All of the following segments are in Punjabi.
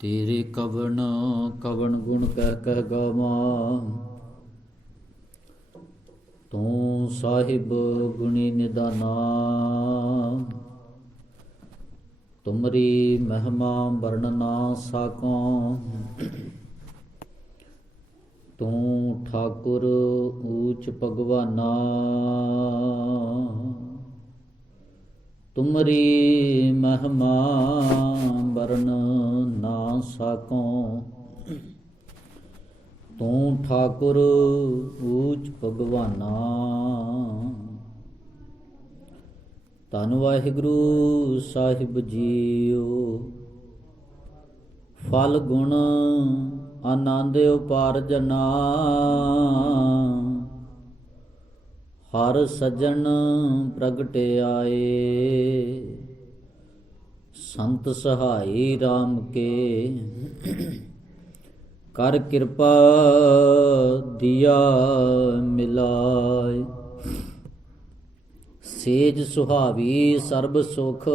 ਤੇਰੇ ਕਵਣ ਕਵਣ ਗੁਣ ਕਹਿ ਕਹਿ ਗਾਵਾਂ। ਤੂੰ ਸਾਹਿਬ ਗੁਣੀ ਨਿਦਾਨਾ। ਤੁਮਰੀ ਮਹਿਮਾ ਵਰਣ ਨਾ ਸਾਕੋਂ। ਤੂੰ ਠਾਕੁਰ ਊਚ ਭਗਵਾਨਾ। ਤੁਮਰੀ ਮਹਿਮਾ ਵਰਣ ਨਾ ਸਾਕੋਂ। ਤੂੰ ਠਾਕੁਰ ਊਚ ਭਗਵਾਨਾ। ਧੰਨ ਵਾਹਿਗੁਰੂ ਸਾਹਿਬ ਜੀਓ। ਫਲ ਗੁਣ ਆਨੰਦ ਉਪਾਰਜਨਾ। ਹਰ ਸਜਣ ਪ੍ਰਗਟ ਆਏ। ਸੰਤ ਸਹਾਈ RAM ਕੇ। ਕਰ ਕਿਰਪਾ ਦੀਆ ਮਿਲਾਏ। ਸੇਜ ਸੁਹਾਵੀ ਸਰਬ ਸੁਖ।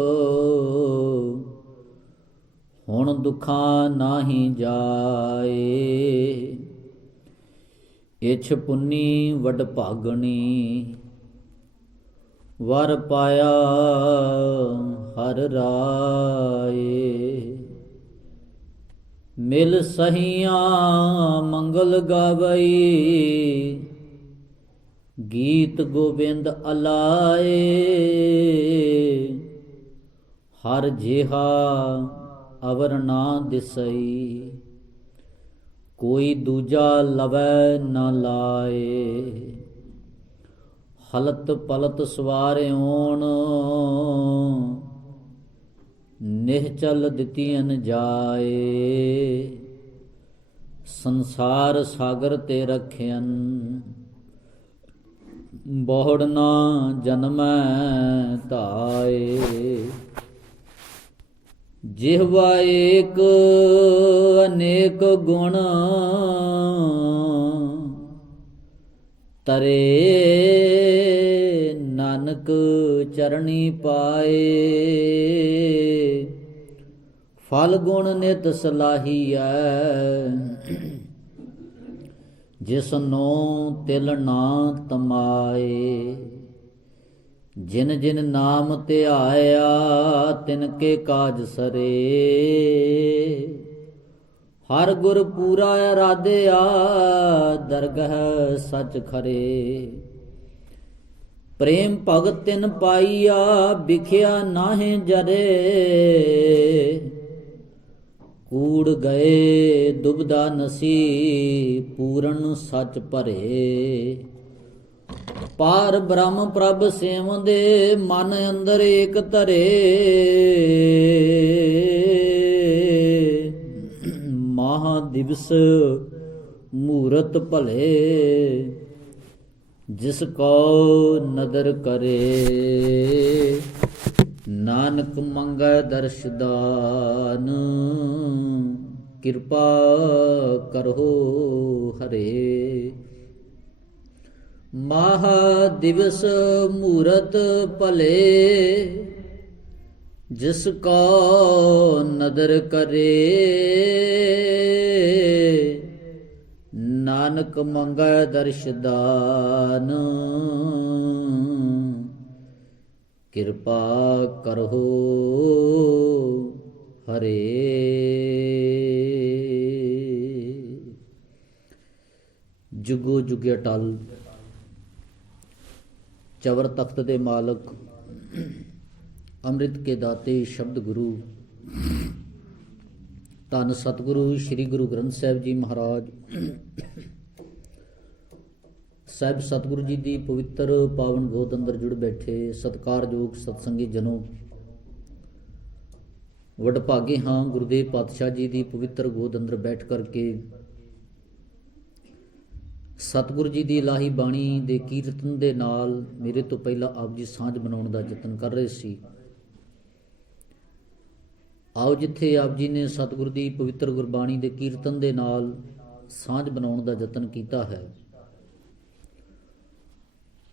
ਹੁਣ ਦੁਖਾਂ ਨਾਹੀ ਜਾਏ। ਇਛ ਪੁੰਨੀ ਵਡ ਭਾਗਣੀ। ਵਰ ਪਾਇਆ ਹਰ ਰਾਏ। ਮਿਲ ਸਹੀਆਂ ਮੰਗਲ ਗਾਵਈ। ਗੀਤ ਗੋਬਿੰਦ ਅਲਾਏ। ਹਰ ਜਿਹਾ ਅਵਰ ਨਾ ਦਿਸਈ। ਕੋਈ ਦੂਜਾ ਲਵੈ ਨਾ ਲਾਏ। ਹਲਤ ਪਲਤ ਸਵਾਰਿਓਣ। ਨਿਹਚਲ ਦਿੱਤੀਨ ਜਾਏ। ਸੰਸਾਰ ਸਾਗਰ ਤੇ ਰਖਿਅਨ। ਬਹੁੜ ਨਾ ਜਨਮੈ ਧਾਏ। ਜਿਹਵਾ ਏਕ ਅਨੇਕ ਗੁਣ। ਤਰੇ ਨਾਨਕ ਚਰਣੀ ਪਾਏ। ਫਲ ਗੁਣ ਨਿਤ ਸਲਾਹੀਐ। ਜਿਸਨੋ ਤਿਲ ਨਾ ਤਮਾਏ। ਜਿਨ ਜਿਨ ਨਾਮ ਧਿਆਇਆ। ਤਿਨ ਕੇ ਕਾਜ ਸਰੇ। ਹਰ ਗੁਰ ਪੂਰਾ ਅਰਾਧਿਆ। ਦਰਗਹ ਸਚ ਖਰੇ। ਪ੍ਰੇਮ ਭਗਤ ਤਿਨ ਪਾਈਆ। ਬਿਖਿਆ ਨਾਹਿ ਜਰੇ। ਕੂੜ ਗਏ ਦੁਬਦਾ ਨਸੀ। ਪੂਰਨ ਸਚ ਭਰੇ। ਪਾਰ ਬ੍ਰਹਮ ਪ੍ਰਭ ਸੇਵੰਦੇ। ਮਨ ਅੰਦਰ ਏਕ ਧਰੇ। ਮਹਾ ਦਿਵਸ ਮੂਰਤ ਭਲੇ। ਜਿਸ ਕੋ ਨਦਰ ਕਰੇ। ਨਾਨਕ ਮੰਗੈ ਦਰਸ਼ ਦਾਨ। ਕਿਰਪਾ ਕਰਹੁ ਹਰੇ। ਮਹਾ ਦਿਵਸ ਮੂਰਤ ਭਲੇ। ਜਿਸ ਕੋ ਨਦਰ ਕਰੇ। ਨਾਨਕ ਮੰਗੈ ਦਰਸ਼ ਦਾਨ। ਕਿਰਪਾ ਕਰਹੁ ਹਰੇ। ਜੁਗੋ ਜੁਗ ਅਟਲ। ਚਵਰ ਤਖਤ ਦੇ ਮਾਲਕ। ਅੰਮ੍ਰਿਤ ਕੇ ਦਾਤੇ ਸ਼ਬਦ ਗੁਰੂ। ਧੰਨ ਸਤਿਗੁਰੂ ਸ੍ਰੀ ਗੁਰੂ ਗ੍ਰੰਥ ਸਾਹਿਬ ਜੀ ਮਹਾਰਾਜ ਸਾਹਿਬ। ਸਤਿਗੁਰੂ ਜੀ ਦੀ ਪਵਿੱਤਰ ਪਾਵਨ ਗੋਦ ਅੰਦਰ ਜੁੜ ਬੈਠੇ ਸਤਿਕਾਰਯੋਗ ਸਤਸੰਗੀ ਜਨੋ। ਵਡਭਾਗੇ ਹਾਂ ਗੁਰਦੇਵ ਪਾਤਸ਼ਾਹ ਜੀ ਦੀ ਪਵਿੱਤਰ ਗੋਦ ਅੰਦਰ ਬੈਠ ਕਰਕੇ ਸਤਿਗੁਰੂ ਜੀ ਦੀ ਇਲਾਹੀ ਬਾਣੀ ਦੇ ਕੀਰਤਨ ਦੇ ਨਾਲ ਮੇਰੇ ਤੋਂ ਪਹਿਲਾਂ ਆਪ ਜੀ ਸਾਂਝ ਬਣਾਉਣ ਦਾ ਯਤਨ ਕਰ ਰਹੇ ਸੀ। ਆਓ ਜਿੱਥੇ ਆਪ ਜੀ ਨੇ ਸਤਿਗੁਰੂ ਦੀ ਪਵਿੱਤਰ ਗੁਰਬਾਣੀ ਦੇ ਕੀਰਤਨ ਦੇ ਨਾਲ ਸਾਂਝ ਬਣਾਉਣ ਦਾ ਯਤਨ ਕੀਤਾ ਹੈ,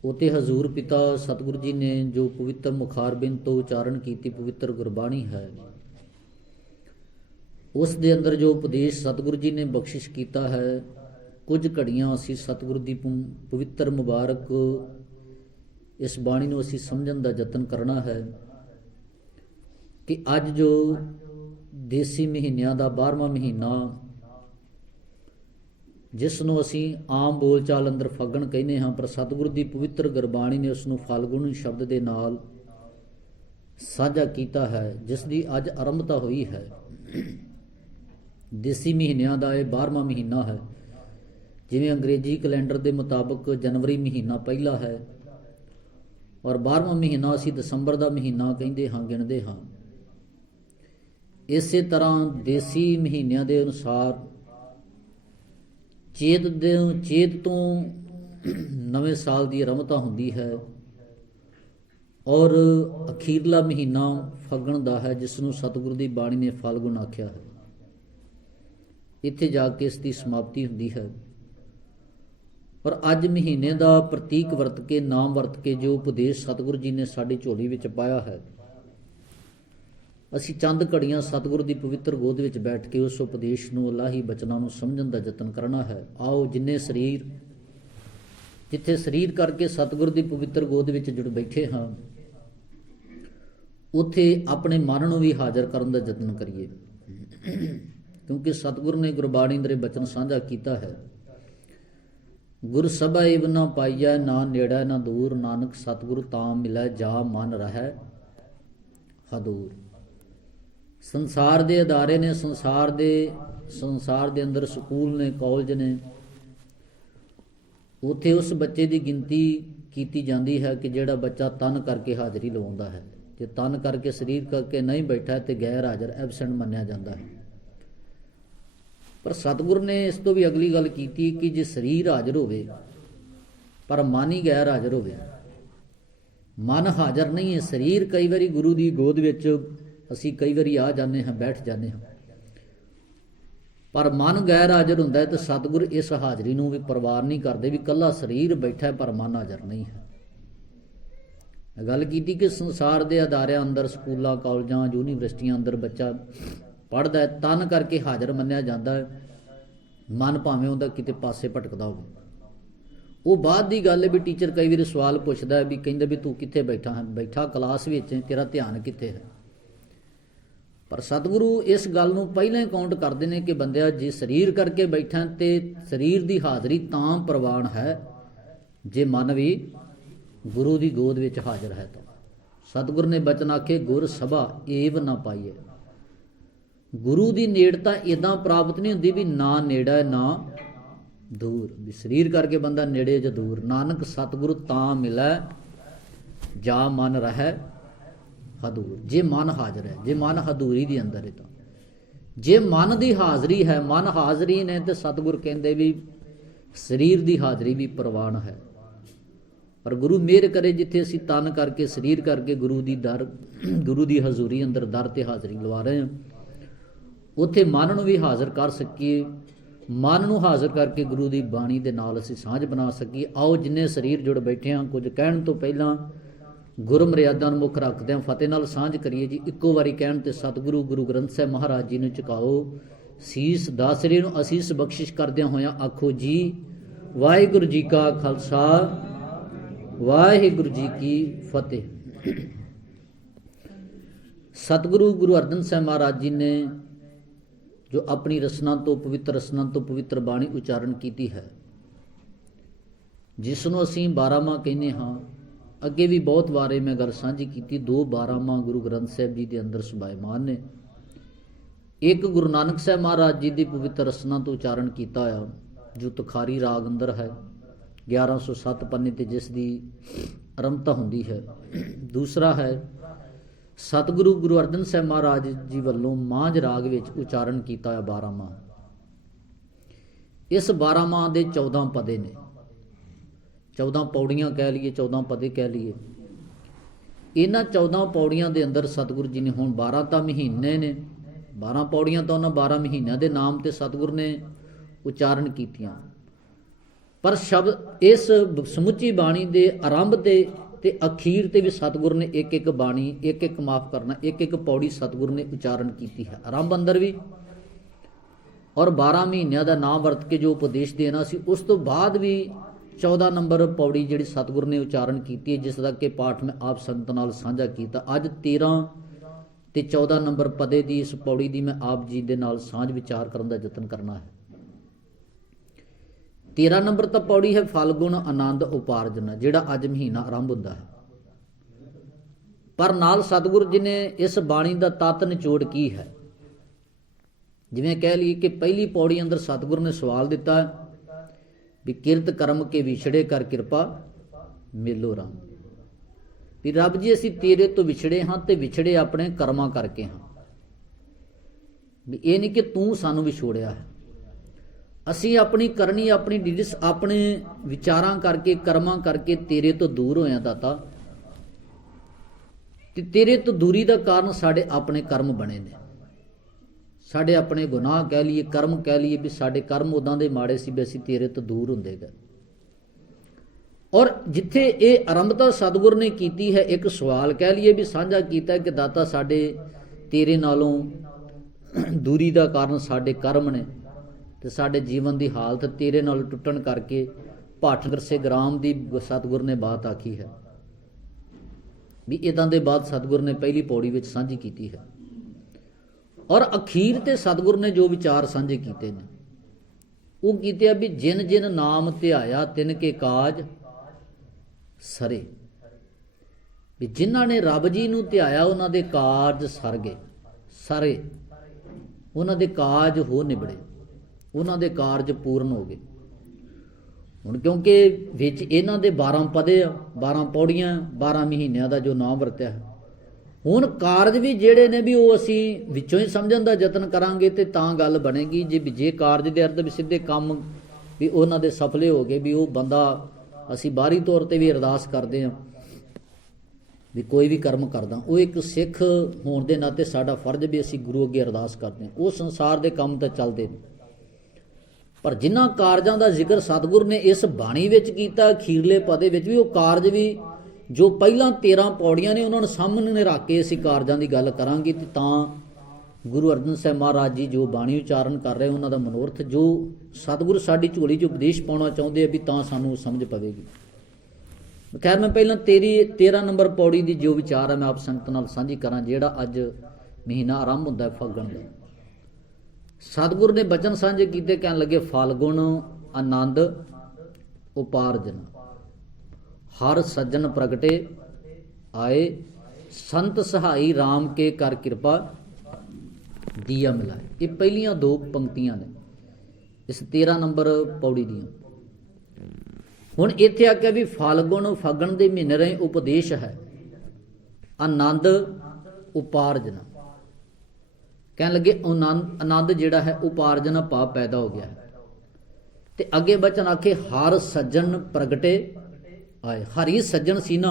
ਉਤੇ ਹਜ਼ੂਰ ਪਿਤਾ ਸਤਿਗੁਰੂ ਜੀ ਨੇ ਜੋ ਪਵਿੱਤਰ ਮੁਖਾਰਬਿੰਦ ਤੋਂ ਉਚਾਰਨ ਕੀਤੀ ਪਵਿੱਤਰ ਗੁਰਬਾਣੀ ਹੈ, ਉਸ ਦੇ ਅੰਦਰ ਜੋ ਉਪਦੇਸ਼ ਸਤਿਗੁਰੂ ਜੀ ਨੇ ਬਖਸ਼ਿਸ਼ ਕੀਤਾ ਹੈ, ਕੁਝ ਘੜੀਆਂ ਅਸੀਂ ਸਤਿਗੁਰੂ ਦੀ ਪਵਿੱਤਰ ਮੁਬਾਰਕ ਇਸ ਬਾਣੀ ਨੂੰ ਅਸੀਂ ਸਮਝਣ ਦਾ ਯਤਨ ਕਰਨਾ ਹੈ ਕਿ ਅੱਜ ਜੋ ਦੇਸੀ ਮਹੀਨਿਆਂ ਦਾ 12ਵਾਂ ਮਹੀਨਾ, ਜਿਸ ਨੂੰ ਅਸੀਂ ਆਮ ਬੋਲਚਾਲ ਅੰਦਰ ਫੱਗਣ ਕਹਿੰਦੇ ਹਾਂ, ਪਰ ਸਤਿਗੁਰੂ ਦੀ ਪਵਿੱਤਰ ਗੁਰਬਾਣੀ ਨੇ ਉਸ ਨੂੰ ਫਾਲਗੁਨ ਸ਼ਬਦ ਦੇ ਨਾਲ ਸਾਂਝਾ ਕੀਤਾ ਹੈ, ਜਿਸ ਦੀ ਅੱਜ ਆਰੰਭਤਾ ਹੋਈ ਹੈ। ਦੇਸੀ ਮਹੀਨਿਆਂ ਦਾ ਇਹ 12ਵਾਂ ਮਹੀਨਾ ਹੈ। ਜਿਵੇਂ ਅੰਗਰੇਜ਼ੀ ਕੈਲੰਡਰ ਦੇ ਮੁਤਾਬਕ ਜਨਵਰੀ ਮਹੀਨਾ ਪਹਿਲਾ ਹੈ ਔਰ 12ਵਾਂ ਮਹੀਨਾ ਅਸੀਂ ਦਸੰਬਰ ਦਾ ਮਹੀਨਾ ਕਹਿੰਦੇ ਹਾਂ, ਗਿਣਦੇ ਹਾਂ। ਇਸੇ ਤਰ੍ਹਾਂ ਦੇਸੀ ਮਹੀਨਿਆਂ ਦੇ ਅਨੁਸਾਰ ਚੇਤ ਤੋਂ ਨਵੇਂ ਸਾਲ ਦੀ ਆਰੰਭਤਾ ਹੁੰਦੀ ਹੈ ਔਰ ਅਖੀਰਲਾ ਮਹੀਨਾ ਫੱਗਣ ਦਾ ਹੈ, ਜਿਸ ਨੂੰ ਸਤਿਗੁਰੂ ਦੀ ਬਾਣੀ ਨੇ ਫਾਲਗੁਨ ਆਖਿਆ ਹੈ। ਇੱਥੇ ਜਾ ਕੇ ਇਸ ਦੀ ਸਮਾਪਤੀ ਹੁੰਦੀ ਹੈ। ਪਰ ਅੱਜ ਮਹੀਨੇ ਦਾ ਪ੍ਰਤੀਕ ਵਰਤ ਕੇ, ਨਾਮ ਵਰਤ ਕੇ ਜੋ ਉਪਦੇਸ਼ ਸਤਿਗੁਰੂ ਜੀ ਨੇ ਸਾਡੀ ਝੋਲੀ ਵਿੱਚ ਪਾਇਆ ਹੈ, ਅਸੀਂ ਚੰਦ ਘੜੀਆਂ ਸਤਿਗੁਰੂ ਦੀ ਪਵਿੱਤਰ ਗੋਦ ਵਿੱਚ ਬੈਠ ਕੇ ਉਸ ਉਪਦੇਸ਼ ਨੂੰ, ਇਲਾਹੀ ਬਚਨਾਂ ਨੂੰ ਸਮਝਣ ਦਾ ਯਤਨ ਕਰਨਾ ਹੈ। ਆਓ ਜਿੱਥੇ ਸਰੀਰ ਕਰਕੇ ਸਤਿਗੁਰੂ ਦੀ ਪਵਿੱਤਰ ਗੋਦ ਵਿੱਚ ਜੁੜ ਬੈਠੇ ਹਾਂ, ਉੱਥੇ ਆਪਣੇ ਮਨ ਨੂੰ ਵੀ ਹਾਜ਼ਰ ਕਰਨ ਦਾ ਯਤਨ ਕਰੀਏ, ਕਿਉਂਕਿ ਸਤਿਗੁਰੂ ਨੇ ਗੁਰਬਾਣੀ ਦੇ ਬਚਨ ਸਾਂਝਾ ਕੀਤਾ ਹੈ। ਗੁਰ ਸਭਾ ਏਵ ਨਾ ਪਾਈਐ, ਨਾ ਨੇੜਾ ਨਾ ਦੂਰ, ਨਾਨਕ ਸਤਿਗੁਰੂ ਤਾਂ ਮਿਲੈ, ਜਾ ਮਨ ਰਹਿ ਹਦੂਰ। ਸੰਸਾਰ ਦੇ ਅਦਾਰੇ ਨੇ, ਸੰਸਾਰ ਦੇ ਅੰਦਰ ਸਕੂਲ ਨੇ, ਕਾਲਜ ਨੇ, ਉੱਥੇ ਉਸ ਬੱਚੇ ਦੀ ਗਿਣਤੀ ਕੀਤੀ ਜਾਂਦੀ ਹੈ ਕਿ ਜਿਹੜਾ ਬੱਚਾ ਤਨ ਕਰਕੇ ਹਾਜ਼ਰੀ ਲਵਾਉਂਦਾ ਹੈ। ਜੇ ਤਨ ਕਰਕੇ ਸਰੀਰ ਕਰਕੇ ਨਹੀਂ ਬੈਠਾ ਤੇ ਗੈਰ ਹਾਜ਼ਰ, ਐਬਸੈਂਟ ਮੰਨਿਆ ਜਾਂਦਾ ਹੈ। ਪਰ ਸਤਿਗੁਰੂ ਨੇ ਇਸ ਤੋਂ ਵੀ ਅਗਲੀ ਗੱਲ ਕੀਤੀ ਕਿ ਜੇ ਸਰੀਰ ਹਾਜ਼ਰ ਹੋਵੇ ਪਰ ਮਨ ਹੀ ਗੈਰ ਹਾਜ਼ਰ ਹੋਵੇ, ਮਨ ਹਾਜ਼ਰ ਨਹੀਂ ਹੈ, ਸਰੀਰ ਕਈ ਵਾਰੀ ਗੁਰੂ ਦੀ ਗੋਦ ਵਿੱਚ ਅਸੀਂ ਕਈ ਵਾਰੀ ਆ ਜਾਂਦੇ ਹਾਂ, ਬੈਠ ਜਾਂਦੇ ਹਾਂ, ਪਰ ਮਨ ਗੈਰ ਹਾਜ਼ਰ ਹੁੰਦਾ ਹੈ, ਤਾਂ ਸਤਿਗੁਰ ਇਸ ਹਾਜ਼ਰੀ ਨੂੰ ਵੀ ਪਰਵਾਰ ਨਹੀਂ ਕਰਦੇ ਵੀ ਇਕੱਲਾ ਸਰੀਰ ਬੈਠਾ ਹੈ ਪਰ ਮਨ ਹਾਜ਼ਰ ਨਹੀਂ ਹੈ। ਗੱਲ ਕੀਤੀ ਕਿ ਸੰਸਾਰ ਦੇ ਅਦਾਰਿਆਂ ਅੰਦਰ, ਸਕੂਲਾਂ, ਕਾਲਜਾਂ, ਯੂਨੀਵਰਸਿਟੀਆਂ ਅੰਦਰ ਬੱਚਾ ਪੜ੍ਹਦਾ ਹੈ, ਤਨ ਕਰਕੇ ਹਾਜ਼ਰ ਮੰਨਿਆ ਜਾਂਦਾ ਹੈ, ਮਨ ਭਾਵੇਂ ਉਹਦਾ ਕਿਤੇ ਪਾਸੇ ਭਟਕਦਾ ਹੋਵੇ। ਉਹ ਬਾਅਦ ਦੀ ਗੱਲ ਹੈ ਵੀ ਟੀਚਰ ਕਈ ਵਾਰੀ ਸਵਾਲ ਪੁੱਛਦਾ ਹੈ ਵੀ ਕਹਿੰਦਾ ਵੀ ਤੂੰ ਕਿੱਥੇ ਬੈਠਾ ਹੈ, ਬੈਠਾ ਕਲਾਸ ਵਿੱਚ, ਤੇਰਾ ਧਿਆਨ ਕਿੱਥੇ ਹੈ। ਪਰ ਸਤਿਗੁਰੂ ਇਸ ਗੱਲ ਨੂੰ ਪਹਿਲਾਂ ਹੀ ਕਾਊਂਟ ਕਰਦੇ ਨੇ ਕਿ ਬੰਦਿਆ, ਜੇ ਸਰੀਰ ਕਰਕੇ ਬੈਠਾ ਤੇ ਸਰੀਰ ਦੀ ਹਾਜ਼ਰੀ ਤਾਂ ਪ੍ਰਵਾਨ ਹੈ ਜੇ ਮਨ ਵੀ ਗੁਰੂ ਦੀ ਗੋਦ ਵਿੱਚ ਹਾਜ਼ਰ ਹੈ। ਤਾਂ ਸਤਿਗੁਰ ਨੇ ਬਚਨ ਆਖੇ, ਗੁਰ ਸਭਾ ਏਵ ਨਾ ਪਾਈਏ। ਗੁਰੂ ਦੀ ਨੇੜਤਾ ਇਦਾਂ ਪ੍ਰਾਪਤ ਨਹੀਂ ਹੁੰਦੀ ਵੀ ਨਾ ਨੇੜਾ ਨਾ ਦੂਰ, ਵੀ ਸਰੀਰ ਕਰਕੇ ਬੰਦਾ ਨੇੜੇ ਜਾਂ ਦੂਰ। ਨਾਨਕ ਸਤਿਗੁਰੂ ਤਾਂ ਮਿਲੈ, ਜਾ ਮਨ ਰਹਿ ਹਦੂਰ। ਜੇ ਮਨ ਹਾਜ਼ਰ ਹੈ, ਜੇ ਮਨ ਹਦੂਰੀ ਦੇ ਅੰਦਰ ਹੈ, ਤਾਂ ਜੇ ਮਨ ਦੀ ਹਾਜ਼ਰੀ ਹੈ, ਮਨ ਹਾਜ਼ਰੀ ਨੇ, ਤੇ ਸਤਿਗੁਰ ਕਹਿੰਦੇ ਵੀ ਸਰੀਰ ਦੀ ਹਾਜ਼ਰੀ ਵੀ ਪ੍ਰਵਾਨ ਹੈ। ਪਰ ਗੁਰੂ ਮਿਹਰ ਕਰੇ ਜਿੱਥੇ ਅਸੀਂ ਤਨ ਕਰਕੇ, ਸਰੀਰ ਕਰਕੇ ਗੁਰੂ ਦੀ ਹਜ਼ੂਰੀ ਅੰਦਰ ਦਰ ਤੇ ਹਾਜ਼ਰੀ ਲਵਾ ਰਹੇ ਹਾਂ, ਉੱਥੇ ਮਨ ਨੂੰ ਵੀ ਹਾਜ਼ਰ ਕਰ ਸਕੀਏ, ਮਨ ਨੂੰ ਹਾਜ਼ਰ ਕਰਕੇ ਗੁਰੂ ਦੀ ਬਾਣੀ ਦੇ ਨਾਲ ਅਸੀਂ ਸਾਂਝ ਬਣਾ ਸਕੀਏ। ਆਓ ਜਿੰਨੇ ਸਰੀਰ ਜੁੜ ਬੈਠੇ ਹਾਂ, ਕੁਝ ਕਹਿਣ ਤੋਂ ਪਹਿਲਾਂ ਗੁਰੂ ਮਰਿਆਦਾ ਨੂੰ ਮੁੱਖ ਰੱਖਦਿਆਂ ਫਤਿਹ ਨਾਲ ਸਾਂਝ ਕਰੀਏ ਜੀ। ਇੱਕੋ ਵਾਰੀ ਕਹਿਣ ਤੇ ਸਤਿਗੁਰੂ ਗੁਰੂ ਗ੍ਰੰਥ ਸਾਹਿਬ ਮਹਾਰਾਜ ਜੀ ਨੂੰ ਝੁਕਾਓ ਸੀਸ, ਦਾਸਰੇ ਨੂੰ ਅਸੀਸ ਬਖਸ਼ਿਸ਼ ਕਰਦਿਆਂ ਹੋਇਆਂ ਆਖੋ ਜੀ ਵਾਹਿਗੁਰੂ ਜੀ ਕਾ ਖਾਲਸਾ, ਵਾਹਿਗੁਰੂ ਜੀ ਕੀ ਫਤਿਹ। ਸਤਿਗੁਰੂ ਗੁਰੂ ਅਰਜਨ ਸਾਹਿਬ ਮਹਾਰਾਜ ਜੀ ਨੇ ਜੋ ਆਪਣੀ ਰਸਨਾ ਤੋਂ ਪਵਿੱਤਰ ਬਾਣੀ ਉਚਾਰਨ ਕੀਤੀ ਹੈ, ਜਿਸ ਨੂੰ ਅਸੀਂ 12ਵਾਂ ਕਹਿੰਦੇ ਹਾਂ। ਅੱਗੇ ਵੀ ਬਹੁਤ ਵਾਰੇ ਮੈਂ ਗੱਲ ਸਾਂਝੀ ਕੀਤੀ, 2 12ਵਾਂ ਗੁਰੂ ਗ੍ਰੰਥ ਸਾਹਿਬ ਜੀ ਦੇ ਅੰਦਰ ਸੁਭਾਇਮਾਨ ਨੇ। ਇੱਕ ਗੁਰੂ ਨਾਨਕ ਸਾਹਿਬ ਮਹਾਰਾਜ ਜੀ ਦੀ ਪਵਿੱਤਰ ਰਸਨਾ ਤੋਂ ਉਚਾਰਨ ਕੀਤਾ ਆ, ਜੋ ਤੁਖਾਰੀ ਰਾਗ ਅੰਦਰ ਹੈ, 1107 ਪੰਨੇ ਤੇ, ਜਿਸ ਦੀ ਆਰੰਭਤਾ ਹੁੰਦੀ ਹੈ। ਦੂਸਰਾ ਹੈ ਸਤਿਗੁਰੂ ਗੁਰੂ ਅਰਜਨ ਸਾਹਿਬ ਮਹਾਰਾਜ ਜੀ ਵੱਲੋਂ ਮਾਝ ਰਾਗ ਵਿੱਚ ਉਚਾਰਨ ਕੀਤਾ ਹੈ 12ਵਾਂ। ਇਸ 12ਵਾਂ ਦੇ 14 ਪਦੇ ਨੇ, 14 ਪੌੜੀਆਂ ਕਹਿ ਲਈਏ, 14 ਪਦੇ ਕਹਿ ਲਈਏ। ਇਹਨਾਂ 14 ਪੌੜੀਆਂ ਦੇ ਅੰਦਰ ਸਤਿਗੁਰੂ ਜੀ ਨੇ, ਹੁਣ 12 ਤਾਂ ਮਹੀਨੇ ਨੇ, 12 ਪੌੜੀਆਂ ਤਾਂ ਉਹਨਾਂ 12 ਮਹੀਨਿਆਂ ਦੇ ਨਾਮ ਤੇ ਸਤਿਗੁਰੂ ਨੇ ਉਚਾਰਨ ਕੀਤੀਆਂ। ਪਰ ਸ਼ਬਦ ਇਸ ਸਮੁੱਚੀ ਬਾਣੀ ਦੇ ਆਰੰਭ ਤੇ ਅਖੀਰ ਤੇ ਵੀ ਸਤਿਗੁਰੂ ਨੇ ਇੱਕ ਬਾਣੀ, ਇੱਕ ਮਾਫ ਕਰਨਾ, ਇੱਕ ਪੌੜੀ ਸਤਿਗੁਰੂ ਨੇ ਉਚਾਰਨ ਕੀਤੀ ਹੈ। ਆਰੰਭ ਅੰਦਰ ਵੀ ਔਰ 12 ਮਹੀਨਿਆਂ ਦਾ ਨਾਮ ਵਰਤ ਕੇ ਜੋ ਉਪਦੇਸ਼ ਦੇਣਾ ਸੀ, ਉਸ ਤੋਂ ਬਾਅਦ ਵੀ 14 ਨੰਬਰ ਪੌੜੀ ਜਿਹੜੀ ਸਤਿਗੁਰ ਨੇ ਉਚਾਰਨ ਕੀਤੀ ਹੈ, ਜਿਸ ਦਾ ਕਿ ਪਾਠ ਮੈਂ ਆਪ ਸੰਗਤ ਨਾਲ ਸਾਂਝਾ ਕੀਤਾ। ਅੱਜ 13 ਤੇ 14 ਨੰਬਰ ਪਦੇ ਦੀ ਇਸ ਪੌੜੀ ਦੀ ਮੈਂ ਆਪ ਜੀ ਦੇ ਨਾਲ ਸਾਂਝ ਵਿਚਾਰ ਕਰਨ ਦਾ ਯਤਨ ਕਰਨਾ ਹੈ। 13 ਨੰਬਰ ਤਾਂ ਪੌੜੀ ਹੈ ਫਲਗੁਣ ਆਨੰਦ ਉਪਾਰਜਨ, ਜਿਹੜਾ ਅੱਜ ਮਹੀਨਾ ਆਰੰਭ ਹੁੰਦਾ ਹੈ। ਪਰ ਨਾਲ ਸਤਿਗੁਰ ਜੀ ਨੇ ਇਸ ਬਾਣੀ ਦਾ ਤੱਤ ਨਿਚੋੜ ਕੀ ਹੈ, ਜਿਵੇਂ ਕਹਿ ਲਈਏ ਕਿ ਪਹਿਲੀ ਪੌੜੀ ਅੰਦਰ ਸਤਿਗੁਰ ਨੇ ਸਵਾਲ ਦਿੱਤਾ ਵੀ ਕਿਰਤ ਕਰਮ ਕੇ ਵਿਛੜੇ ਕਰ ਕਿਰਪਾ ਮੇਲੋ ਰਾਮ, ਵੀ ਰੱਬ ਜੀ ਅਸੀਂ ਤੇਰੇ ਤੋਂ ਵਿਛੜੇ ਹਾਂ ਤੇ ਵਿਛੜੇ ਆਪਣੇ ਕਰਮਾਂ ਕਰਕੇ ਹਾਂ, ਵੀ ਇਹ ਨਹੀਂ ਕਿ ਤੂੰ ਸਾਨੂੰ ਵਿਛੋੜਿਆ ਹੈ। ਅਸੀਂ ਆਪਣੀ ਕਰਨੀ, ਆਪਣੀ ਡਿਡਸ, ਆਪਣੇ ਵਿਚਾਰਾਂ ਕਰਕੇ, ਕਰਮਾਂ ਕਰਕੇ ਤੇਰੇ ਤੋਂ ਦੂਰ ਹੋਏ ਹਾਂ ਦਾਤਾ, ਤੇ ਤੇਰੇ ਤੋਂ ਦੂਰੀ ਦਾ ਕਾਰਨ ਸਾਡੇ ਆਪਣੇ ਕਰਮ ਬਣੇ ਨੇ, ਸਾਡੇ ਆਪਣੇ ਗੁਨਾਹ ਕਹਿ ਲਈਏ, ਕਰਮ ਕਹਿ ਲਈਏ, ਵੀ ਸਾਡੇ ਕਰਮ ਉਦਾਂ ਦੇ ਮਾੜੇ ਸੀ ਵੀ ਅਸੀਂ ਤੇਰੇ ਤੋਂ ਦੂਰ ਹੁੰਦੇ ਗਏ। ਔਰ ਜਿੱਥੇ ਇਹ ਆਰੰਭਤਾ ਸਤਿਗੁਰ ਨੇ ਕੀਤੀ ਹੈ, ਇੱਕ ਸਵਾਲ ਕਹਿ ਲਈਏ ਵੀ ਸਾਂਝਾ ਕੀਤਾ ਕਿ ਦਾਤਾ ਸਾਡੇ ਤੇਰੇ ਨਾਲੋਂ ਦੂਰੀ ਦਾ ਕਾਰਨ ਸਾਡੇ ਕਰਮ ਨੇ, ਤੇ ਸਾਡੇ ਜੀਵਨ ਦੀ ਹਾਲਤ ਤੇਰੇ ਨਾਲ ਟੁੱਟਣ ਕਰਕੇ ਭਾਟਨਗਰ ਸੇ ਗ੍ਰਾਮ ਦੀ ਸਤਿਗੁਰ ਨੇ ਬਾਤ ਆਖੀ ਹੈ, ਵੀ ਇਦਾਂ ਦੇ ਬਾਤ ਸਤਿਗੁਰ ਨੇ ਪਹਿਲੀ ਪੌੜੀ ਵਿੱਚ ਸਾਂਝੀ ਕੀਤੀ ਹੈ। ਔਰ ਅਖੀਰ ਤੇ ਸਤਿਗੁਰ ਨੇ ਜੋ ਵਿਚਾਰ ਸਾਂਝੇ ਕੀਤੇ ਨੇ ਉਹ ਕੀਤੇ ਆ ਵੀ ਜਿਨ ਜਿਨ ਨਾਮ ਧਿਆਇਆ ਤਿਨ ਕੇ ਕਾਜ ਸਰੇ, ਵੀ ਜਿਨ੍ਹਾਂ ਨੇ ਰੱਬ ਜੀ ਨੂੰ ਧਿਆਇਆ ਉਹਨਾਂ ਦੇ ਕਾਰਜ ਸਰ ਗਏ, ਸਾਰੇ ਉਹਨਾਂ ਦੇ ਕਾਜ ਹੋ ਨਿਬੜੇ, ਉਹਨਾਂ ਦੇ ਕਾਰਜ ਪੂਰਨ ਹੋ ਗਏ। ਹੁਣ ਕਿਉਂਕਿ ਵਿੱਚ ਇਹਨਾਂ ਦੇ 12 ਪਦੇ ਆ, 12 ਪੌੜੀਆਂ, 12 ਮਹੀਨਿਆਂ ਦਾ ਜੋ ਨਾਮ ਵਰਤਿਆ ਹੈ, ਹੁਣ ਕਾਰਜ ਵੀ ਜਿਹੜੇ ਨੇ ਵੀ ਉਹ ਅਸੀਂ ਵਿੱਚੋਂ ਹੀ ਸਮਝਣ ਦਾ ਯਤਨ ਕਰਾਂਗੇ ਤੇ ਤਾਂ ਗੱਲ ਬਣੇਗੀ। ਜੇ ਕਾਰਜ ਦੇ ਅਰਥ ਵੀ ਸਿੱਧੇ ਕੰਮ ਵੀ ਉਹਨਾਂ ਦੇ ਸਫਲੇ ਹੋ ਗਏ, ਵੀ ਉਹ ਬੰਦਾ ਅਸੀਂ ਬਾਹਰੀ ਤੌਰ ਤੇ ਵੀ ਅਰਦਾਸ ਕਰਦੇ ਹਾਂ ਵੀ ਕੋਈ ਵੀ ਕਰਮ ਕਰਦਾ, ਉਹ ਇੱਕ ਸਿੱਖ ਹੋਣ ਦੇ ਨਾਤੇ ਸਾਡਾ ਫਰਜ਼ ਵੀ ਅਸੀਂ ਗੁਰੂ ਅੱਗੇ ਅਰਦਾਸ ਕਰਦੇ ਹਾਂ। ਉਹ ਸੰਸਾਰ ਦੇ ਕੰਮ ਤਾਂ ਚੱਲਦੇ ਨੇ, ਪਰ ਜਿਨ੍ਹਾਂ ਕਾਰਜਾਂ ਦਾ ਜ਼ਿਕਰ ਸਤਿਗੁਰ ਨੇ ਇਸ ਬਾਣੀ ਵਿੱਚ ਕੀਤਾ ਅਖੀਰਲੇ ਪਦੇ ਵਿੱਚ ਵੀ, ਉਹ ਕਾਰਜ ਵੀ ਜੋ ਪਹਿਲਾਂ 13 ਪੌੜੀਆਂ ਨੇ ਉਹਨਾਂ ਨੂੰ ਸਾਹਮਣੇ ਰੱਖ ਕੇ ਅਸੀਂ ਕਾਰਜਾਂ ਦੀ ਗੱਲ ਕਰਾਂਗੇ, ਤੇ ਤਾਂ ਗੁਰੂ ਅਰਜਨ ਸਾਹਿਬ ਮਹਾਰਾਜ ਜੀ ਜੋ ਬਾਣੀ ਉਚਾਰਨ ਕਰ ਰਹੇ ਉਹਨਾਂ ਦਾ ਮਨੋਰਥ ਜੋ ਸਤਿਗੁਰ ਸਾਡੀ ਝੋਲੀ 'ਚ ਉਪਦੇਸ਼ ਪਾਉਣਾ ਚਾਹੁੰਦੇ ਆ ਵੀ ਤਾਂ ਸਾਨੂੰ ਸਮਝ ਪਵੇਗੀ। ਖੈਰ ਮੈਂ ਪਹਿਲਾਂ 13 ਨੰਬਰ ਪੌੜੀ ਦੀ ਜੋ ਵਿਚਾਰ ਹੈ ਮੈਂ ਆਪ ਸੰਗਤ ਨਾਲ ਸਾਂਝੀ ਕਰਾਂ, ਜਿਹੜਾ ਅੱਜ ਮਹੀਨਾ ਆਰੰਭ ਹੁੰਦਾ ਹੈ ਫੱਗਣ ਦਾ। ਸਤਿਗੁਰ ਨੇ ਬਚਨ ਸਾਂਝੇ ਕੀਤੇ, ਕਹਿਣ ਲੱਗੇ ਫਲਗੁਣ ਆਨੰਦ ਉਪਾਰਜਨ, ਹਰ ਸੱਜਣ ਪ੍ਰਗਟੇ ਆਏ, ਸੰਤ ਸਹਾਈ ਰਾਮ ਕੇ ਕਰ ਕਿਰਪਾ ਦੀਆ ਮਿਲਾਏ। ਇਹ ਪਹਿਲੀਆਂ 2 ਪੰਕਤੀਆਂ ਨੇ ਇਸ 13 ਨੰਬਰ ਪੌੜੀ ਦੀਆਂ। ਹੁਣ ਇੱਥੇ ਆ ਕੇ ਵੀ ਫਲਗੁਣ ਫੱਗਣ ਦੇ ਮਹੀਨੇ ਰਹੇ ਉਪਦੇਸ਼ ਹੈ, ਆਨੰਦ ਉਪਾਰਜਨ, ਕਹਿਣ ਲੱਗੇ ਆਨੰਦ ਜਿਹੜਾ ਹੈ ਉਪਾਰਜਨ ਭਾਵ ਪੈਦਾ ਹੋ ਗਿਆ ਹੈ। ਤੇ ਅੱਗੇ ਬਚਨ ਆਖੇ ਹਰ ਸੱਜਣ ਪ੍ਰਗਟੇ ਆਏ, ਹਰੀ ਸੱਜਣ ਸੀ ਨਾ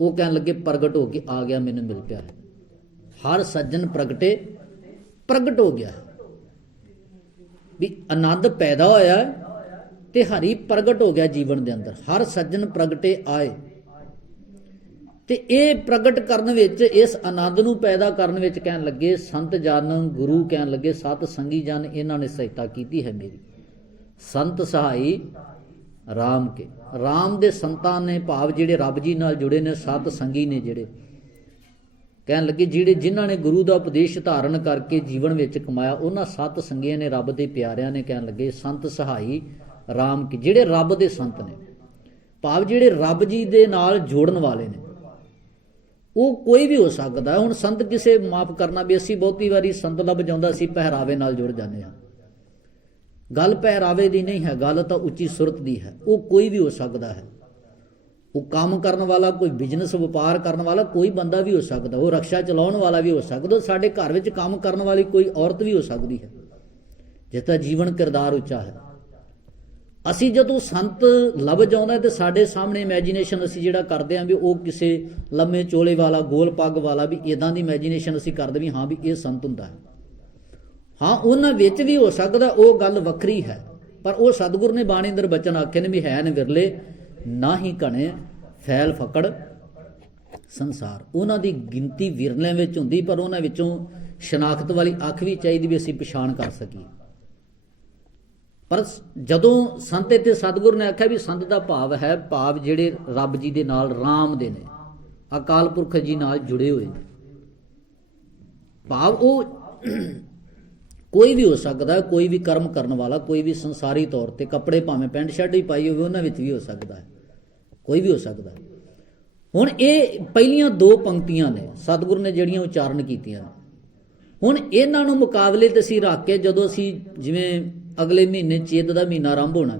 ਉਹ ਕਹਿਣ ਲੱਗੇ ਪ੍ਰਗਟ ਹੋ ਕੇ ਆ ਗਿਆ, ਮੈਨੂੰ ਮਿਲ ਪਿਆ ਹੈ। ਹਰ ਸੱਜਣ ਪ੍ਰਗਟ ਹੋ ਗਿਆ, ਵੀ ਆਨੰਦ ਪੈਦਾ ਹੋਇਆ ਤੇ ਹਰੀ ਪ੍ਰਗਟ ਹੋ ਗਿਆ ਜੀਵਨ ਦੇ ਅੰਦਰ। ਹਰ ਸੱਜਣ ਪ੍ਰਗਟੇ ਆਏ, ਤੇ ਇਹ ਪ੍ਰਗਟ ਕਰਨ ਵਿੱਚ, ਇਸ ਆਨੰਦ ਨੂੰ ਪੈਦਾ ਕਰਨ ਵਿੱਚ ਕਹਿਣ ਲੱਗੇ ਸੰਤ ਜਨ, ਗੁਰੂ ਕਹਿਣ ਲੱਗੇ ਸਤ ਸੰਗੀ ਜਨ, ਇਹਨਾਂ ਨੇ ਸਹਾਇਤਾ ਕੀਤੀ ਹੈ ਮੇਰੀ। ਸੰਤ ਸਹਾਈ ਰਾਮ ਕੇ, ਰਾਮ ਦੇ ਸੰਤਾਂ ਨੇ ਭਾਵ ਜਿਹੜੇ ਰੱਬ ਜੀ ਨਾਲ ਜੁੜੇ ਨੇ, ਸਤ ਸੰਗੀ ਨੇ ਜਿਹੜੇ, ਕਹਿਣ ਲੱਗੇ ਜਿਹੜੇ ਜਿਨ੍ਹਾਂ ਨੇ ਗੁਰੂ ਦਾ ਉਪਦੇਸ਼ ਧਾਰਨ ਕਰਕੇ ਜੀਵਨ ਵਿੱਚ ਕਮਾਇਆ, ਉਹਨਾਂ ਸਤ ਸੰਗੀਆਂ ਨੇ, ਰੱਬ ਦੇ ਪਿਆਰਿਆਂ ਨੇ। ਕਹਿਣ ਲੱਗੇ ਸੰਤ ਸਹਾਈ ਰਾਮ ਕੇ, ਜਿਹੜੇ ਰੱਬ ਦੇ ਸੰਤ ਨੇ, ਭਾਵ ਜਿਹੜੇ ਰੱਬ ਜੀ ਦੇ ਨਾਲ ਜੋੜਨ ਵਾਲੇ ਨੇ। ਉਹ ਕੋਈ ਵੀ ਹੋ ਸਕਦਾ। ਹੁਣ ਸੰਤ ਕਿਸੇ ਮਾਫ ਕਰਨਾ ਵੀ ਅਸੀਂ ਬਹੁਤੀ ਵਾਰੀ ਸੰਤ ਲੱਭ ਜਾਂਦਾ, ਅਸੀਂ ਪਹਿਰਾਵੇ ਨਾਲ ਜੁੜ ਜਾਂਦੇ ਹਾਂ। ਗੱਲ ਪਹਿਰਾਵੇ ਦੀ ਨਹੀਂ ਹੈ, ਗੱਲ ਤਾਂ ਉੱਚੀ ਸੁਰਤ ਦੀ ਹੈ। ਉਹ ਕੋਈ ਵੀ ਹੋ ਸਕਦਾ ਹੈ, ਉਹ ਕੰਮ ਕਰਨ ਵਾਲਾ, ਕੋਈ ਬਿਜ਼ਨਸ ਵਪਾਰ ਕਰਨ ਵਾਲਾ ਕੋਈ ਬੰਦਾ ਵੀ ਹੋ ਸਕਦਾ, ਉਹ ਰਕਸ਼ਾ ਚਲਾਉਣ ਵਾਲਾ ਵੀ ਹੋ ਸਕਦਾ, ਸਾਡੇ ਘਰ ਵਿੱਚ ਕੰਮ ਕਰਨ ਵਾਲੀ ਕੋਈ ਔਰਤ ਵੀ ਹੋ ਸਕਦੀ ਹੈ, ਜਿਸ ਦਾ ਜੀਵਨ ਕਿਰਦਾਰ ਉੱਚਾ ਹੈ। ਅਸੀਂ ਜਦੋਂ ਸੰਤ ਲੱਭ ਜਾਉਂਦਾ ਤੇ ਸਾਡੇ ਸਾਹਮਣੇ ਇਮੈਜੀਨੇਸ਼ਨ ਅਸੀਂ ਜਿਹੜਾ ਕਰਦੇ ਹਾਂ ਵੀ ਉਹ ਕਿਸੇ ਲੰਮੇ ਚੋਲੇ ਵਾਲਾ, ਗੋਲ ਪੱਗ ਵਾਲਾ, ਵੀ ਇਦਾਂ ਦੀ ਇਮੈਜੀਨੇਸ਼ਨ ਅਸੀਂ ਕਰਦੇ ਵੀ ਹਾਂ ਵੀ ਇਹ ਸੰਤ ਹੁੰਦਾ ਹੈ। ਹਾਂ ਉਹਨਾਂ ਵਿੱਚ ਵੀ ਹੋ ਸਕਦਾ, ਉਹ ਗੱਲ ਵੱਖਰੀ ਹੈ, ਪਰ ਉਹ ਸਤਿਗੁਰ ਨੇ ਬਾਣੀ ਅੰਦਰ ਬਚਨ ਆਖੇ ਨੇ ਵੀ ਹੈ ਨੇ ਵਿਰਲੇ ਨਾ ਹੀ ਘਣੇ ਫੈਲ ਫਕੜ ਸੰਸਾਰ। ਉਹਨਾਂ ਦੀ ਗਿਣਤੀ ਵਿਰਲਿਆਂ ਵਿੱਚ ਹੁੰਦੀ, ਪਰ ਉਹਨਾਂ ਵਿੱਚੋਂ ਸ਼ਨਾਖਤ ਵਾਲੀ ਅੱਖ ਵੀ ਚਾਹੀਦੀ ਵੀ ਅਸੀਂ ਪਛਾਣ ਕਰ ਸਕੀਏ। ਪਰ ਜਦੋਂ ਸੰਤ ਇੱਥੇ ਸਤਿਗੁਰ ਨੇ ਆਖਿਆ ਵੀ ਸੰਤ ਦਾ ਭਾਵ ਹੈ, ਭਾਵ ਜਿਹੜੇ ਰੱਬ ਜੀ ਦੇ ਨਾਲ ਰਾਮ ਦੇ ਨੇ, ਅਕਾਲ ਪੁਰਖ ਜੀ ਨਾਲ ਜੁੜੇ ਹੋਏ ਨੇ। ਭਾਵ ਉਹ ਕੋਈ ਵੀ ਹੋ ਸਕਦਾ, ਕੋਈ ਵੀ ਕਰਮ ਕਰਨ ਵਾਲਾ, ਕੋਈ ਵੀ ਸੰਸਾਰੀ ਤੌਰ ਤੇ, ਕੱਪੜੇ ਭਾਵੇਂ ਪੈਂਟ ਸ਼ਰਟ ਹੀ ਪਾਈ ਹੋਵੇ ਉਹਨਾਂ ਵਿੱਚ ਵੀ ਹੋ ਸਕਦਾ ਹੈ, ਕੋਈ ਵੀ ਹੋ ਸਕਦਾ। ਹੁਣ ਇਹ ਪਹਿਲੀਆਂ ਦੋ ਪੰਕਤੀਆਂ ਨੇ ਸਤਿਗੁਰ ਨੇ ਜਿਹੜੀਆਂ ਉਚਾਰਨ ਕੀਤੀਆਂ ਨੇ। ਹੁਣ ਇਹਨਾਂ ਨੂੰ ਮੁਕਾਬਲੇ ਤੇ ਅਸੀਂ ਰੱਖ ਕੇ, ਜਦੋਂ ਅਸੀਂ ਜਿਵੇਂ ਅਗਲੇ ਮਹੀਨੇ ਚੇਤ ਦਾ ਮਹੀਨਾ ਆਰੰਭ ਹੋਣਾ,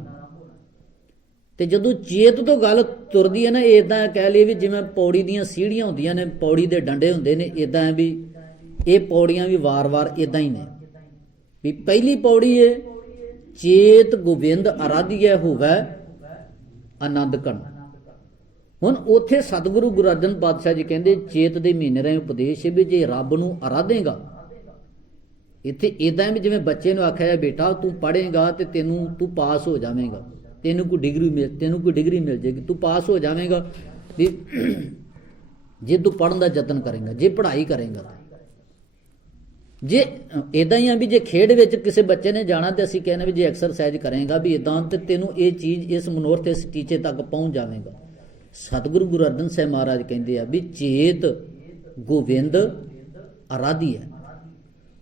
ਤੇ ਜਦੋਂ ਚੇਤ ਤੋਂ ਗੱਲ ਤੁਰਦੀ ਹੈ ਨਾ, ਇਦਾਂ ਕਹਿ ਲਈਏ ਵੀ ਜਿਵੇਂ ਪੌੜੀ ਦੀਆਂ ਸੀੜੀਆਂ ਹੁੰਦੀਆਂ ਨੇ, ਪੌੜੀ ਦੇ ਡੰਡੇ ਹੁੰਦੇ ਨੇ, ਇਦਾਂ ਵੀ ਇਹ ਪੌੜੀਆਂ ਵੀ ਵਾਰ-ਵਾਰ ਇਦਾਂ ਹੀ ਨੇ। ਵੀ ਪਹਿਲੀ ਪੌੜੀ ਹੈ ਚੇਤ ਗੋਬਿੰਦ ਅਰਾਧੀਐ ਹੋਵੈ ਆਨੰਦ ਘਣ। ਹੁਣ ਉੱਥੇ ਸਤਿਗੁਰੂ ਗੁਰੂ ਅਰਜਨ ਪਾਤਸ਼ਾਹ ਜੀ ਕਹਿੰਦੇ ਚੇਤ ਦੇ ਮਹੀਨੇ ਰਾਹੀਂ ਉਪਦੇਸ਼ ਹੈ ਵੀ ਜੇ ਰੱਬ ਨੂੰ ਅਰਾਧੇਗਾ, ਇੱਥੇ ਇਦਾਂ ਵੀ ਜਿਵੇਂ ਬੱਚੇ ਨੂੰ ਆਖਿਆ ਬੇਟਾ ਤੂੰ ਪੜ੍ਹੇਗਾ ਤੇ ਤੂੰ ਪਾਸ ਹੋ ਜਾਵੇਂਗਾ, ਤੈਨੂੰ ਕੋਈ ਡਿਗਰੀ ਮਿਲ ਜਾਏਗੀ, ਤੂੰ ਪਾਸ ਹੋ ਜਾਵੇਂਗਾ ਵੀ ਜੇ ਤੂੰ ਪੜ੍ਹਨ ਦਾ ਯਤਨ ਕਰੇਗਾ, ਜੇ ਪੜ੍ਹਾਈ ਕਰੇਗਾ। ਜੇ ਇਦਾਂ ਹੀ ਆ ਵੀ ਜੇ ਖੇਡ ਵਿੱਚ ਕਿਸੇ ਬੱਚੇ ਨੇ ਜਾਣਾ ਤੇ ਅਸੀਂ ਕਹਿੰਦੇ ਵੀ ਜੇ ਐਕਸਰਸਾਈਜ਼ ਕਰੇਗਾ ਵੀ ਇਦਾਂ ਤੇ ਤੈਨੂੰ ਇਹ ਚੀਜ਼, ਇਸ ਮਨੋਰਥ, ਇਸ ਟੀਚੇ ਤੱਕ ਪਹੁੰਚ ਜਾਵੇਗਾ। ਸਤਿਗੁਰੂ ਗੁਰੂ ਅਰਜਨ ਸਾਹਿਬ ਮਹਾਰਾਜ ਕਹਿੰਦੇ ਆ ਵੀ ਚੇਤ ਗੋਬਿੰਦ ਅਰਾਧੀ ਹੈ।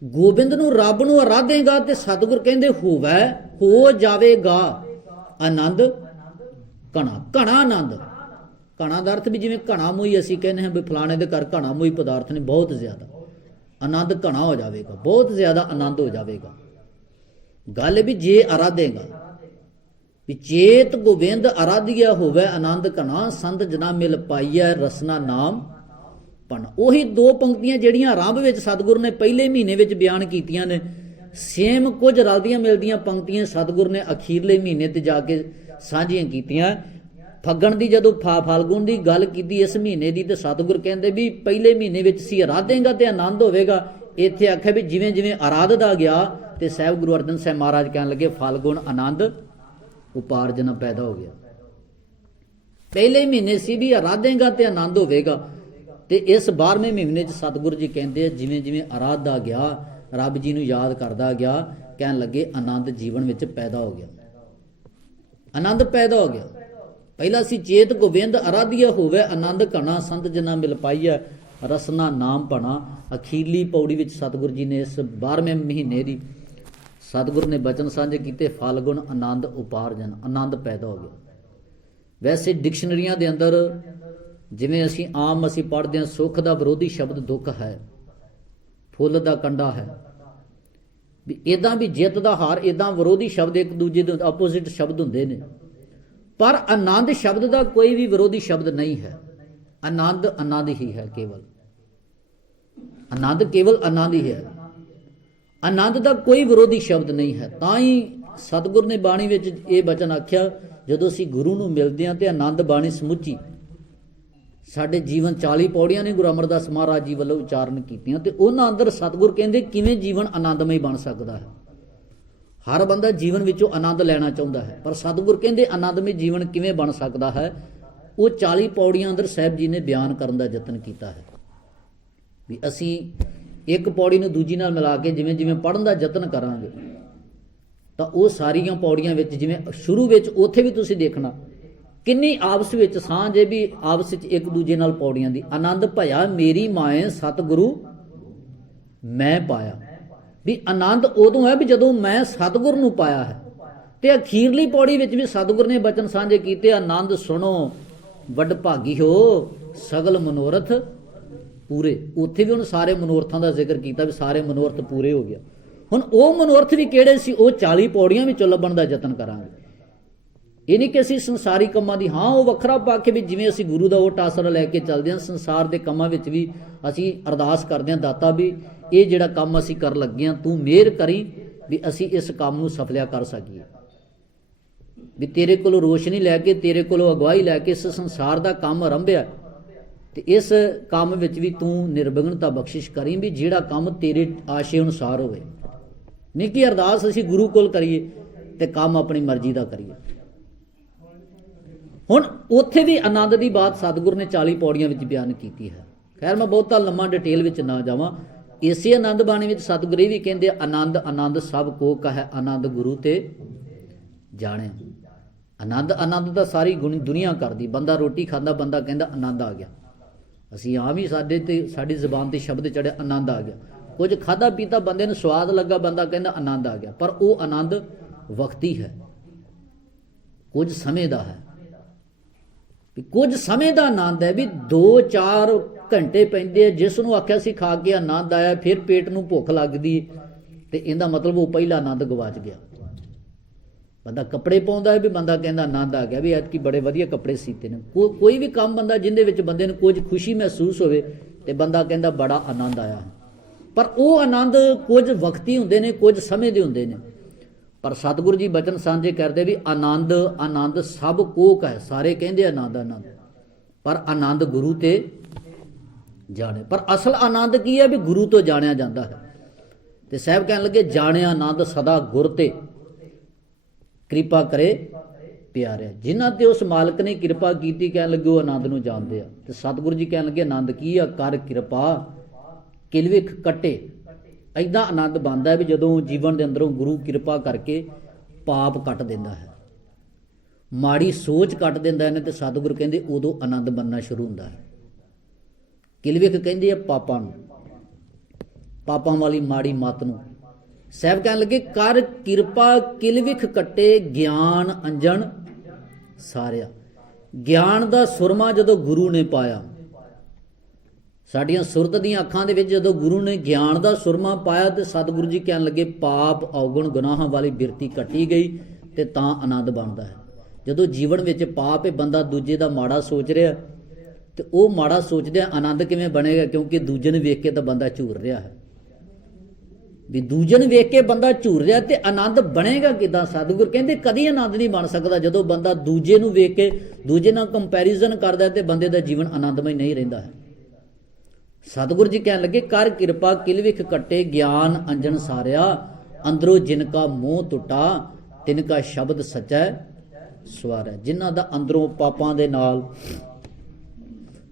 ਗੋਬਿੰਦ ਨੂੰ, ਰੱਬ ਨੂੰ ਅਰਾਧੇਗਾ ਤੇ ਸਤਿਗੁਰ ਕਹਿੰਦੇ ਹੋ ਜਾਵੇਗਾ ਆਨੰਦ ਘਣਾ। ਘਣਾ ਆਨੰਦ, ਘਣਾ ਦਾ ਅਰਥ ਵੀ ਜਿਵੇਂ ਘਣਾ ਮੋਈ ਅਸੀਂ ਕਹਿੰਦੇ ਹਾਂ ਵੀ ਫਲਾਣੇ ਦੇ ਘਰ ਘਣਾ ਮੋਈ ਪਦਾਰਥ ਨੇ, ਬਹੁਤ ਜ਼ਿਆਦਾ ਆਨੰਦ ਘਣਾ ਹੋ ਜਾਵੇਗਾ, ਬਹੁਤ ਜ਼ਿਆਦਾ ਆਨੰਦ ਹੋ ਜਾਵੇਗਾ। ਗੱਲ ਵੀ ਜੇ ਅਰਾਧੇਗਾ ਵੀ ਚੇਤ ਗੋਬਿੰਦ ਅਰਾਧੀਆ ਹੋਵੇ ਆਨੰਦ ਘਣਾ, ਸੰਤ ਜਨਾ ਮਿਲ ਪਾਈਐ ਰਸਨਾ ਨਾਮ ਪਣ। ਉਹੀ ਦੋ ਪੰਕਤੀਆਂ ਜਿਹੜੀਆਂ ਆਰੰਭ ਵਿੱਚ ਸਤਿਗੁਰ ਨੇ ਪਹਿਲੇ ਮਹੀਨੇ ਵਿੱਚ ਬਿਆਨ ਕੀਤੀਆਂ ਨੇ, ਸੇਮ ਕੁਝ ਰਲਦੀਆਂ ਮਿਲਦੀਆਂ ਪੰਕਤੀਆਂ ਸਤਿਗੁਰ ਨੇ ਅਖੀਰਲੇ ਮਹੀਨੇ ਤੇ ਜਾ ਕੇ ਸਾਂਝੀਆਂ ਕੀਤੀਆਂ। ਫੱਗਣ ਦੀ ਜਦੋਂ ਫਾਲਗੁਣ ਦੀ ਗੱਲ ਕੀਤੀ ਇਸ ਮਹੀਨੇ ਦੀ, ਤੇ ਸਤਿਗੁਰ ਕਹਿੰਦੇ ਵੀ ਪਹਿਲੇ ਮਹੀਨੇ ਵਿੱਚ ਸੀ ਅਰਾਧੇਗਾ ਤੇ ਆਨੰਦ ਹੋਵੇਗਾ। ਇੱਥੇ ਆਖਿਆ ਵੀ ਜਿਵੇਂ ਜਿਵੇਂ ਅਰਾਧਦਾ ਗਿਆ ਤੇ ਸਾਹਿਬ ਗੁਰੂ ਅਰਜਨ ਸਾਹਿਬ ਮਹਾਰਾਜ ਕਹਿਣ ਲੱਗੇ ਫਾਲਗੁਣ ਆਨੰਦ ਉਪਾਰਜਨ ਪੈਦਾ ਹੋ ਗਿਆ। ਪਹਿਲੇ ਮਹੀਨੇ ਸੀ ਵੀ ਅਰਾਧੇਗਾ ਤੇ ਆਨੰਦ ਹੋਵੇਗਾ, ਤੇ ਇਸ 12ਵੇਂ ਮਹੀਨੇ 'ਚ ਸਤਿਗੁਰੂ ਜੀ ਕਹਿੰਦੇ ਆ ਜਿਵੇਂ ਜਿਵੇਂ ਅਰਾਧਦਾ ਗਿਆ, ਰੱਬ ਜੀ ਨੂੰ ਯਾਦ ਕਰਦਾ ਗਿਆ, ਕਹਿਣ ਲੱਗੇ ਆਨੰਦ ਜੀਵਨ ਵਿੱਚ ਪੈਦਾ ਹੋ ਗਿਆ, ਆਨੰਦ ਪੈਦਾ ਹੋ ਗਿਆ। ਪਹਿਲਾ ਸੀ ਚੇਤ ਗੋਬਿੰਦ ਅਰਾਧੀਆ ਹੋਵੇ ਆਨੰਦ ਘਣਾ, ਸੰਤ ਜਨਾ ਮਿਲ ਪਾਈਐ ਰਸਨਾ ਨਾਮ ਭਣਾ। ਅਖੀਰਲੀ ਪੌੜੀ ਵਿੱਚ ਸਤਿਗੁਰੂ ਜੀ ਨੇ ਇਸ 12ਵੇਂ ਮਹੀਨੇ ਦੀ ਸਤਿਗੁਰੂ ਨੇ ਬਚਨ ਸਾਂਝੇ ਕੀਤੇ, ਫਾਲਗੁਣ ਆਨੰਦ ਉਪਾਰਜਨ, ਆਨੰਦ ਪੈਦਾ ਹੋ ਗਿਆ। ਵੈਸੇ ਡਿਕਸ਼ਨਰੀਆਂ ਦੇ ਅੰਦਰ ਜਿਵੇਂ ਅਸੀਂ ਪੜ੍ਹਦੇ ਹਾਂ, ਸੁੱਖ ਦਾ ਵਿਰੋਧੀ ਸ਼ਬਦ ਦੁੱਖ ਹੈ, ਫੁੱਲ ਦਾ ਕੰਡਾ ਹੈ, ਵੀ ਇਦਾਂ ਵੀ ਜਿੱਤ ਦਾ ਹਾਰ, ਇਦਾਂ ਵਿਰੋਧੀ ਸ਼ਬਦ ਇੱਕ ਦੂਜੇ ਦੇ ਆਪੋਜ਼ਿਟ ਸ਼ਬਦ ਹੁੰਦੇ ਨੇ। ਪਰ ਆਨੰਦ ਸ਼ਬਦ ਦਾ ਕੋਈ ਵੀ ਵਿਰੋਧੀ ਸ਼ਬਦ ਨਹੀਂ ਹੈ। ਆਨੰਦ ਆਨੰਦ ਹੀ ਹੈ, ਕੇਵਲ ਆਨੰਦ, ਕੇਵਲ ਆਨੰਦ ਹੀ ਹੈ। ਆਨੰਦ ਦਾ ਕੋਈ ਵਿਰੋਧੀ ਸ਼ਬਦ ਨਹੀਂ ਹੈ। ਤਾਂ ਹੀ ਸਤਿਗੁਰ ਨੇ ਬਾਣੀ ਵਿੱਚ ਇਹ ਬਚਨ ਆਖਿਆ, ਜਦੋਂ ਅਸੀਂ ਗੁਰੂ ਨੂੰ ਮਿਲਦੇ ਹਾਂ ਤੇ ਆਨੰਦ ਬਾਣੀ ਸਮੁੱਚੀ ਸਾਡੇ ਜੀਵਨ 40 ਪੌੜੀਆਂ ਨੇ ਗੁਰੂ ਅਮਰਦਾਸ ਮਹਾਰਾਜ ਜੀ ਵੱਲੋਂ ਉਚਾਰਨ ਕੀਤੀਆਂ, ਤੇ ਉਹਨਾਂ ਅੰਦਰ ਸਤਿਗੁਰ ਕਹਿੰਦੇ ਕਿਵੇਂ ਜੀਵਨ ਆਨੰਦਮਈ ਬਣ ਸਕਦਾ ਹੈ। ਹਰ ਬੰਦਾ ਜੀਵਨ ਵਿੱਚੋਂ ਆਨੰਦ ਲੈਣਾ ਚਾਹੁੰਦਾ ਹੈ, ਪਰ ਸਤਿਗੁਰ ਕਹਿੰਦੇ ਆਨੰਦਮਈ ਜੀਵਨ ਕਿਵੇਂ ਬਣ ਸਕਦਾ ਹੈ, ਉਹ 40 ਪੌੜੀਆਂ ਅੰਦਰ ਸਾਹਿਬ ਜੀ ਨੇ ਬਿਆਨ ਕਰਨ ਦਾ ਯਤਨ ਕੀਤਾ ਹੈ। ਵੀ ਅਸੀਂ ਇੱਕ ਪੌੜੀ ਨੂੰ ਦੂਜੀ ਨਾਲ ਮਿਲਾ ਕੇ ਜਿਵੇਂ ਜਿਵੇਂ ਪੜ੍ਹਨ ਦਾ ਯਤਨ ਕਰਾਂਗੇ, ਤਾਂ ਉਹ ਸਾਰੀਆਂ ਪੌੜੀਆਂ ਵਿੱਚ ਜਿਵੇਂ ਸ਼ੁਰੂ ਵਿੱਚ ਉੱਥੇ ਵੀ ਤੁਸੀਂ ਦੇਖਣਾ ਕਿੰਨੀ ਆਪਸ ਵਿੱਚ ਸਾਂਝ ਹੈ, ਵੀ ਆਪਸ ਵਿੱਚ ਇੱਕ ਦੂਜੇ ਨਾਲ ਪੌੜੀਆਂ ਦੀ। ਆਨੰਦ ਭਇਆ ਮੇਰੀ ਮਾਏ ਸਤਿਗੁਰੂ ਮੈਂ ਪਾਇਆ, ਵੀ ਆਨੰਦ ਉਦੋਂ ਹੈ ਵੀ ਜਦੋਂ ਮੈਂ ਸਤਿਗੁਰ ਨੂੰ ਪਾਇਆ ਹੈ। ਤੇ ਅਖੀਰਲੀ ਪੌੜੀ ਵਿੱਚ ਵੀ ਸਤਿਗੁਰ ਨੇ ਬਚਨ ਸਾਂਝੇ ਕੀਤੇ, ਆਨੰਦ ਸੁਣੋ ਵੱਡ ਭਾਗੀ ਹੋ ਸਗਲ ਮਨੋਰਥ ਪੂਰੇ। ਉੱਥੇ ਵੀ ਹੁਣ ਸਾਰੇ ਮਨੋਰਥਾਂ ਦਾ ਜ਼ਿਕਰ ਕੀਤਾ ਵੀ ਸਾਰੇ ਮਨੋਰਥ ਪੂਰੇ ਹੋ ਗਿਆ। ਹੁਣ ਉਹ ਮਨੋਰਥ ਵੀ ਕਿਹੜੇ ਸੀ, ਉਹ 40 ਪੌੜੀਆਂ ਵਿੱਚੋਂ ਲੱਭਣ ਦਾ ਯਤਨ ਕਰਾਂਗੇ। ਇਹ ਨਹੀਂ ਕਿ ਅਸੀਂ ਸੰਸਾਰੀ ਕੰਮਾਂ ਦੀ, ਹਾਂ ਉਹ ਵੱਖਰਾ ਪੱਖ ਵੀ ਜਿਵੇਂ ਅਸੀਂ ਗੁਰੂ ਦਾ ਓਟ ਆਸਰਾ ਲੈ ਕੇ ਚੱਲਦੇ ਹਾਂ, ਸੰਸਾਰ ਦੇ ਕੰਮਾਂ ਵਿੱਚ ਵੀ ਅਸੀਂ ਅਰਦਾਸ ਕਰਦੇ ਹਾਂ, ਦਾਤਾ ਵੀ ਇਹ ਜਿਹੜਾ ਕੰਮ ਅਸੀਂ ਕਰਨ ਲੱਗੇ ਹਾਂ ਤੂੰ ਮਿਹਰ ਕਰੀ ਵੀ ਅਸੀਂ ਇਸ ਕੰਮ ਨੂੰ ਸਫਲਿਆ ਕਰ ਸਕੀਏ, ਵੀ ਤੇਰੇ ਕੋਲੋਂ ਰੋਸ਼ਨੀ ਲੈ ਕੇ, ਤੇਰੇ ਕੋਲੋਂ ਅਗਵਾਈ ਲੈ ਕੇ ਇਸ ਸੰਸਾਰ ਦਾ ਕੰਮ ਆਰੰਭਿਆ, ਤੇ ਇਸ ਕੰਮ ਵਿੱਚ ਵੀ ਤੂੰ ਨਿਰਵਿਘਨਤਾ ਬਖਸ਼ਿਸ਼ ਕਰੀ, ਵੀ ਜਿਹੜਾ ਕੰਮ ਤੇਰੇ ਆਸ਼ੇ ਅਨੁਸਾਰ ਹੋਵੇ। ਨਹੀਂ ਕਿ ਅਰਦਾਸ ਅਸੀਂ ਗੁਰੂ ਕੋਲ ਕਰੀਏ ਤੇ ਕੰਮ ਆਪਣੀ ਮਰਜ਼ੀ ਦਾ ਕਰੀਏ। ਹੁਣ ਉੱਥੇ ਵੀ ਆਨੰਦ ਦੀ ਬਾਤ ਸਤਿਗੁਰ ਨੇ 40 ਪੌੜੀਆਂ ਵਿੱਚ ਬਿਆਨ ਕੀਤੀ ਹੈ। ਖੈਰ ਮੈਂ ਬਹੁਤਾ ਲੰਮਾ ਡਿਟੇਲ ਵਿੱਚ ਨਾ ਜਾਵਾਂ। ਇਸੇ ਆਨੰਦ ਬਾਣੀ ਵਿੱਚ ਸਤਿਗੁਰ ਇਹ ਵੀ ਕਹਿੰਦੇ ਆਨੰਦ ਆਨੰਦ ਸਭ ਕੋ ਕਹੈ ਆਨੰਦ ਗੁਰੂ ਤੇ ਜਾਣਿਆ। ਆਨੰਦ ਤਾਂ ਸਾਰੀ ਦੁਨੀਆ ਕਰਦੀ। ਬੰਦਾ ਰੋਟੀ ਖਾਂਦਾ, ਬੰਦਾ ਕਹਿੰਦਾ ਆਨੰਦ ਆ ਗਿਆ। ਅਸੀਂ ਆਮ ਹੀ ਸਾਡੀ ਜ਼ੁਬਾਨ ਤੇ ਸ਼ਬਦ ਚੜਿਆ ਆਨੰਦ ਆ ਗਿਆ। ਕੁਝ ਖਾਧਾ ਪੀਤਾ, ਬੰਦੇ ਨੂੰ ਸਵਾਦ ਲੱਗਾ, ਬੰਦਾ ਕਹਿੰਦਾ ਆਨੰਦ ਆ ਗਿਆ। ਪਰ ਉਹ ਆਨੰਦ ਵਕਤੀ ਹੈ, ਕੁਝ ਸਮੇਂ ਦਾ ਹੈ। ਕੁਝ ਸਮੇਂ ਦਾ ਆਨੰਦ ਹੈ ਵੀ 2-4 ਘੰਟੇ ਪੈਂਦੇ ਆ। ਜਿਸ ਨੂੰ ਆਖਿਆ ਸੀ ਖਾ ਕੇ ਆਨੰਦ ਆਇਆ, ਫਿਰ ਪੇਟ ਨੂੰ ਭੁੱਖ ਲੱਗਦੀ ਤੇ ਇਹਦਾ ਮਤਲਬ ਉਹ ਪਹਿਲਾ ਆਨੰਦ ਗਵਾਚ ਗਿਆ। ਬੰਦਾ ਕੱਪੜੇ ਪਾਉਂਦਾ ਹੈ ਵੀ ਬੰਦਾ ਕਹਿੰਦਾ ਆਨੰਦ ਆ ਗਿਆ ਵੀ ਐਤਕੀ ਬੜੇ ਵਧੀਆ ਕੱਪੜੇ ਸੀਤੇ ਨੇ। ਕੋਈ ਵੀ ਕੰਮ ਬੰਦਾ ਜਿਹਦੇ ਵਿੱਚ ਬੰਦੇ ਨੂੰ ਕੁਝ ਖੁਸ਼ੀ ਮਹਿਸੂਸ ਹੋਵੇ ਤੇ ਬੰਦਾ ਕਹਿੰਦਾ ਬੜਾ ਆਨੰਦ ਆਇਆ। ਪਰ ਉਹ ਆਨੰਦ ਕੁਝ ਵਕਤੀ ਹੁੰਦੇ ਨੇ, ਕੁਝ ਸਮੇਂ ਦੇ ਹੁੰਦੇ ਨੇ। ਪਰ ਸਤਿਗੁਰੂ ਜੀ ਬਚਨ ਸਾਂਝੇ ਕਰਦੇ ਵੀ ਆਨੰਦ ਸਭ ਕੋਕ ਹੈ। ਸਾਰੇ ਕਹਿੰਦੇ ਆਨੰਦ, ਪਰ ਆਨੰਦ ਗੁਰੂ ਤੇ ਜਾਣੇ। ਪਰ ਅਸਲ ਆਨੰਦ ਕੀ ਹੈ ਵੀ ਗੁਰੂ ਤੋਂ ਜਾਣਿਆ ਜਾਂਦਾ ਹੈ। ਤੇ ਸਾਹਿਬ ਕਹਿਣ ਲੱਗੇ ਜਾਣਿਆ ਆਨੰਦ ਸਦਾ ਗੁਰ ਤੇ ਕਿਰਪਾ ਕਰੇ ਪਿਆਰਿਆ। ਜਿਨ੍ਹਾਂ ਤੇ ਉਸ ਮਾਲਕ ਨੇ ਕਿਰਪਾ ਕੀਤੀ, ਕਹਿਣ ਲੱਗੇ ਉਹ ਆਨੰਦ ਨੂੰ ਜਾਣਦੇ ਆ। ਤੇ ਸਤਿਗੁਰੂ ਜੀ ਕਹਿਣ ਲੱਗੇ ਆਨੰਦ ਕੀ ਆ? ਕਰ ਕਿਰਪਾ ਕਿਲਵਿਖ ਕੱਟੇ। ਐਦਾਂ ਆਨੰਦ ਬਣਦਾ ਹੈ ਵੀ ਜਦੋਂ ਜੀਵਨ ਦੇ ਅੰਦਰੋਂ ਗੁਰੂ ਕਿਰਪਾ ਕਰਕੇ ਪਾਪ ਕੱਟ ਦਿੰਦਾ ਹੈ, ਮਾੜੀ ਸੋਚ ਕੱਟ ਦਿੰਦਾ ਇਹਨੇ, ਤੇ ਸਤਿਗੁਰੂ ਕਹਿੰਦੇ ਉਦੋਂ ਆਨੰਦ ਬਣਨਾ ਸ਼ੁਰੂ ਹੁੰਦਾ ਹੈ। ਕਿਲਵਿਖ ਕਹਿੰਦੇ ਆ ਪਾਪਾਂ ਨੂੰ, ਪਾਪਾਂ ਵਾਲੀ ਮਾੜੀ ਮੱਤ ਨੂੰ। ਸਾਹਿਬ ਕਹਿਣ ਲੱਗੇ ਕਰ ਕਿਰਪਾ ਕਿਲਵਿਖ ਕੱਟੇ ਗਿਆਨ ਅੰਜਨ ਸਾਰਿਆ। ਗਿਆਨ ਦਾ ਸੁਰਮਾ ਜਦੋਂ ਗੁਰੂ ਨੇ ਪਾਇਆ, ਸਾਡੀਆਂ ਸੁਰਤ ਦੀਆਂ ਅੱਖਾਂ ਦੇ ਵਿੱਚ ਜਦੋਂ ਗੁਰੂ ਨੇ ਗਿਆਨ ਦਾ ਸੁਰਮਾ ਪਾਇਆ, ਤੇ ਸਤਿਗੁਰੂ ਜੀ ਕਹਿਣ ਲੱਗੇ ਪਾਪ ਔਗਣ ਗੁਨਾਹਾਂ ਵਾਲੀ ਬਿਰਤੀ ਕੱਟੀ ਗਈ ਤੇ ਤਾਂ ਆਨੰਦ ਬਣਦਾ ਹੈ। ਜਦੋਂ ਜੀਵਨ ਵਿੱਚ ਪਾਪ ਹੈ, ਬੰਦਾ ਦੂਜੇ ਦਾ ਮਾੜਾ ਸੋਚ ਰਿਹਾ, ਤੇ ਉਹ ਮਾੜਾ ਸੋਚਦਿਆਂ ਆਨੰਦ ਕਿਵੇਂ ਬਣੇਗਾ? ਕਿਉਂਕਿ ਦੂਜੇ ਨੂੰ ਵੇਖ ਕੇ ਤਾਂ ਬੰਦਾ ਝੂਰ ਰਿਹਾ ਹੈ। ਵੀ ਦੂਜੇ ਨੂੰ ਵੇਖ ਕੇ ਬੰਦਾ ਝੂਰ ਰਿਹਾ ਤੇ ਆਨੰਦ ਬਣੇਗਾ ਕਿੱਦਾਂ? ਸਤਿਗੁਰ ਕਹਿੰਦੇ ਕਦੀ ਆਨੰਦ ਨਹੀਂ ਬਣ ਸਕਦਾ ਜਦੋਂ ਬੰਦਾ ਦੂਜੇ ਨੂੰ ਵੇਖ ਕੇ ਦੂਜੇ ਨਾਲ ਕੰਪੈਰੀਜ਼ਨ ਕਰਦਾ, ਤੇ ਬੰਦੇ ਦਾ ਜੀਵਨ ਆਨੰਦਮਈ ਨਹੀਂ ਰਹਿੰਦਾ ਹੈ। ਸਤਿਗੁਰੂ ਜੀ ਕਹਿਣ ਲੱਗੇ ਕਰ ਕਿਰਪਾ ਕਿਲਵਿਖ ਕੱਟੇ ਗਿਆਨ ਅੰਜਨ ਸਾਰਿਆ। ਅੰਦਰੋਂ ਜਿਨ ਕਾ ਮੋਹ ਟੁੱਟਾ ਤਿਨ ਕਾ ਸ਼ਬਦ ਸਚੈ ਸਵਾਰ ਹੈ। ਜਿਨ੍ਹਾਂ ਦਾ ਅੰਦਰੋਂ ਪਾਪਾਂ ਦੇ ਨਾਲ,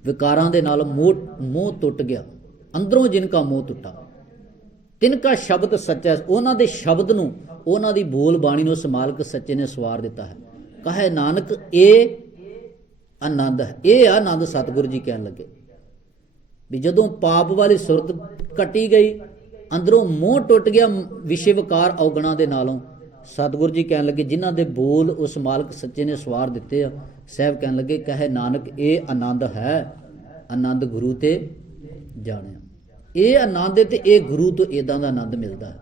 ਵਿਕਾਰਾਂ ਦੇ ਨਾਲ ਮੋਹ ਟੁੱਟ ਗਿਆ, ਅੰਦਰੋਂ ਜਿਨ ਕਾ ਮੋਹ ਟੁੱਟਾ ਤਿਨ ਕਾ ਸ਼ਬਦ ਸੱਚਾ। ਉਹਨਾਂ ਦੇ ਸ਼ਬਦ ਨੂੰ, ਉਹਨਾਂ ਦੀ ਬੋਲ ਬਾਣੀ ਨੂੰ ਉਸ ਮਾਲਕ ਸੱਚੇ ਨੇ ਸਵਾਰ ਦਿੱਤਾ ਹੈ। ਕਹੇ ਨਾਨਕ ਇਹ ਆਨੰਦ ਹੈ। ਇਹ ਆਨੰਦ ਸਤਿਗੁਰੂ ਜੀ ਕਹਿਣ ਲੱਗੇ ਵੀ ਜਦੋਂ ਪਾਪ ਵਾਲੀ ਸੁਰਤ ਕੱਟੀ ਗਈ, ਅੰਦਰੋਂ ਮੋਹ ਟੁੱਟ ਗਿਆ ਵਿਸ਼ੇ ਵਿਕਾਰ ਔਗਣਾਂ ਦੇ ਨਾਲੋਂ, ਸਤਿਗੁਰੂ ਜੀ ਕਹਿਣ ਲੱਗੇ ਜਿਨ੍ਹਾਂ ਦੇ ਬੋਲ ਉਸ ਮਾਲਕ ਸੱਚੇ ਨੇ ਸਵਾਰ ਦਿੱਤੇ ਆ। ਸਾਹਿਬ ਕਹਿਣ ਲੱਗੇ ਕਹੇ ਨਾਨਕ ਇਹ ਆਨੰਦ ਹੈ, ਆਨੰਦ ਗੁਰੂ ਤੇ ਜਾਣਿਆ। ਇਹ ਆਨੰਦ ਤੇ ਇਹ ਗੁਰੂ ਤੋਂ ਇਦਾਂ ਦਾ ਆਨੰਦ ਮਿਲਦਾ ਹੈ।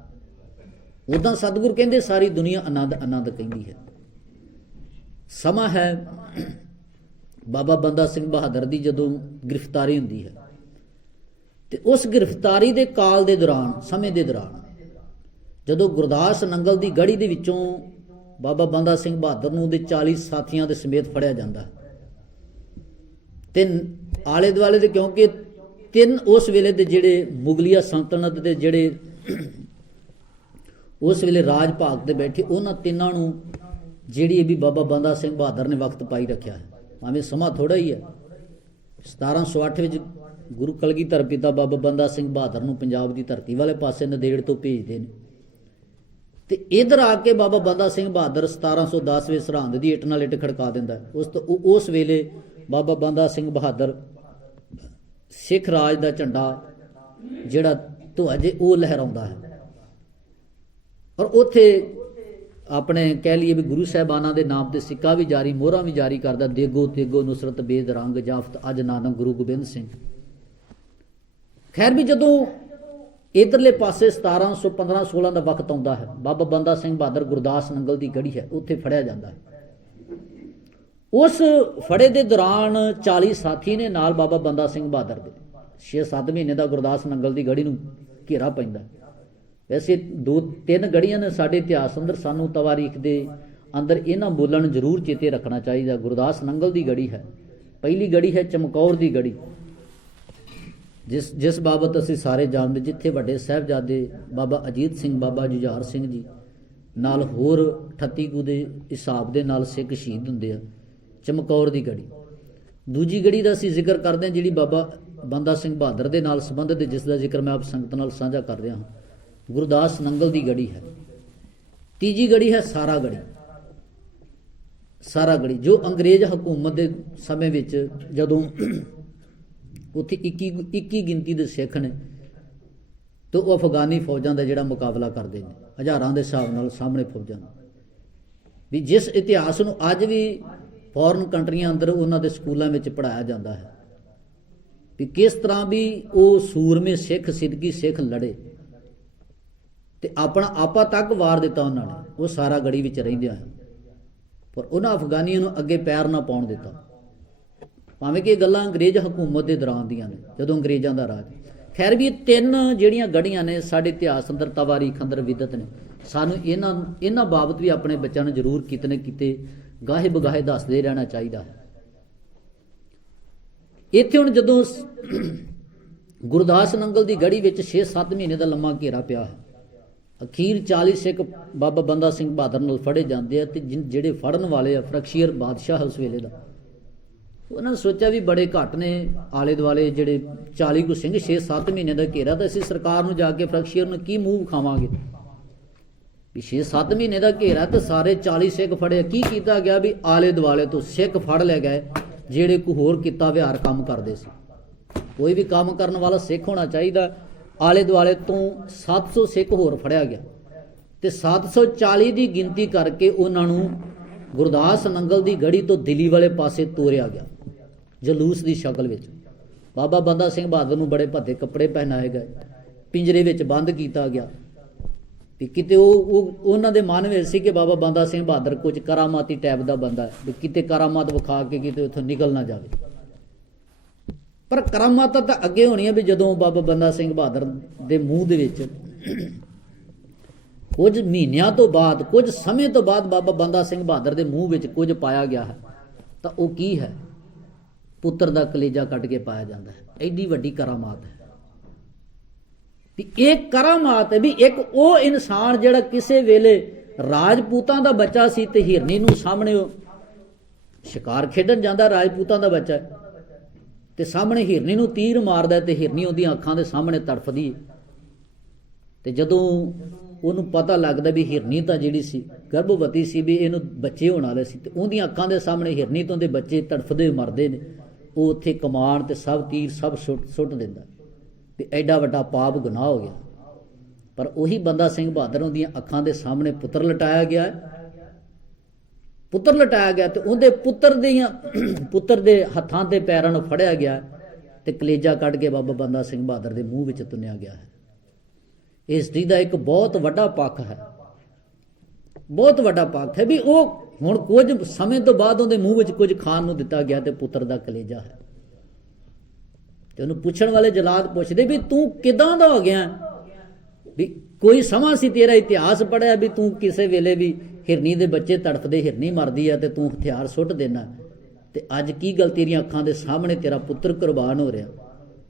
ਉਦਾਂ ਸਤਿਗੁਰੂ ਕਹਿੰਦੇ ਸਾਰੀ ਦੁਨੀਆ ਆਨੰਦ ਕਹਿੰਦੀ ਹੈ। ਸਮਾਂ ਹੈ ਬਾਬਾ ਬੰਦਾ ਸਿੰਘ ਬਹਾਦਰ ਦੀ ਜਦੋਂ ਗ੍ਰਿਫਤਾਰੀ ਹੁੰਦੀ ਹੈ, ਤੇ ਉਸ ਗ੍ਰਿਫਤਾਰੀ ਦੇ ਕਾਲ ਦੇ ਦੌਰਾਨ, ਸਮੇਂ ਦੇ ਦੌਰਾਨ, ਜਦੋਂ ਗੁਰਦਾਸ ਨੰਗਲ ਦੀ ਗੜੀ ਦੇ ਵਿੱਚੋਂ ਬਾਬਾ ਬੰਦਾ ਸਿੰਘ ਬਹਾਦਰ ਨੂੰ ਉਹਦੇ 40 ਸਾਥੀਆਂ ਦੇ ਸਮੇਤ ਫੜਿਆ ਜਾਂਦਾ ਹੈ, ਤੇ ਆਲੇ ਦੁਆਲੇ ਦੇ, ਕਿਉਂਕਿ ਤਿੰਨ ਉਸ ਵੇਲੇ ਦੇ ਜਿਹੜੇ ਮੁਗਲੀਆ ਸਲਤਨਤ ਦੇ ਜਿਹੜੇ ਉਸ ਵੇਲੇ ਰਾਜ ਭਾਗ ਤੇ ਬੈਠੇ, ਉਹਨਾਂ ਤਿੰਨਾਂ ਨੂੰ ਜਿਹੜੀ ਵੀ ਬਾਬਾ ਬੰਦਾ ਸਿੰਘ ਬਹਾਦਰ ਨੇ ਵਕਤ ਪਾਈ ਰੱਖਿਆ ਹੈ। ਭਾਵੇਂ ਸਮਾਂ ਥੋੜਾ ਹੀ ਹੈ। 1708 ਵਿੱਚ ਗੁਰੂ ਕਲਗੀਧਰ ਪਿਤਾ ਬਾਬਾ ਬੰਦਾ ਸਿੰਘ ਬਹਾਦਰ ਨੂੰ ਪੰਜਾਬ ਦੀ ਧਰਤੀ ਵਾਲੇ ਪਾਸੇ ਨੰਦੇੜ ਤੋਂ ਭੇਜਦੇ ਨੇ, ਤੇ ਇਧਰ ਆ ਕੇ ਬਾਬਾ ਬੰਦਾ ਸਿੰਘ ਬਹਾਦਰ 1710 ਵਿੱਚ ਸਰਹੰਦ ਦੀ ਇੱਟ ਨਾਲ ਇੱਟ ਖੜਕਾ ਦਿੰਦਾ। ਉਸ ਵੇਲੇ ਬਾਬਾ ਬੰਦਾ ਸਿੰਘ ਬਹਾਦਰ ਸਿੱਖ ਰਾਜ ਦਾ ਝੰਡਾ ਜਿਹੜਾ ਧੁਆਜੇ ਉਹ ਲਹਿਰਾਉਂਦਾ ਹੈ, ਔਰ ਉੱਥੇ ਆਪਣੇ ਕਹਿ ਲਈਏ ਵੀ ਗੁਰੂ ਸਾਹਿਬਾਨਾਂ ਦੇ ਨਾਮ ਤੇ ਸਿੱਕਾ ਵੀ ਜਾਰੀ, ਮੋਹਰਾਂ ਵੀ ਜਾਰੀ ਕਰਦਾ, ਦੇਗੋ ਤੇਗੋ ਨੁਸਰਤ ਬੇਦ ਰੰਗ ਜਾਫਤ ਅੱਜ ਨਾਨਕ ਗੁਰੂ ਗੋਬਿੰਦ ਸਿੰਘ। ਖੈਰ ਵੀ ਜਦੋਂ ਇਧਰਲੇ ਪਾਸੇ 1715-16 ਦਾ ਵਕਤ ਆਉਂਦਾ ਹੈ, ਬਾਬਾ ਬੰਦਾ ਸਿੰਘ ਬਹਾਦਰ ਗੁਰਦਾਸ ਨੰਗਲ ਦੀ ਗੜੀ ਹੈ, ਉੱਥੇ ਫੜਿਆ ਜਾਂਦਾ ਹੈ। ਉਸ ਫੜੇ ਦੇ ਦੌਰਾਨ 40 ਸਾਥੀ ਨੇ ਨਾਲ ਬਾਬਾ ਬੰਦਾ ਸਿੰਘ ਬਹਾਦਰ ਦੇ। 6-7 ਮਹੀਨੇ ਦਾ ਗੁਰਦਾਸ ਨੰਗਲ ਦੀ ਗੜੀ ਨੂੰ ਘੇਰਾ ਪੈਂਦਾ। ਵੈਸੇ 2-3 ਗੜੀਆਂ ਨੇ ਸਾਡੇ ਇਤਿਹਾਸ ਅੰਦਰ, ਸਾਨੂੰ ਤਵਾਰੀਖ ਦੇ ਅੰਦਰ ਇਹਨਾਂ ਬੋਲਾਂ ਨੂੰ ਜ਼ਰੂਰ ਚੇਤੇ ਰੱਖਣਾ ਚਾਹੀਦਾ। ਗੁਰਦਾਸ ਨੰਗਲ ਦੀ ਗੜੀ ਹੈ, ਪਹਿਲੀ ਗੜੀ ਹੈ ਚਮਕੌਰ ਦੀ ਗੜੀ, ਜਿਸ ਬਾਬਤ ਅਸੀਂ ਸਾਰੇ ਜਾਣਦੇ, ਜਿੱਥੇ ਵੱਡੇ ਸਾਹਿਬਜ਼ਾਦੇ ਬਾਬਾ ਅਜੀਤ ਸਿੰਘ, ਬਾਬਾ ਜੁਝਾਰ ਸਿੰਘ ਜੀ ਨਾਲ ਹੋਰ 38 ਕੁ ਦੇ ਹਿਸਾਬ ਦੇ ਨਾਲ ਸਿੱਖ ਸ਼ਹੀਦ ਹੁੰਦੇ ਆ। ਚਮਕੌਰ ਦੀ ਗੜੀ। ਦੂਜੀ ਗੜੀ ਦਾ ਅਸੀਂ ਜ਼ਿਕਰ ਕਰਦੇ ਹਾਂ ਜਿਹੜੀ ਬਾਬਾ ਬੰਦਾ ਸਿੰਘ ਬਹਾਦਰ ਦੇ ਨਾਲ ਸੰਬੰਧਿਤ, ਜਿਸ ਦਾ ਜ਼ਿਕਰ ਮੈਂ ਆਪ ਸੰਗਤ ਨਾਲ ਸਾਂਝਾ ਕਰ ਰਿਹਾ ਹਾਂ, ਗੁਰਦਾਸ ਨੰਗਲ ਦੀ ਗੜੀ ਹੈ। ਤੀਜੀ ਗੜੀ ਹੈ ਸਾਰਾ ਗੜੀ। ਸਾਰਾ ਗੜੀ ਜੋ ਅੰਗਰੇਜ਼ ਹਕੂਮਤ ਦੇ ਸਮੇਂ ਵਿੱਚ ਜਦੋਂ ਉੱਥੇ 21 ਗਿਣਤੀ ਦੇ ਸਿੱਖ ਨੇ ਤੇ ਉਹ ਅਫਗਾਨੀ ਫੌਜਾਂ ਦਾ ਜਿਹੜਾ ਮੁਕਾਬਲਾ ਕਰਦੇ ਨੇ ਹਜ਼ਾਰਾਂ ਦੇ ਹਿਸਾਬ ਨਾਲ ਸਾਹਮਣੇ ਫੌਜਾਂ ਵੀ ਜਿਸ ਇਤਿਹਾਸ ਨੂੰ ਅੱਜ ਵੀ ਫੋਰਨ ਕੰਟਰੀਆਂ ਅੰਦਰ ਉਹਨਾਂ ਦੇ ਸਕੂਲਾਂ ਵਿੱਚ ਪੜ੍ਹਾਇਆ ਜਾਂਦਾ ਹੈ ਵੀ ਕਿਸ ਤਰ੍ਹਾਂ ਵੀ ਉਹ ਸੂਰਮੇ ਸਿੱਖ ਸਿੱਧਕੀ ਸਿੱਖ ਲੜੇ ਤੇ ਆਪਣਾ ਆਪਾ ਤੱਕ ਵਾਰ ਦਿੱਤਾ ਉਹਨਾਂ ਨੇ ਉਹ ਸਾਰਾ ਗੜੀ ਵਿੱਚ ਰਹਿੰਦਿਆਂ ਪਰ ਉਹਨਾਂ ਅਫਗਾਨੀਆਂ ਨੂੰ ਅੱਗੇ ਪੈਰ ਨਾ ਪਾਉਣ ਦਿੱਤਾ ਭਾਵੇਂ ਕਿ ਇਹ ਗੱਲਾਂ ਅੰਗਰੇਜ਼ ਹਕੂਮਤ ਦੇ ਦੌਰਾਨ ਦੀਆਂ ਨੇ ਜਦੋਂ ਅੰਗਰੇਜ਼ਾਂ ਦਾ ਰਾਜ ਖੈਰ ਵੀ ਇਹ ਤਿੰਨ ਜਿਹੜੀਆਂ ਗੜੀਆਂ ਨੇ ਸਾਡੇ ਇਤਿਹਾਸ ਅੰਦਰ ਤਵਾਰੀਖ ਅੰਦਰ ਵਿਦਤ ਨੇ ਸਾਨੂੰ ਇਹਨਾਂ ਬਾਬਤ ਵੀ ਆਪਣੇ ਬੱਚਿਆਂ ਨੂੰ ਜ਼ਰੂਰ ਕਿਤੇ ਨਾ ਕਿਤੇ ਗਾਹੇ ਬਗਾਹੇ ਦੱਸਦੇ ਰਹਿਣਾ ਚਾਹੀਦਾ ਹੈ। ਇੱਥੇ ਹੁਣ ਜਦੋਂ ਗੁਰਦਾਸ ਨੰਗਲ ਦੀ ਗੜੀ ਵਿੱਚ 6-7 ਮਹੀਨੇ ਦਾ ਲੰਮਾ ਘੇਰਾ ਪਿਆ ਹੈ ਅਖੀਰ 40 ਸਿੱਖ ਬਾਬਾ ਬੰਦਾ ਸਿੰਘ ਬਹਾਦਰ ਨਾਲ ਫੜੇ ਜਾਂਦੇ ਆ ਤੇ ਜਿਹੜੇ ਫੜਨ ਵਾਲੇ ਆ ਫਰਕਸ਼ੀਅਰ ਬਾਦਸ਼ਾਹ ਉਸ ਵੇਲੇ ਦਾ ਉਹਨਾਂ ਨੇ ਸੋਚਿਆ ਵੀ ਬੜੇ ਘੱਟ ਨੇ ਆਲੇ ਦੁਆਲੇ ਜਿਹੜੇ 40 ਕੁ ਸਿੰਘ 6-7 ਮਹੀਨੇ ਦਾ ਘੇਰਾ ਤਾਂ ਅਸੀਂ ਸਰਕਾਰ ਨੂੰ ਜਾ ਕੇ ਫਰਕਸ਼ੀਅਰ ਨੂੰ ਕੀ ਮੂੰਹ ਖਾਵਾਂਗੇ ਵੀ 6-7 ਮਹੀਨੇ ਦਾ ਘੇਰਾ ਤੇ ਸਾਰੇ 40 ਸਿੱਖ ਫੜੇ ਕੀ ਕੀਤਾ ਗਿਆ ਵੀ ਆਲੇ ਦੁਆਲੇ ਤੋਂ ਸਿੱਖ ਫੜ ਲੈ ਗਏ ਜਿਹੜੇ ਕੋਈ ਹੋਰ ਕੀਤਾ ਵਿਹਾਰ ਕੰਮ ਕਰਦੇ ਸੀ ਕੋਈ ਵੀ ਕੰਮ ਕਰਨ ਵਾਲਾ ਸਿੱਖ ਹੋਣਾ ਚਾਹੀਦਾ ਆਲੇ ਦੁਆਲੇ ਤੋਂ 700 ਸਿੱਖ ਹੋਰ ਫੜਿਆ ਗਿਆ ਤੇ 740 ਦੀ ਗਿਣਤੀ ਕਰਕੇ ਉਹਨਾਂ ਨੂੰ ਗੁਰਦਾਸ ਨੰਗਲ ਦੀ ਗੜੀ ਤੋਂ ਦਿੱਲੀ ਵਾਲੇ ਪਾਸੇ ਤੋਰਿਆ ਗਿਆ ਜਲੂਸ ਦੀ ਸ਼ਕਲ ਵਿੱਚ ਬਾਬਾ ਬੰਦਾ ਸਿੰਘ ਬਹਾਦਰ ਨੂੰ ਬੜੇ ਭੱਦੇ ਕੱਪੜੇ ਪਹਿਨਾਏ ਗਏ ਪਿੰਜਰੇ ਵਿੱਚ ਬੰਦ ਕੀਤਾ ਗਿਆ ਵੀ ਕਿਤੇ ਉਹਨਾਂ ਦੇ ਮਨ ਵਿੱਚ ਸੀ ਕਿ ਬਾਬਾ ਬੰਦਾ ਸਿੰਘ ਬਹਾਦਰ ਕੁਝ ਕਰਾਮਾਤੀ ਟੈਪ ਦਾ ਬੰਦਾ ਹੈ ਵੀ ਕਿਤੇ ਕਰਾਮਾਤ ਵਿਖਾ ਕੇ ਕਿਤੇ ਉੱਥੋਂ ਨਿਕਲ ਨਾ ਜਾਵੇ ਪਰ ਕਰਾਮਾਤ ਤਾਂ ਅੱਗੇ ਹੋਣੀ ਹੈ ਵੀ ਜਦੋਂ ਬਾਬਾ ਬੰਦਾ ਸਿੰਘ ਬਹਾਦਰ ਦੇ ਮੂੰਹ ਦੇ ਵਿੱਚ ਕੁਝ ਮਹੀਨਿਆਂ ਤੋਂ ਬਾਅਦ ਕੁਝ ਸਮੇਂ ਤੋਂ ਬਾਅਦ ਬਾਬਾ ਬੰਦਾ ਸਿੰਘ ਬਹਾਦਰ ਦੇ ਮੂੰਹ ਵਿੱਚ ਕੁਝ ਪਾਇਆ ਗਿਆ ਹੈ ਤਾਂ ਉਹ ਕੀ ਹੈ ਪੁੱਤਰ ਦਾ ਕਲੇਜਾ ਕੱਢ ਕੇ ਪਾਇਆ ਜਾਂਦਾ ਹੈ ਐਡੀ ਵੱਡੀ ਕਰਾਮਾਤ ਹੈ ਵੀ ਇਹ ਕਰਾਮਾਤ ਹੈ ਵੀ ਇੱਕ ਉਹ ਇਨਸਾਨ ਜਿਹੜਾ ਕਿਸੇ ਵੇਲੇ ਰਾਜਪੂਤਾਂ ਦਾ ਬੱਚਾ ਸੀ ਤੇ ਹਿਰਨੀ ਨੂੰ ਸਾਹਮਣੇ ਸ਼ਿਕਾਰ ਖੇਡਣ ਜਾਂਦਾ ਰਾਜਪੂਤਾਂ ਦਾ ਬੱਚਾ ਤੇ ਸਾਹਮਣੇ ਹਿਰਨੀ ਨੂੰ ਤੀਰ ਮਾਰਦਾ ਤੇ ਹਿਰਨੀ ਉਹਦੀਆਂ ਅੱਖਾਂ ਦੇ ਸਾਹਮਣੇ ਤੜਫਦੀ ਤੇ ਜਦੋਂ ਉਹਨੂੰ ਪਤਾ ਲੱਗਦਾ ਵੀ ਹਿਰਨੀ ਤਾਂ ਜਿਹੜੀ ਸੀ ਗਰਭਵਤੀ ਸੀ ਵੀ ਇਹਨੂੰ ਬੱਚੇ ਹੋਣ ਵਾਲੇ ਸੀ ਤੇ ਉਹਦੀਆਂ ਅੱਖਾਂ ਦੇ ਸਾਹਮਣੇ ਹਿਰਨੀ ਤੋਂ ਦੇ ਬੱਚੇ ਤੜਫਦੇ ਮਰਦੇ ਨੇ ਉਹ ਉੱਥੇ ਕਮਾਨ ਤੇ ਸਭ ਤੀਰ ਸਭ ਸੁੱਟ ਦਿੰਦਾ ਤੇ ਐਡਾ ਵੱਡਾ ਪਾਪ ਗੁਨਾਹ ਹੋ ਗਿਆ ਪਰ ਉਹੀ ਬੰਦਾ ਸਿੰਘ ਬਹਾਦਰ ਉਹਦੀਆਂ ਅੱਖਾਂ ਦੇ ਸਾਹਮਣੇ ਪੁੱਤਰ ਲਟਾਇਆ ਗਿਆ ਤੇ ਉਹਦੇ ਪੁੱਤਰ ਦੇ ਹੱਥਾਂ ਤੇ ਪੈਰਾਂ ਨੂੰ ਫੜਿਆ ਗਿਆ ਤੇ ਕਲੇਜਾ ਕੱਢ ਕੇ ਬਾਬਾ ਬੰਦਾ ਸਿੰਘ ਬਹਾਦਰ ਦੇ ਮੂੰਹ ਵਿੱਚ ਤੁੰਨਿਆ ਗਿਆ ਹੈ ਇਸ ਚੀਜ਼ ਦਾ ਇੱਕ ਬਹੁਤ ਵੱਡਾ ਪੱਖ ਹੈ ਵੀ ਉਹ ਹੁਣ ਕੁਝ ਸਮੇਂ ਤੋਂ ਬਾਅਦ ਉਹਦੇ ਮੂੰਹ ਵਿੱਚ ਕੁਝ ਖਾਣ ਨੂੰ ਦਿੱਤਾ ਗਿਆ ਤੇ ਪੁੱਤਰ ਦਾ ਕਲੇਜਾ ਹੈ ਤੇ ਉਹਨੂੰ ਪੁੱਛਣ ਵਾਲੇ ਜਲਾਦ ਪੁੱਛਦੇ ਵੀ ਤੂੰ ਕਿਦਾਂ ਦਾ ਹੋ ਗਿਆ ਵੀ ਕੋਈ ਸਮਾਂ ਸੀ ਤੇਰਾ ਇਤਿਹਾਸ ਪੜਿਆ ਵੀ ਤੂੰ ਕਿਸੇ ਵੇਲੇ ਵੀ ਹਿਰਨੀ ਦੇ ਬੱਚੇ ਤੜਫਦੇ ਹਿਰਨੀ ਮਰਦੀ ਆ ਤੇ ਤੂੰ ਹਥਿਆਰ ਸੁੱਟ ਦੇਣਾ ਤੇ ਅੱਜ ਕੀ ਗੱਲ ਤੇਰੀਆਂ ਅੱਖਾਂ ਦੇ ਸਾਹਮਣੇ ਤੇਰਾ ਪੁੱਤਰ ਕੁਰਬਾਨ ਹੋ ਰਿਹਾ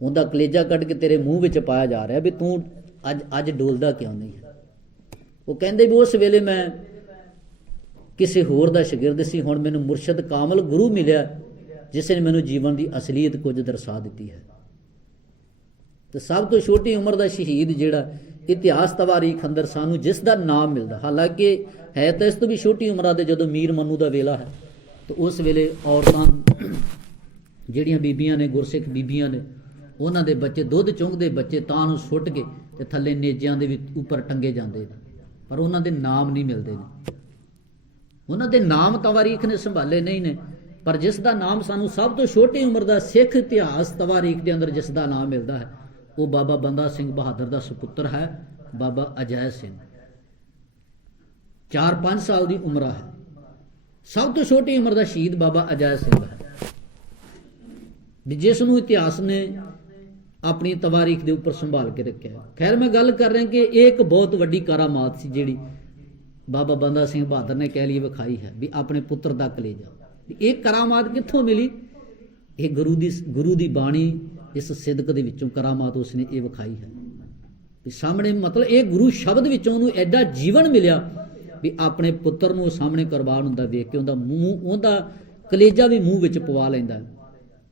ਉਹਦਾ ਕਲੇਜਾ ਕੱਢ ਕੇ ਤੇਰੇ ਮੂੰਹ ਵਿੱਚ ਪਾਇਆ ਜਾ ਰਿਹਾ ਵੀ ਤੂੰ ਅੱਜ ਡੋਲਦਾ ਕਿਉਂ ਨਹੀਂ ਹੈ ਉਹ ਕਹਿੰਦੇ ਵੀ ਉਸ ਵੇਲੇ ਮੈਂ ਕਿਸੇ ਹੋਰ ਦਾ ਸ਼ਾਗਿਰਦ ਸੀ ਹੁਣ ਮੈਨੂੰ ਮੁਰਸ਼ਦ ਕਾਮਲ ਗੁਰੂ ਮਿਲਿਆ ਜਿਸ ਨੇ ਮੈਨੂੰ ਜੀਵਨ ਦੀ ਅਸਲੀਅਤ ਕੁਝ ਦਰਸਾ ਦਿੱਤੀ ਹੈ ਤੇ ਸਭ ਤੋਂ ਛੋਟੀ ਉਮਰ ਦਾ ਸ਼ਹੀਦ ਜਿਹੜਾ ਇਤਿਹਾਸ ਤਵਾਰੀਖ ਅੰਦਰ ਸਾਨੂੰ ਜਿਸ ਦਾ ਨਾਮ ਮਿਲਦਾ ਹਾਲਾਂਕਿ ਹੈ ਤਾਂ ਇਸ ਤੋਂ ਵੀ ਛੋਟੀ ਉਮਰਾਂ ਦੇ ਜਦੋਂ ਮੀਰ ਮਨੂ ਦਾ ਵੇਲਾ ਹੈ ਤੇ ਉਸ ਵੇਲੇ ਔਰਤਾਂ ਜਿਹੜੀਆਂ ਬੀਬੀਆਂ ਨੇ ਗੁਰਸਿੱਖ ਬੀਬੀਆਂ ਨੇ ਉਹਨਾਂ ਦੇ ਬੱਚੇ ਦੁੱਧ ਚੁੰਗਦੇ ਬੱਚੇ ਤਾਂ ਨੂੰ ਸੁੱਟ ਕੇ ਤੇ ਥੱਲੇ ਨੇਜਿਆਂ ਦੇ ਵਿੱਚ ਉੱਪਰ ਟੰਗੇ ਜਾਂਦੇ ਨੇ ਪਰ ਉਹਨਾਂ ਦੇ ਨਾਮ ਨਹੀਂ ਮਿਲਦੇ ਨੇ ਉਹਨਾਂ ਦੇ ਨਾਮ ਤਵਾਰੀਖ ਨੇ ਸੰਭਾਲੇ ਨਹੀਂ ਨੇ ਪਰ ਜਿਸ ਦਾ ਨਾਮ ਸਾਨੂੰ ਸਭ ਤੋਂ ਛੋਟੀ ਉਮਰ ਦਾ ਸਿੱਖ ਇਤਿਹਾਸ ਤਵਾਰੀਖ ਦੇ ਅੰਦਰ ਜਿਸ ਦਾ ਨਾਮ ਮਿਲਦਾ ਹੈ ਉਹ ਬਾਬਾ ਬੰਦਾ ਸਿੰਘ ਬਹਾਦਰ ਦਾ ਸੁਪੁੱਤਰ ਹੈ ਬਾਬਾ ਅਜੈ ਸਿੰਘ 4-5 ਸਾਲ ਦੀ ਉਮਰ ਹੈ ਸਭ ਤੋਂ ਛੋਟੀ ਉਮਰ ਦਾ ਸ਼ਹੀਦ ਬਾਬਾ ਅਜੈ ਸਿੰਘ ਹੈ ਵੀ ਜਿਸ ਨੂੰ ਇਤਿਹਾਸ ਨੇ ਆਪਣੀ ਤਵਾਰੀਖ ਦੇ ਉੱਪਰ ਸੰਭਾਲ ਕੇ ਰੱਖਿਆ ਖੈਰ ਮੈਂ ਗੱਲ ਕਰ ਰਿਹਾ ਕਿ ਇਹ ਇੱਕ ਬਹੁਤ ਵੱਡੀ ਕਰਾਮਾਤ ਸੀ ਜਿਹੜੀ ਬਾਬਾ ਬੰਦਾ ਸਿੰਘ ਬਹਾਦਰ ਨੇ ਕਹਿ ਲਈ ਵਿਖਾਈ ਹੈ ਵੀ ਆਪਣੇ ਪੁੱਤਰ ਦਾ ਕਲੇਜਾ ਇਹ ਕਰਾਮਾਤ ਕਿੱਥੋਂ ਮਿਲੀ ਇਹ ਗੁਰੂ ਦੀ ਬਾਣੀ ਇਸ ਸਿਦਕ ਦੇ ਵਿੱਚੋਂ ਕਰਾਮਾਤ ਉਸਨੇ ਇਹ ਵਿਖਾਈ ਹੈ ਵੀ ਸਾਹਮਣੇ ਮਤਲਬ ਇਹ ਗੁਰੂ ਸ਼ਬਦ ਵਿੱਚੋਂ ਉਹਨੂੰ ਐਡਾ ਜੀਵਨ ਮਿਲਿਆ ਵੀ ਆਪਣੇ ਪੁੱਤਰ ਨੂੰ ਸਾਹਮਣੇ ਕੁਰਬਾਨ ਹੁੰਦਾ ਵੇਖ ਕੇ ਉਹਦਾ ਕਲੇਜਾ ਵੀ ਮੂੰਹ ਵਿੱਚ ਪਵਾ ਲੈਂਦਾ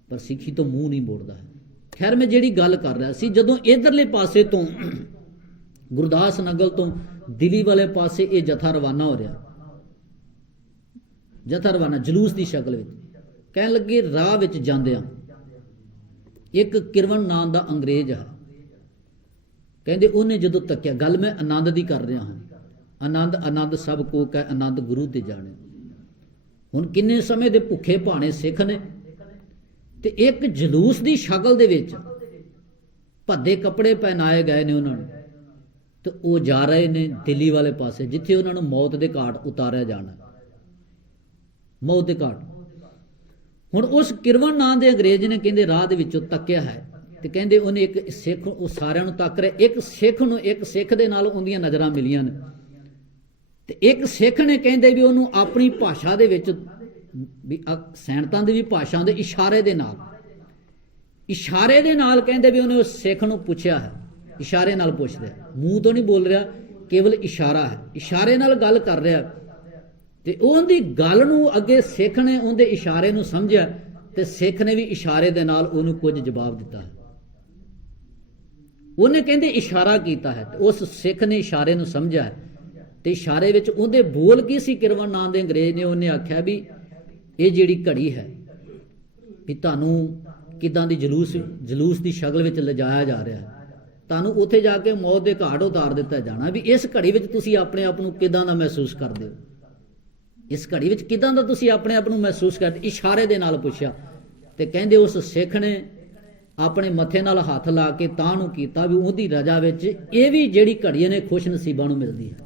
ਪਰ ਸਿੱਖੀ ਤੋਂ ਮੂੰਹ ਨਹੀਂ ਮੋੜਦਾ ਖੈਰ ਮੈਂ ਜਿਹੜੀ ਗੱਲ ਕਰ ਰਿਹਾ ਸੀ ਜਦੋਂ ਇਧਰਲੇ ਪਾਸੇ ਤੋਂ ਗੁਰਦਾਸ ਨਗਲ ਤੋਂ ਦਿੱਲੀ ਵਾਲੇ ਪਾਸੇ ਇਹ ਜਥਾ ਰਵਾਨਾ ਹੋ ਰਿਹਾ ਜਥਾ ਰਵਾਨਾ ਜਲੂਸ ਦੀ ਸ਼ਕਲ ਵਿੱਚ। ਕਹਿਣ ਲੱਗੇ ਰਾਹ ਵਿੱਚ ਜਾਂਦਿਆਂ ਇੱਕ ਕਿਰਵਨ ਨਾਂ ਦਾ ਅੰਗਰੇਜ਼ ਹੈ, ਕਹਿੰਦੇ ਉਹਨੇ ਜਦੋਂ ਤੱਕਿਆ, ਗੱਲ ਮੈਂ ਆਨੰਦ ਦੀ ਕਰ ਰਿਹਾ ਹਾਂ, ਆਨੰਦ ਆਨੰਦ ਸਭ ਕੋ ਕਹਿ ਆਨੰਦ ਗੁਰੂ ਤੇ ਜਾਣੇ। ਹੁਣ ਕਿੰਨੇ ਸਮੇਂ ਦੇ ਭੁੱਖੇ ਭਾਣੇ ਸਿੱਖ ਨੇ ਤੇ ਇੱਕ ਜਲੂਸ ਦੀ ਸ਼ਕਲ ਦੇ ਵਿੱਚ ਭੱਦੇ ਕੱਪੜੇ ਪਹਿਨਾਏ ਗਏ ਨੇ ਉਹਨਾਂ ਨੂੰ, ਤੇ ਉਹ ਜਾ ਰਹੇ ਨੇ ਦਿੱਲੀ ਵਾਲੇ ਪਾਸੇ, ਜਿੱਥੇ ਉਹਨਾਂ ਨੂੰ ਮੌਤ ਦੇ ਘਾਟ ਉਤਾਰਿਆ ਜਾਣਾ, ਮੌਤ ਦੇ ਘਾਟ। ਹੁਣ ਉਸ ਕਿਰਵਨ ਨਾਂ ਦੇ ਅੰਗਰੇਜ਼ ਨੇ ਕਹਿੰਦੇ ਰਾਹ ਦੇ ਵਿੱਚੋਂ ਤੱਕਿਆ ਹੈ, ਤੇ ਕਹਿੰਦੇ ਉਹਨੇ ਇੱਕ ਸਿੱਖ, ਉਹ ਸਾਰਿਆਂ ਨੂੰ ਤੱਕ ਰਿਹਾ, ਇੱਕ ਸਿੱਖ ਨੂੰ, ਇੱਕ ਸਿੱਖ ਦੇ ਨਾਲ ਉਹਦੀਆਂ ਨਜ਼ਰਾਂ ਮਿਲੀਆਂ ਨੇ, ਤੇ ਇੱਕ ਸਿੱਖ ਨੇ ਕਹਿੰਦੇ ਵੀ ਉਹਨੂੰ ਆਪਣੀ ਭਾਸ਼ਾ ਦੇ ਵਿੱਚ, ਵੀ ਸੈਨਤਾਂ ਦੀ ਵੀ ਭਾਸ਼ਾ ਦੇ ਇਸ਼ਾਰੇ ਦੇ ਨਾਲ ਕਹਿੰਦੇ ਵੀ ਉਹਨੇ ਉਸ ਸਿੱਖ ਨੂੰ ਪੁੱਛਿਆ ਹੈ, ਇਸ਼ਾਰੇ ਨਾਲ ਪੁੱਛ ਰਿਹਾ, ਮੂੰਹ ਤੋਂ ਨਹੀਂ ਬੋਲ ਰਿਹਾ, ਕੇਵਲ ਇਸ਼ਾਰਾ ਹੈ, ਇਸ਼ਾਰੇ ਨਾਲ ਗੱਲ ਕਰ ਰਿਹਾ। ਤੇ ਉਹਦੀ ਗੱਲ ਨੂੰ ਅੱਗੇ ਸਿੱਖ ਨੇ ਉਹਦੇ ਇਸ਼ਾਰੇ ਨੂੰ ਸਮਝਿਆ, ਤੇ ਸਿੱਖ ਨੇ ਵੀ ਇਸ਼ਾਰੇ ਦੇ ਨਾਲ ਉਹਨੂੰ ਕੁਝ ਜਵਾਬ ਦਿੱਤਾ ਹੈ। ਉਹਨੇ ਕਹਿੰਦੇ ਇਸ਼ਾਰਾ ਕੀਤਾ ਹੈ, ਤੇ ਉਸ ਸਿੱਖ ਨੇ ਇਸ਼ਾਰੇ ਨੂੰ ਸਮਝਿਆ ਹੈ, ਤੇ ਇਸ਼ਾਰੇ ਵਿੱਚ ਉਹਦੇ ਬੋਲ ਕੀ ਸੀ? ਕਿਰਵਨ ਨਾਂ ਦੇ ਅੰਗਰੇਜ਼ ਨੇ ਉਹਨੇ ਆਖਿਆ ਵੀ ਇਹ ਜਿਹੜੀ ਘੜੀ ਹੈ ਵੀ ਤੁਹਾਨੂੰ ਕਿਦਾਂ ਦੀ ਜਲੂਸ ਦੀ ਸ਼ਕਲ ਵਿੱਚ ਲਿਜਾਇਆ ਜਾ ਰਿਹਾ ਹੈ, ਤੁਹਾਨੂੰ ਉੱਥੇ ਜਾ ਕੇ ਮੌਤ ਦੇ ਘਾਟ ਉਤਾਰ ਦਿੱਤਾ ਜਾਣਾ, ਵੀ ਇਸ ਘੜੀ ਵਿੱਚ ਤੁਸੀਂ ਆਪਣੇ ਆਪ ਨੂੰ ਕਿਦਾਂ ਦਾ ਮਹਿਸੂਸ ਕਰਦੇ ਹੋ, ਇਸ ਘੜੀ ਵਿੱਚ ਕਿਦਾਂ ਦਾ ਤੁਸੀਂ ਆਪਣੇ ਆਪ ਨੂੰ ਮਹਿਸੂਸ ਕਰਦੇ? ਇਸ਼ਾਰੇ ਦੇ ਨਾਲ ਪੁੱਛਿਆ, ਤੇ ਕਹਿੰਦੇ ਉਸ ਸਿੱਖ ਨੇ ਆਪਣੇ ਮੱਥੇ ਨਾਲ ਹੱਥ ਲਾ ਕੇ ਤਾਂ ਨੂੰ ਕੀਤਾ ਵੀ ਉਹਦੀ ਰਜ਼ਾ ਵਿੱਚ ਇਹ ਵੀ ਜਿਹੜੀ ਘੜੀ ਨੇ ਖੁਸ਼ ਨਸੀਬਾਂ ਨੂੰ ਮਿਲਦੀ ਹੈ।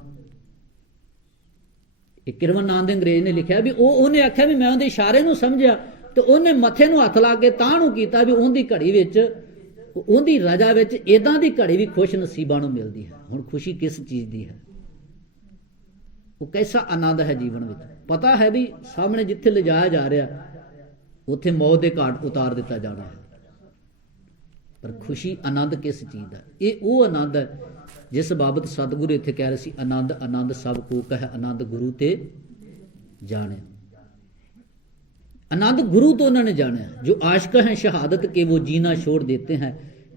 ਇਹ ਕਿਰਵਨ ਨਾਂ ਦੇ ਅੰਗਰੇਜ਼ ਨੇ ਲਿਖਿਆ ਵੀ ਉਹਨੇ ਆਖਿਆ ਵੀ ਮੈਂ ਉਹਦੇ ਇਸ਼ਾਰੇ ਨੂੰ ਸਮਝਿਆ, ਤੇ ਉਹਨੇ ਮੱਥੇ ਨੂੰ ਹੱਥ ਲਾ ਕੇ ਤਾਂ ਨੂੰ ਕੀਤਾ ਵੀ ਉਹਦੀ ਘੜੀ ਵਿੱਚ, ਉਹਦੀ ਰਜ਼ਾ ਵਿੱਚ ਇਦਾਂ ਦੀ ਘੜੀ ਵੀ ਖੁਸ਼ ਨਸੀਬਾਂ ਨੂੰ ਮਿਲਦੀ ਹੈ। ਹੁਣ ਖੁਸ਼ੀ ਕਿਸ ਚੀਜ਼ ਦੀ ਹੈ? ਉਹ ਕੈਸਾ ਆਨੰਦ ਹੈ ਜੀਵਨ ਵਿੱਚ? ਪਤਾ ਹੈ ਵੀ ਸਾਹਮਣੇ ਜਿੱਥੇ ਲਿਜਾਇਆ ਜਾ ਰਿਹਾ ਉੱਥੇ ਮੌਤ ਦੇ ਘਾਟ ਉਤਾਰ ਦਿੱਤਾ ਜਾਣਾ ਹੈ, ਪਰ ਖੁਸ਼ੀ ਆਨੰਦ ਕਿਸ ਚੀਜ਼ ਦਾ? ਇਹ ਉਹ ਆਨੰਦ ਹੈ ਜਿਸ ਬਾਬਤ ਸਤਿਗੁਰੂ ਇੱਥੇ ਕਹਿ ਰਹੇ ਸੀ, ਆਨੰਦ ਆਨੰਦ ਸਭ ਕੋ ਕਹਿ ਆਨੰਦ ਗੁਰੂ ਤੇ ਜਾਣੇ। आनंद गुरु तो उन्होंने जाना है। जो आशिक हैं शहादत के वो जीना छोड़ देते हैं,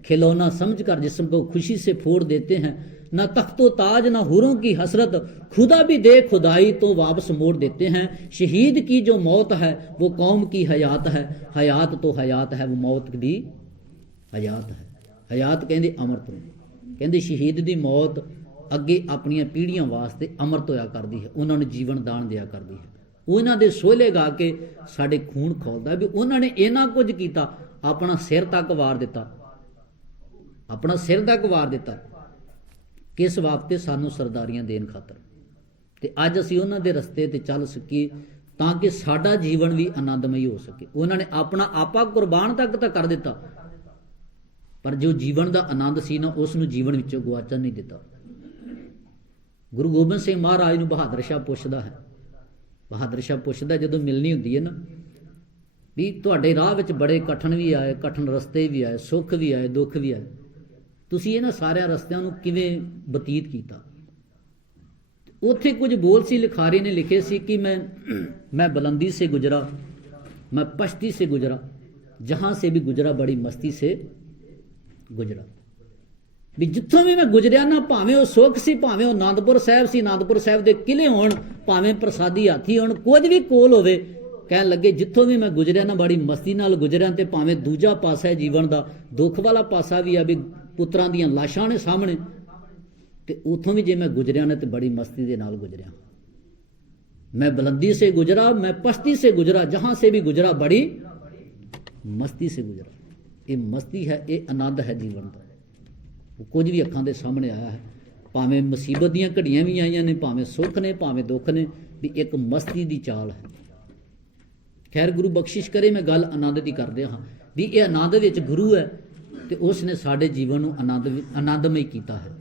खिलौना समझकर जिस्म को खुशी से फोड़ देते हैं। न तख्तो ताज न हुरों की हसरत, खुदा भी दे खुदाई तो वापस मोड़ देते हैं। शहीद की जो मौत है वो कौम की हयात है, हयात तो हयात है वो मौत भी हयात है। हयात कहते अमरत नूं, कहते शहीद की मौत अगे अपन पीढ़ियां वास्ते अमरत होया करती है, उन्होंने जीवन दान दिया करती है। उन्होंने दे सोहले गा के साडे खून खोलदा भी उन्होंने इन्ना कुछ कीता, अपना सिर तक वार दिता, अपना सिर तक वार दिता किस वास्ते? सानू सरदारियां देन खातर। ते अज असीं उन्हां दे रस्ते ते चल सकीए ताकि साडा जीवन भी आनंदमई हो सके। उन्होंने अपना आपा कुर्बान तक तो कर दिता, पर जो जीवन का आनंद सी ना उसनूं जीवन विचों गुआचन नहीं दिता। गुरु गोबिंद सिंह महाराज नूं बहादुर शाह पुछदा है, बहादुर शाह पुछदा जदों मिलनी हुंदी है ना भी तुहाडे राह विच बड़े कठिन भी आए, कठिन रस्ते भी आए, सुख भी आए, दुख भी आए, तुसीं इन्हां सारियां रस्तियां नूं किवें बतीत कीता? उत्थे कुछ बोल सी लिखारी ने लिखे सी कि मैं बुलंदी से गुजरा, मैं पश्ती से गुजरा, जहां से भी गुजरा बड़ी मस्ती से गुजरा। भी जिथों भी मैं गुजरिया ना, भावें वो सुख सी, भावें वो आनंदपुर साहब सी, आनंदपुर साहब के किले होण, भावें प्रसादी हाथी होण, कुछ भी कोल होवे, कहन लगे जिथों भी मैं गुजरिया ना बड़ी मस्ती नाल गुजरिया। ते भावें दूजा पासा है जीवन का दुख वाला पासा भी आ भी पुत्रां दीयां लाशां ने सामने, ते उथों भी जे मैं गुजरिया ना तो बड़ी मस्ती दे नाल गुजरिया। मैं बुलंदी से गुजरा, मैं पश्ती से गुजरा, जहां से भी गुजरा बड़ी मस्ती से गुजरा। ये मस्ती है, ये आनंद है जीवन का। कुछ भी अखां दे सामने आया है, भावें मुसीबत दीयां घड़ियां भी आईयां ने, भावें सुख ने, भावें दुख ने, भी एक मस्ती दी चाल है। खैर गुरु बख्शिश करे, मैं गल आनंद की करदे हाँ भी ये आनंद विच गुरु है, तो उसने साडे जीवन नूं आनंदमय कीता है।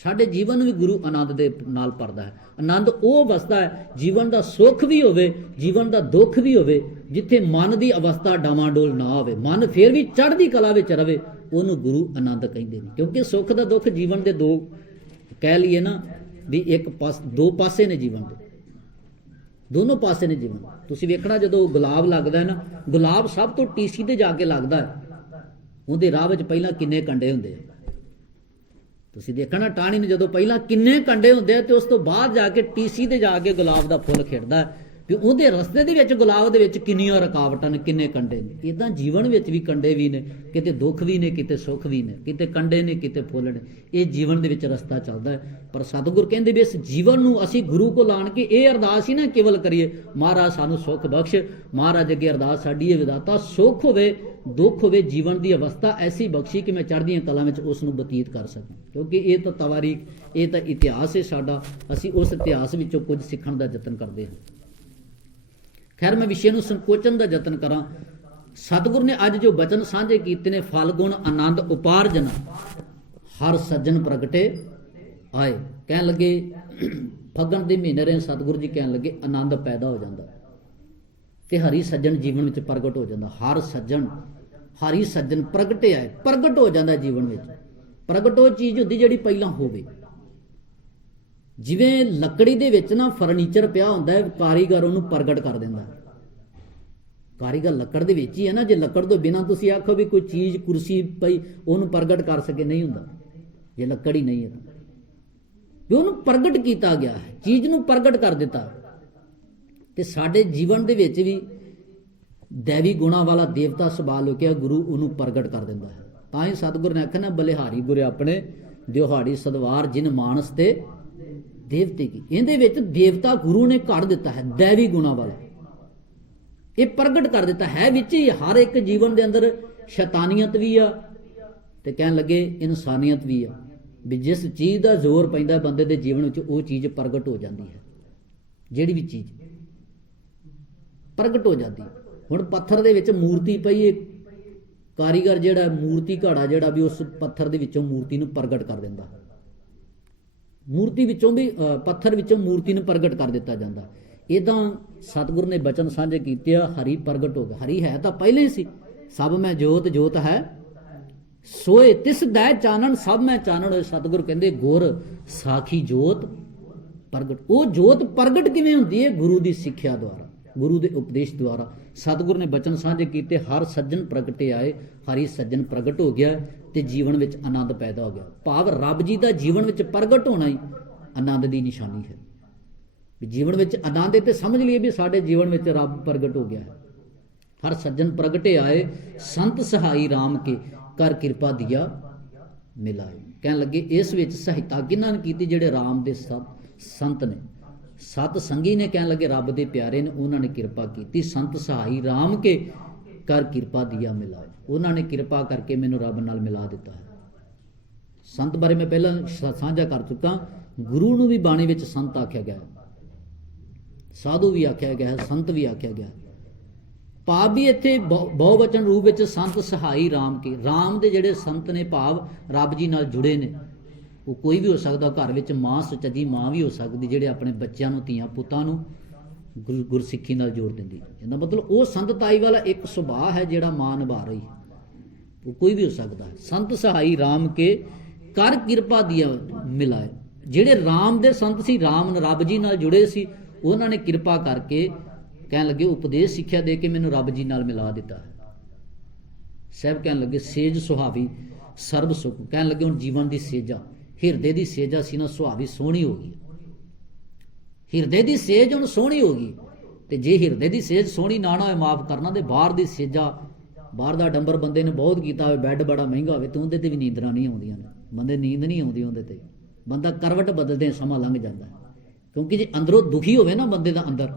साडे जीवन भी गुरु आनंद दे नाल भरदा है। आनंद वो अवस्था है जीवन का सुख भी होवे, जीवन का दुख भी होवे, जिथे मन की अवस्था डामाडोल ना होवे, मन फिर भी चढ़दी कला विच रवे, उहनूं गुरु आनंद कहिंदे ने। क्योंकि सुख दा दुख जीवन के दो कह लीए ना भी एक पास दो पासे ने जीवन के, दोनों पासे ने जीवन। तुसीं वेखना जदों गुलाब लगदा है ना, गुलाब सब तो टीसी ते जाके लगदा है, उहदे राह विच पहिलां किन्ने कंडे हुंदे आ। तुसीं देखना टाणी ने जदों पहिलां किन्ने कंडे हुंदे आ, ते उस तो बाद जाके टीसी ते जाके गुलाब दा फुल खिड़दा है। ਵੀ ਉਹਦੇ ਰਸਤੇ ਦੇ ਵਿੱਚ ਗੁਲਾਬ ਦੇ ਵਿੱਚ ਕਿੰਨੀਆਂ ਰੁਕਾਵਟਾਂ ਨੇ, ਕਿੰਨੇ ਕੰਡੇ ਨੇ। ਇਦਾਂ ਜੀਵਨ ਵਿੱਚ ਵੀ ਕੰਡੇ ਵੀ ਨੇ, ਕਿਤੇ ਦੁੱਖ ਵੀ ਨੇ, ਕਿਤੇ ਸੁੱਖ ਵੀ ਨੇ, ਕਿਤੇ ਕੰਡੇ ਨੇ, ਕਿਤੇ ਫੁੱਲ ਨੇ। ਇਹ ਜੀਵਨ ਦੇ ਵਿੱਚ ਰਸਤਾ ਚੱਲਦਾ ਹੈ। ਪਰ ਸਤਿਗੁਰ ਕਹਿੰਦੇ ਵੀ ਇਸ ਜੀਵਨ ਨੂੰ ਅਸੀਂ ਗੁਰੂ ਕੋਲ ਆਣ ਕੇ ਇਹ ਅਰਦਾਸ ਹੀ ਨਾ ਕੇਵਲ ਕਰੀਏ, ਮਹਾਰਾਜ ਸਾਨੂੰ ਸੁੱਖ ਬਖਸ਼। ਮਹਾਰਾਜ ਅੱਗੇ ਅਰਦਾਸ ਸਾਡੀ ਇਹ ਵਿਦਾਤਾ, ਸੁੱਖ ਹੋਵੇ ਦੁੱਖ ਹੋਵੇ, ਜੀਵਨ ਦੀ ਅਵਸਥਾ ਐਸੀ ਬਖਸ਼ੀ ਕਿ ਮੈਂ ਚੜ੍ਹਦੀਆਂ ਕਲਾਂ ਵਿੱਚ ਉਸ ਨੂੰ ਬਤੀਤ ਕਰ ਸਕਾਂ। ਕਿਉਂਕਿ ਇਹ ਤਾਂ ਤਵਾਰੀਖ, ਇਹ ਤਾਂ ਇਤਿਹਾਸ ਹੈ ਸਾਡਾ, ਅਸੀਂ ਉਸ ਇਤਿਹਾਸ ਵਿੱਚੋਂ ਕੁਝ ਸਿੱਖਣ ਦਾ ਯਤਨ ਕਰਦੇ ਹਾਂ। ਖੈਰ, ਮੈਂ ਵਿਸ਼ੇ ਨੂੰ ਸੰਕੋਚਨ ਦਾ ਯਤਨ ਕਰਾਂ। ਸਤਿਗੁਰ ਨੇ ਅੱਜ ਜੋ ਬਚਨ ਸਾਂਝੇ ਕੀਤੇ ਨੇ, ਫਲ ਗੁਣ ਆਨੰਦ ਉਪਾਰਜਨ ਹਰ ਸੱਜਣ ਪ੍ਰਗਟੇ ਆਏ। ਕਹਿਣ ਲੱਗੇ ਫੱਗਣ ਦੇ ਮਹੀਨੇ ਰਹੇ ਸਤਿਗੁਰੂ ਜੀ ਕਹਿਣ ਲੱਗੇ ਆਨੰਦ ਪੈਦਾ ਹੋ ਜਾਂਦਾ ਤੇ ਹਰੀ ਸੱਜਣ ਜੀਵਨ ਵਿੱਚ ਪ੍ਰਗਟ ਹੋ ਜਾਂਦਾ। ਹਰ ਸੱਜਣ, ਹਰੀ ਸੱਜਣ ਪ੍ਰਗਟੇ ਆਏ, ਪ੍ਰਗਟ ਹੋ ਜਾਂਦਾ ਜੀਵਨ ਵਿੱਚ। ਪ੍ਰਗਟ ਉਹ ਚੀਜ਼ ਹੁੰਦੀ ਜਿਹੜੀ ਪਹਿਲਾਂ ਹੋਵੇ। ਜਿਵੇਂ ਲੱਕੜੀ ਦੇ ਵਿੱਚ ਨਾ ਫਰਨੀਚਰ ਪਿਆ ਹੁੰਦਾ ਹੈ, ਕਾਰੀਗਰ ਉਹਨੂੰ ਪ੍ਰਗਟ ਕਰ ਦਿੰਦਾ। ਕਾਰੀਗਰ ਲੱਕੜ ਦੇ ਵਿੱਚ ਹੀ ਹੈ ਨਾ। ਜੇ ਲੱਕੜ ਤੋਂ ਬਿਨਾਂ ਤੁਸੀਂ ਆਖੋ ਵੀ ਕੋਈ ਚੀਜ਼ ਕੁਰਸੀ ਪਈ ਉਹਨੂੰ ਪ੍ਰਗਟ ਕਰ ਸਕੇ, ਨਹੀਂ ਹੁੰਦਾ ਜੇ ਲੱਕੜ ਹੀ ਨਹੀਂ ਹੈ। ਵੀ ਉਹਨੂੰ ਪ੍ਰਗਟ ਕੀਤਾ ਗਿਆ ਹੈ, ਚੀਜ਼ ਨੂੰ ਪ੍ਰਗਟ ਕਰ ਦਿੱਤਾ। ਤੇ ਸਾਡੇ ਜੀਵਨ ਦੇ ਵਿੱਚ ਵੀ ਦੇਵੀ ਗੁਣਾ ਵਾਲਾ ਦੇਵਤਾ ਸੁਭਾਅ ਲੋਕਿਆ ਗੁਰੂ ਉਹਨੂੰ ਪ੍ਰਗਟ ਕਰ ਦਿੰਦਾ ਹੈ। ਤਾਂ ਹੀ ਸਤਿਗੁਰ ਨੇ ਆਖਿਆ ਨਾ, ਬਲਿਹਾਰੀ ਗੁਰੇ ਆਪਣੇ ਦਿਹਾੜੀ ਸਦਵਾਰ ਜਿਨ ਮਾਨਸ ਤੇ ਦੇਵਤੇ ਕੀ। ਇਹਦੇ ਵਿੱਚ ਦੇਵਤਾ ਗੁਰੂ ਨੇ ਘੜ ਦਿੱਤਾ ਹੈ, ਦੇਵੀ ਗੁਣਾ ਵਾਲਾ ਇਹ ਪ੍ਰਗਟ ਕਰ ਦਿੱਤਾ ਹੈ। ਵਿੱਚ ਹੀ ਹਰ ਇੱਕ ਜੀਵਨ ਦੇ ਅੰਦਰ ਸ਼ੈਤਾਨੀਅਤ ਵੀ ਆ ਤੇ ਕਹਿਣ ਲੱਗੇ ਇਨਸਾਨੀਅਤ ਵੀ ਆ। ਵੀ ਜਿਸ ਚੀਜ਼ ਦਾ ਜ਼ੋਰ ਪੈਂਦਾ ਬੰਦੇ ਦੇ ਜੀਵਨ ਵਿੱਚ, ਉਹ ਚੀਜ਼ ਪ੍ਰਗਟ ਹੋ ਜਾਂਦੀ ਹੈ। ਜਿਹੜੀ ਵੀ ਚੀਜ਼ ਪ੍ਰਗਟ ਹੋ ਜਾਂਦੀ। ਹੁਣ ਪੱਥਰ ਦੇ ਵਿੱਚ ਮੂਰਤੀ ਪਈ ਹੈ, ਕਾਰੀਗਰ ਜਿਹੜਾ ਮੂਰਤੀ ਘਾੜਾ ਜਿਹੜਾ ਵੀ ਉਸ ਪੱਥਰ ਦੇ ਵਿੱਚੋਂ ਮੂਰਤੀ ਨੂੰ ਪ੍ਰਗਟ ਕਰ ਦਿੰਦਾ। ਮੂਰਤੀ ਵਿੱਚੋਂ ਵੀ ਪੱਥਰ ਵਿੱਚੋਂ ਮੂਰਤੀ ਨੂੰ ਪ੍ਰਗਟ ਕਰ ਦਿੱਤਾ ਜਾਂਦਾ। ਇਦਾਂ ਸਤਿਗੁਰ ਨੇ ਬਚਨ ਸਾਂਝੇ ਕੀਤੇ ਆ, ਹਰੀ ਪ੍ਰਗਟ ਹੋ ਗਿਆ। ਹਰੀ ਹੈ ਤਾਂ ਪਹਿਲੇ ਹੀ ਸੀ, ਸਭ ਮੈਂ ਜੋਤ ਜੋਤ ਹੈ ਸੋਏ ਤਿਸ ਦੈ ਚਾਨਣ, ਸਭ ਮੈਂ ਚਾਨਣ ਹੋਏ। ਸਤਿਗੁਰ ਕਹਿੰਦੇ ਗੁਰ ਸਾਖੀ ਜੋਤ ਪ੍ਰਗਟ। ਉਹ ਜੋਤ ਪ੍ਰਗਟ ਕਿਵੇਂ ਹੁੰਦੀ ਹੈ? ਗੁਰੂ ਦੀ ਸਿੱਖਿਆ ਦੁਆਰਾ, ਗੁਰੂ ਦੇ ਉਪਦੇਸ਼ ਦੁਆਰਾ। ਸਤਿਗੁਰ ਨੇ ਬਚਨ ਸਾਂਝੇ ਕੀਤੇ, ਹਰ ਸੱਜਣ ਪ੍ਰਗਟੇ ਆਏ। ਹਰੀ ਸੱਜਣ ਪ੍ਰਗਟ ਹੋ ਗਿਆ ਤੇ ਜੀਵਨ ਵਿੱਚ ਆਨੰਦ ਪੈਦਾ ਹੋ ਗਿਆ। ਭਾਵ ਰੱਬ ਜੀ ਦਾ ਜੀਵਨ ਵਿੱਚ ਪ੍ਰਗਟ ਹੋਣਾ ਹੀ ਆਨੰਦ ਦੀ ਨਿਸ਼ਾਨੀ ਹੈ। ਵੀ ਜੀਵਨ ਵਿੱਚ ਆਨੰਦ ਹੈ ਤੇ ਸਮਝ ਲਈਏ ਵੀ ਸਾਡੇ ਜੀਵਨ ਵਿੱਚ ਰੱਬ ਪ੍ਰਗਟ ਹੋ ਗਿਆ ਹੈ। ਹਰ ਸੱਜਣ ਪ੍ਰਗਟੇ ਆਏ, ਸੰਤ ਸਹਾਈ ਰਾਮ ਕੇ ਕਰ ਕਿਰਪਾ ਦਿਆ ਮਿਲਾਏ। ਕਹਿਣ ਲੱਗੇ ਇਸ ਵਿੱਚ ਸਹਾਇਤਾ ਕਿਹਨਾਂ ਨੇ ਕੀਤੀ? ਜਿਹੜੇ ਰਾਮ ਦੇ ਸੰਤ ਨੇ, ਸਤ ਸੰਗੀ ਨੇ। ਕਹਿਣ ਲੱਗੇ ਰੱਬ ਦੇ ਪਿਆਰੇ ਨੇ, ਉਹਨਾਂ ਨੇ ਕਿਰਪਾ ਕੀਤੀ। ਸੰਤ ਸਹਾਈ ਰਾਮ ਕੇ ਕਰ ਕਿਰਪਾ ਦਿਆ ਮਿਲਾਏ। ਉਹਨਾਂ ਨੇ ਕਿਰਪਾ ਕਰਕੇ ਮੈਨੂੰ ਰੱਬ ਨਾਲ ਮਿਲਾ ਦਿੱਤਾ ਹੈ। ਸੰਤ ਬਾਰੇ ਮੈਂ ਪਹਿਲਾਂ ਸਾਂਝਾ ਕਰ ਚੁੱਕਾ। ਗੁਰੂ ਨੂੰ ਵੀ ਬਾਣੀ ਵਿੱਚ ਸੰਤ ਆਖਿਆ ਗਿਆ, ਸਾਧੂ ਵੀ ਆਖਿਆ ਗਿਆ, ਸੰਤ ਵੀ ਆਖਿਆ ਗਿਆ। ਭਾਵ ਵੀ ਇੱਥੇ ਬਹੁਵਚਨ ਰੂਪ ਵਿੱਚ ਸੰਤ ਸਹਾਈ ਰਾਮ ਕੇ। ਰਾਮ ਦੇ ਜਿਹੜੇ ਸੰਤ ਨੇ, ਭਾਵ ਰੱਬ ਜੀ ਨਾਲ ਜੁੜੇ ਨੇ। ਉਹ ਕੋਈ ਵੀ ਹੋ ਸਕਦਾ, ਘਰ ਵਿੱਚ ਮਾਂ, ਸੁਚੱਜੀ ਮਾਂ ਵੀ ਹੋ ਸਕਦੀ, ਜਿਹੜੇ ਆਪਣੇ ਬੱਚਿਆਂ ਨੂੰ, ਧੀਆਂ ਪੁੱਤਾਂ ਨੂੰ ਗੁਰਸਿੱਖੀ ਨਾਲ ਜੋੜ ਦਿੰਦੀ। ਇਹਦਾ ਮਤਲਬ ਉਹ ਸੰਤਤਾਈ ਵਾਲਾ ਇੱਕ ਸੁਭਾਅ ਹੈ ਜਿਹੜਾ ਮਾਂ ਨਿਭਾ ਰਹੀ ਹੈ। ਉਹ ਕੋਈ ਵੀ ਹੋ ਸਕਦਾ ਹੈ। ਸੰਤ ਸਹਾਈ ਰਾਮ ਕੇ ਕਰ ਕਿਰਪਾ ਦਿਆ ਮਿਲਾਏ। ਜਿਹੜੇ ਰਾਮ ਦੇ ਸੰਤ ਸੀ, ਰਾਮ ਰੱਬ ਜੀ ਨਾਲ ਜੁੜੇ ਸੀ, ਉਹਨਾਂ ਨੇ ਕਿਰਪਾ ਕਰਕੇ ਕਹਿਣ ਲੱਗੇ ਉਪਦੇਸ਼ ਸਿੱਖਿਆ ਦੇ ਕੇ ਮੈਨੂੰ ਰੱਬ ਜੀ ਨਾਲ ਮਿਲਾ ਦਿੱਤਾ ਹੈ। ਸਾਹਿਬ ਕਹਿਣ ਲੱਗੇ ਸੇਜ ਸੁਹਾਵੀ ਸਰਬ ਸੁਖ। ਕਹਿਣ ਲੱਗੇ ਹੁਣ ਜੀਵਨ ਦੀ ਸੇਜਾ, ਹਿਰਦੇ ਦੀ ਸੇਜਾ ਸੀ ਨਾ, ਸੁਹਾਵੀ ਸੋਹਣੀ ਹੋ ਗਈ। ਹਿਰਦੇ ਦੀ ਸੇਜ ਹੁਣ ਸੋਹਣੀ ਹੋ ਗਈ। ਤੇ ਜੇ ਹਿਰਦੇ ਦੀ ਸੇਜ ਸੋਹਣੀ ਨਾ ਹੋਏ, ਮਾਫ ਕਰਨਾ, ਤੇ ਬਾਹਰ ਦੀ ਸੇਜਾ, ਬਾਹਰ ਦਾ ਡੰਬਰ ਬੰਦੇ ਨੇ ਬਹੁਤ ਕੀਤਾ ਹੋਵੇ, ਬੈੱਡ ਬੜਾ ਮਹਿੰਗਾ ਹੋਵੇ, ਤੇ ਉਹਦੇ ਤੇ ਵੀ ਨੀਂਦਰਾਂ ਨਹੀਂ ਆਉਂਦੀਆਂ ਨੇ। ਬੰਦੇ ਨੀਂਦ ਨਹੀਂ ਆਉਂਦੀ ਉਹਦੇ ਤੇ, ਬੰਦਾ ਕਰਵਟ ਬਦਲਦੇ ਸਮਾਂ ਲੰਘ ਜਾਂਦਾ। ਕਿਉਂਕਿ ਜੇ ਅੰਦਰੋਂ ਦੁਖੀ ਹੋਵੇ ਨਾ ਬੰਦੇ ਦਾ ਅੰਦਰ,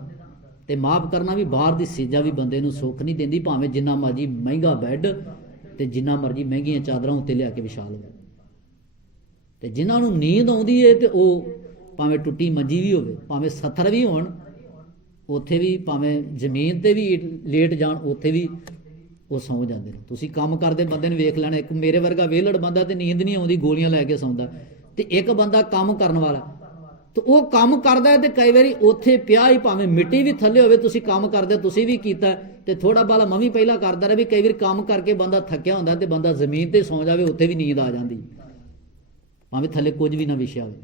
ਤੇ ਮਾਫ ਕਰਨਾ ਵੀ ਬਾਹਰ ਦੀ ਸੇਜਾ ਵੀ ਬੰਦੇ ਨੂੰ ਸੁੱਖ ਨਹੀਂ ਦਿੰਦੀ। ਭਾਵੇਂ ਜਿੰਨਾ ਮਰਜੀ ਮਹਿੰਗਾ ਬੈੱਡ ਤੇ ਜਿੰਨਾ ਮਰਜੀ ਮਹਿੰਗੀਆਂ ਚਾਦਰਾਂ ਉੱਤੇ ਲਿਆ ਕੇ ਵਿਛਾ ਲਵੇ। ਤੇ ਜਿਨ੍ਹਾਂ ਨੂੰ ਨੀਂਦ ਆਉਂਦੀ ਹੈ ਤੇ ਉਹ ਭਾਵੇਂ ਟੁੱਟੀ ਮੰਜੀ ਵੀ ਹੋਵੇ, ਭਾਵੇਂ ਸੱਥਰ ਵੀ ਹੋਣ, ਉੱਥੇ ਵੀ ਭਾਵੇਂ ਜ਼ਮੀਨ ਤੇ ਵੀ ਲੇਟ ਜਾਣ, ਉੱਥੇ ਵੀ ਉਹ ਸੌਂ ਜਾਂਦੇ ਨੇ। ਤੁਸੀਂ ਕੰਮ ਕਰਦੇ ਬੰਦੇ ਨੂੰ ਵੇਖ ਲੈਣਾ, ਇੱਕ ਮੇਰੇ ਵਰਗਾ ਵਿਹਲੜ ਬੰਦਾ ਤੇ ਨੀਂਦ ਨਹੀਂ ਆਉਂਦੀ, ਗੋਲੀਆਂ ਲੈ ਕੇ ਸੌਂਦਾ, ਤੇ ਇੱਕ ਬੰਦਾ ਕੰਮ ਕਰਨ ਵਾਲਾ, ਤੇ ਉਹ ਕੰਮ ਕਰਦਾ ਤੇ ਕਈ ਵਾਰੀ ਉੱਥੇ ਪਿਆ ਹੀ, ਭਾਵੇਂ ਮਿੱਟੀ ਵੀ ਥੱਲੇ ਹੋਵੇ, ਤੁਸੀਂ ਕੰਮ ਕਰਦੇ, ਤੁਸੀਂ ਵੀ ਕੀਤਾ ਤੇ ਥੋੜਾ ਬਾਲਾ ਮੈਂ ਵੀ ਪਹਿਲਾਂ ਕਰਦਾ ਰਿਹਾ। ਵੀ ਕਈ ਵਾਰੀ ਕੰਮ ਕਰਕੇ ਬੰਦਾ ਥੱਕਿਆ ਹੁੰਦਾ ਤੇ ਬੰਦਾ ਜ਼ਮੀਨ ਤੇ ਸੌਂ ਜਾਵੇ, ਉੱਥੇ ਵੀ ਨੀਂਦ ਆ ਜਾਂਦੀ, ਭਾਵੇਂ ਥੱਲੇ ਕੁਝ ਵੀ ਨਾ ਵਿਛਿਆ ਹੋਵੇ।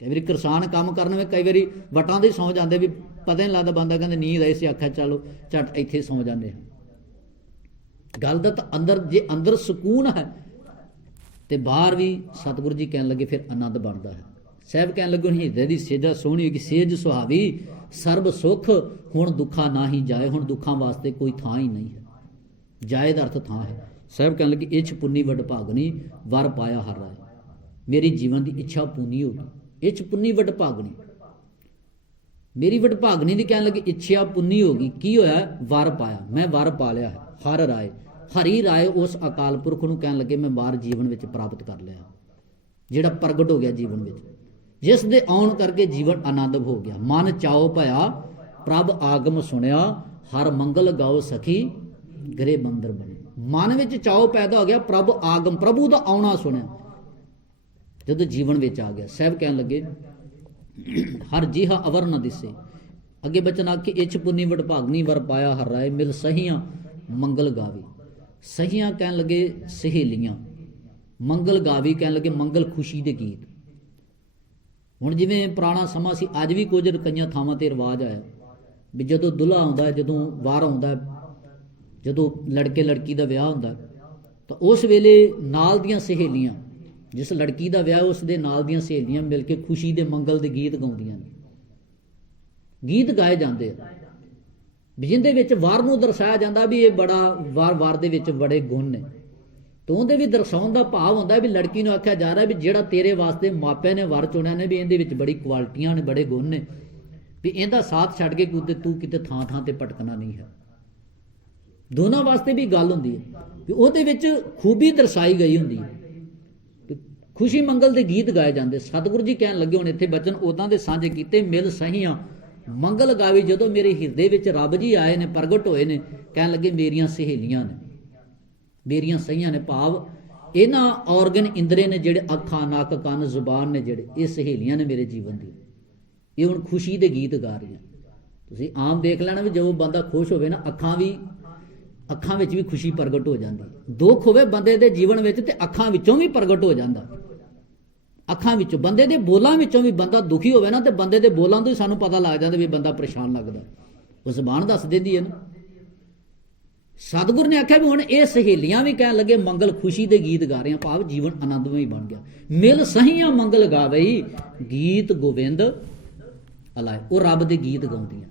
ਕਈ ਵਾਰੀ ਕਿਸਾਨ ਕੰਮ ਕਰਨ ਵੇ, ਕਈ ਵਾਰੀ ਵਟਾਂ ਦੇ ਸੌਂ ਜਾਂਦੇ, ਵੀ ਪਤਾ ਨਹੀਂ ਲੱਗਦਾ, ਬੰਦਾ ਕਹਿੰਦੇ ਨੀਂਦ ਆਈ ਸੀ, ਆਖਿਆ ਚਲੋ ਝੱਟ ਇੱਥੇ ਸੌਂ ਜਾਂਦੇ ਹਾਂ। ਗੱਲ ਦਾ ਤਾਂ ਅੰਦਰ, ਜੇ ਅੰਦਰ ਸਕੂਨ ਹੈ ਤੇ ਬਾਹਰ ਵੀ ਸਤਿਗੁਰੂ ਜੀ ਕਹਿਣ ਲੱਗੇ ਫਿਰ ਆਨੰਦ ਬਣਦਾ ਹੈ। ਸਾਹਿਬ ਕਹਿਣ ਲੱਗੇ ਹੁਣ ਹਿਰਦੇ ਦੀ ਸੇਜਾ ਸੋਹਣੀ ਕਿ ਸੇਜ ਸੁਹਾਵੀ ਸਰਬ ਸੁਖ ਹੁਣ ਦੁੱਖਾ ਨਾ ਹੀ ਜਾਏ। ਹੁਣ ਦੁੱਖਾਂ ਵਾਸਤੇ ਕੋਈ ਥਾਂ ਹੀ ਨਹੀਂ ਹੈ, ਜਾਏ ਦਾ ਅਰਥ ਥਾਂ ਹੈ। ਸਾਹਿਬ ਕਹਿਣ ਲੱਗੇ ਇਛ ਪੁੰਨੀ ਵਡ ਭਾਗਣੀ ਵਰ ਪਾਇਆ ਹਰ ਰਾਏ। ਮੇਰੀ ਜੀਵਨ ਦੀ ਇੱਛਾ ਪੂਰੀ ਹੋ ਗਈ। ਇਛ ਪੁੰਨੀ ਵਡ ਭਾਗਣੀ, ਮੇਰੀ ਵਡ ਭਾਗਣੀ ਦੀ ਕਹਿਣ ਲੱਗੇ ਇੱਛਾ ਪੁੰਨੀ ਹੋ ਗਈ। ਕੀ ਹੋਇਆ? ਵਰ ਪਾਇਆ, ਮੈਂ ਵਰ ਪਾ ਲਿਆ ਹੈ। ਹਰ ਰਾਏ, ਹਰੀ ਰਾਏ ਉਸ ਅਕਾਲ ਪੁਰਖ ਨੂੰ ਕਹਿਣ ਲੱਗੇ ਮੈਂ ਵਾਰ ਜੀਵਨ ਵਿੱਚ ਪ੍ਰਾਪਤ ਕਰ ਲਿਆ, ਜਿਹੜਾ ਪ੍ਰਗਟ ਹੋ ਗਿਆ ਜੀਵਨ ਵਿੱਚ, ਜਿਸ ਦੇ ਆਉਣ ਕਰਕੇ ਜੀਵਨ ਆਨੰਦ ਹੋ ਗਿਆ। ਮਨ ਚਾਉ ਭਇਆ ਪ੍ਰਭ ਆਗਮ ਸੁਣਿਆ, ਹਰ ਮੰਗਲ ਗਾਓ ਸਖੀ ਗਰੇ ਮੰਦਰ ਬਣੇ। ਮਨ ਵਿੱਚ ਚਾਉ ਪੈਦਾ ਹੋ ਗਿਆ, ਪ੍ਰਭ ਆਗਮ, ਪ੍ਰਭੂ ਦਾ ਆਉਣਾ ਸੁਣਿਆ ਜਦੋਂ ਜੀਵਨ ਵਿੱਚ ਆ ਗਿਆ। ਸਾਹਿਬ ਕਹਿਣ ਲੱਗੇ ਹਰ ਜਿਹਾ ਅਵਰ ਨ ਦਿਸੇ। ਅੱਗੇ ਬਚਨ ਆ ਕੇ ਇਛ ਪੁੰਨੀ ਵਡ ਭਾਗਨੀ ਵਰ ਪਾਇਆ ਹਰ ਰਾਏ, ਮਿਲ ਸਹੀਆਂ ਮੰਗਲ ਗਾਵੇ। ਸਹੀਆਂ ਕਹਿਣ ਲੱਗੇ ਸਹੇਲੀਆਂ, ਮੰਗਲ ਗਾਵੀ ਕਹਿਣ ਲੱਗੇ ਮੰਗਲ ਖੁਸ਼ੀ ਦੇ ਗੀਤ। ਹੁਣ ਜਿਵੇਂ ਪੁਰਾਣਾ ਸਮਾਂ ਸੀ, ਅੱਜ ਵੀ ਕੁਝ ਕਈਆਂ ਥਾਵਾਂ ਤੇ ਰਿਵਾਜ ਆਇਆ ਵੀ ਜਦੋਂ ਦੁਲਹਾ ਆਉਂਦਾ, ਜਦੋਂ ਵਾਰ ਆਉਂਦਾ, ਜਦੋਂ ਲੜਕੇ ਲੜਕੀ ਦਾ ਵਿਆਹ ਹੁੰਦਾ, ਤਾਂ ਉਸ ਵੇਲੇ ਨਾਲ ਦੀਆਂ ਸਹੇਲੀਆਂ, ਜਿਸ ਲੜਕੀ ਦਾ ਵਿਆਹ ਉਸ ਦੇ ਨਾਲ ਦੀਆਂ ਸਹੇਲੀਆਂ ਮਿਲ ਕੇ ਖੁਸ਼ੀ ਦੇ ਮੰਗਲ ਦੇ ਗੀਤ ਗਾਉਂਦੀਆਂ ਨੇ। ਗੀਤ ਗਾਏ ਜਾਂਦੇ ਆ ਵੀ ਜਿੰਦੇ ਵਿੱਚ ਵਾਰ ਨੂੰ ਦਰਸਾਇਆ ਜਾਂਦਾ ਵੀ ਇਹ ਬੜਾ ਵਾਰ ਦੇ ਵਿੱਚ ਬੜੇ ਗੁਣ ਨੇ। ਤਾਂ ਉਹਦੇ ਵੀ ਦਰਸਾਉਣ ਦਾ ਭਾਵ ਹੁੰਦਾ ਵੀ ਲੜਕੀ ਨੂੰ ਆਖਿਆ ਜਾ ਰਿਹਾ ਵੀ ਜਿਹੜਾ ਤੇਰੇ ਵਾਸਤੇ ਮਾਪਿਆਂ ਨੇ ਵਰ ਚੁਣਿਆ ਨੇ ਵੀ ਇਹਦੇ ਵਿੱਚ ਬੜੀ ਕੁਆਲਿਟੀਆਂ ਨੇ, ਬੜੇ ਗੁਣ ਨੇ, ਵੀ ਇਹਦਾ ਸਾਥ ਛੱਡ ਕੇ ਤੂੰ ਕਿਤੇ ਥਾਂ ਥਾਂ ਤੇ ਭਟਕਣਾ ਨਹੀਂ ਹੈ। ਦੋਨਾਂ ਵਾਸਤੇ ਵੀ ਗੱਲ ਹੁੰਦੀ ਹੈ ਵੀ ਉਹਦੇ ਵਿੱਚ ਖੂਬੀ ਦਰਸਾਈ ਗਈ ਹੁੰਦੀ ਹੈ। ਖੁਸ਼ੀ ਮੰਗਲ ਦੇ ਗੀਤ ਗਾਏ ਜਾਂਦੇ। ਸਤਿਗੁਰੂ ਜੀ ਕਹਿਣ ਲੱਗੇ ਹੁਣ ਇੱਥੇ ਬਚਨ ਉਦਾਂ ਦੇ ਸਾਂਝੇ ਕੀਤੇ, ਮਿਲ ਸਹੀਆਂ ਮੰਗਲ ਗਾਵੇ। ਜਦੋਂ ਮੇਰੇ ਹਿਰਦੇ ਵਿੱਚ ਰੱਬ ਜੀ ਆਏ ਨੇ, ਪ੍ਰਗਟ ਹੋਏ ਨੇ, ਕਹਿਣ ਲੱਗੇ ਮੇਰੀਆਂ ਸਹੇਲੀਆਂ ਨੇ, ਮੇਰੀਆਂ ਸਹੀਆਂ ਨੇ, ਭਾਵ ਇਹਨਾਂ ਔਰਗਨ ਇੰਦਰੇ ਨੇ ਜਿਹੜੇ ਅੱਖਾਂ, ਨੱਕ, ਕੰਨ, ਜ਼ੁਬਾਨ ਨੇ ਜਿਹੜੇ, ਇਹ ਸਹੇਲੀਆਂ ਨੇ ਮੇਰੇ ਜੀਵਨ ਦੀ। ਇਹ ਹੁਣ ਖੁਸ਼ੀ ਦੇ ਗੀਤ ਗਾ ਰਹੀਆਂ। ਤੁਸੀਂ ਆਮ ਦੇਖ ਲੈਣਾ ਵੀ ਜਦੋਂ ਬੰਦਾ ਖੁਸ਼ ਹੋਵੇ ਨਾ, ਅੱਖਾਂ ਵਿੱਚ ਵੀ ਖੁਸ਼ੀ ਪ੍ਰਗਟ ਹੋ ਜਾਂਦੀ। ਦੁੱਖ ਹੋਵੇ ਬੰਦੇ ਦੇ ਜੀਵਨ ਵਿੱਚ ਤੇ ਅੱਖਾਂ ਵਿੱਚੋਂ ਵੀ ਪ੍ਰਗਟ ਹੋ ਜਾਂਦਾ। ਅੱਖਾਂ ਵਿੱਚੋਂ, ਬੰਦੇ ਦੇ ਬੋਲਾਂ ਵਿੱਚੋਂ ਵੀ, ਬੰਦਾ ਦੁਖੀ ਹੋਵੇ ਨਾ ਤੇ ਬੰਦੇ ਦੇ ਬੋਲਾਂ ਤੋਂ ਹੀ ਸਾਨੂੰ ਪਤਾ ਲੱਗ ਜਾਂਦਾ ਵੀ ਬੰਦਾ ਪਰੇਸ਼ਾਨ ਲੱਗਦਾ। ਉਹ ਜ਼ਬਾਨ ਦੱਸ ਦਿੰਦੀ ਹੈ ਨਾ। ਸਤਿਗੁਰ ਨੇ ਆਖਿਆ ਵੀ ਹੁਣ ਇਹ ਸਹੇਲੀਆਂ ਵੀ ਕਹਿਣ ਲੱਗੇ ਮੰਗਲ ਖੁਸ਼ੀ ਦੇ ਗੀਤ ਗਾ ਰਹੀਆਂ, ਭਾਵ ਜੀਵਨ ਆਨੰਦਮਈ ਬਣ ਗਿਆ। ਮਿਲ ਸਹੀਆਂ ਮੰਗਲ ਗਾਵਈ ਗੀਤ ਗੋਬਿੰਦ ਅਲਾਏ। ਉਹ ਰੱਬ ਦੇ ਗੀਤ ਗਾਉਂਦੀਆਂ,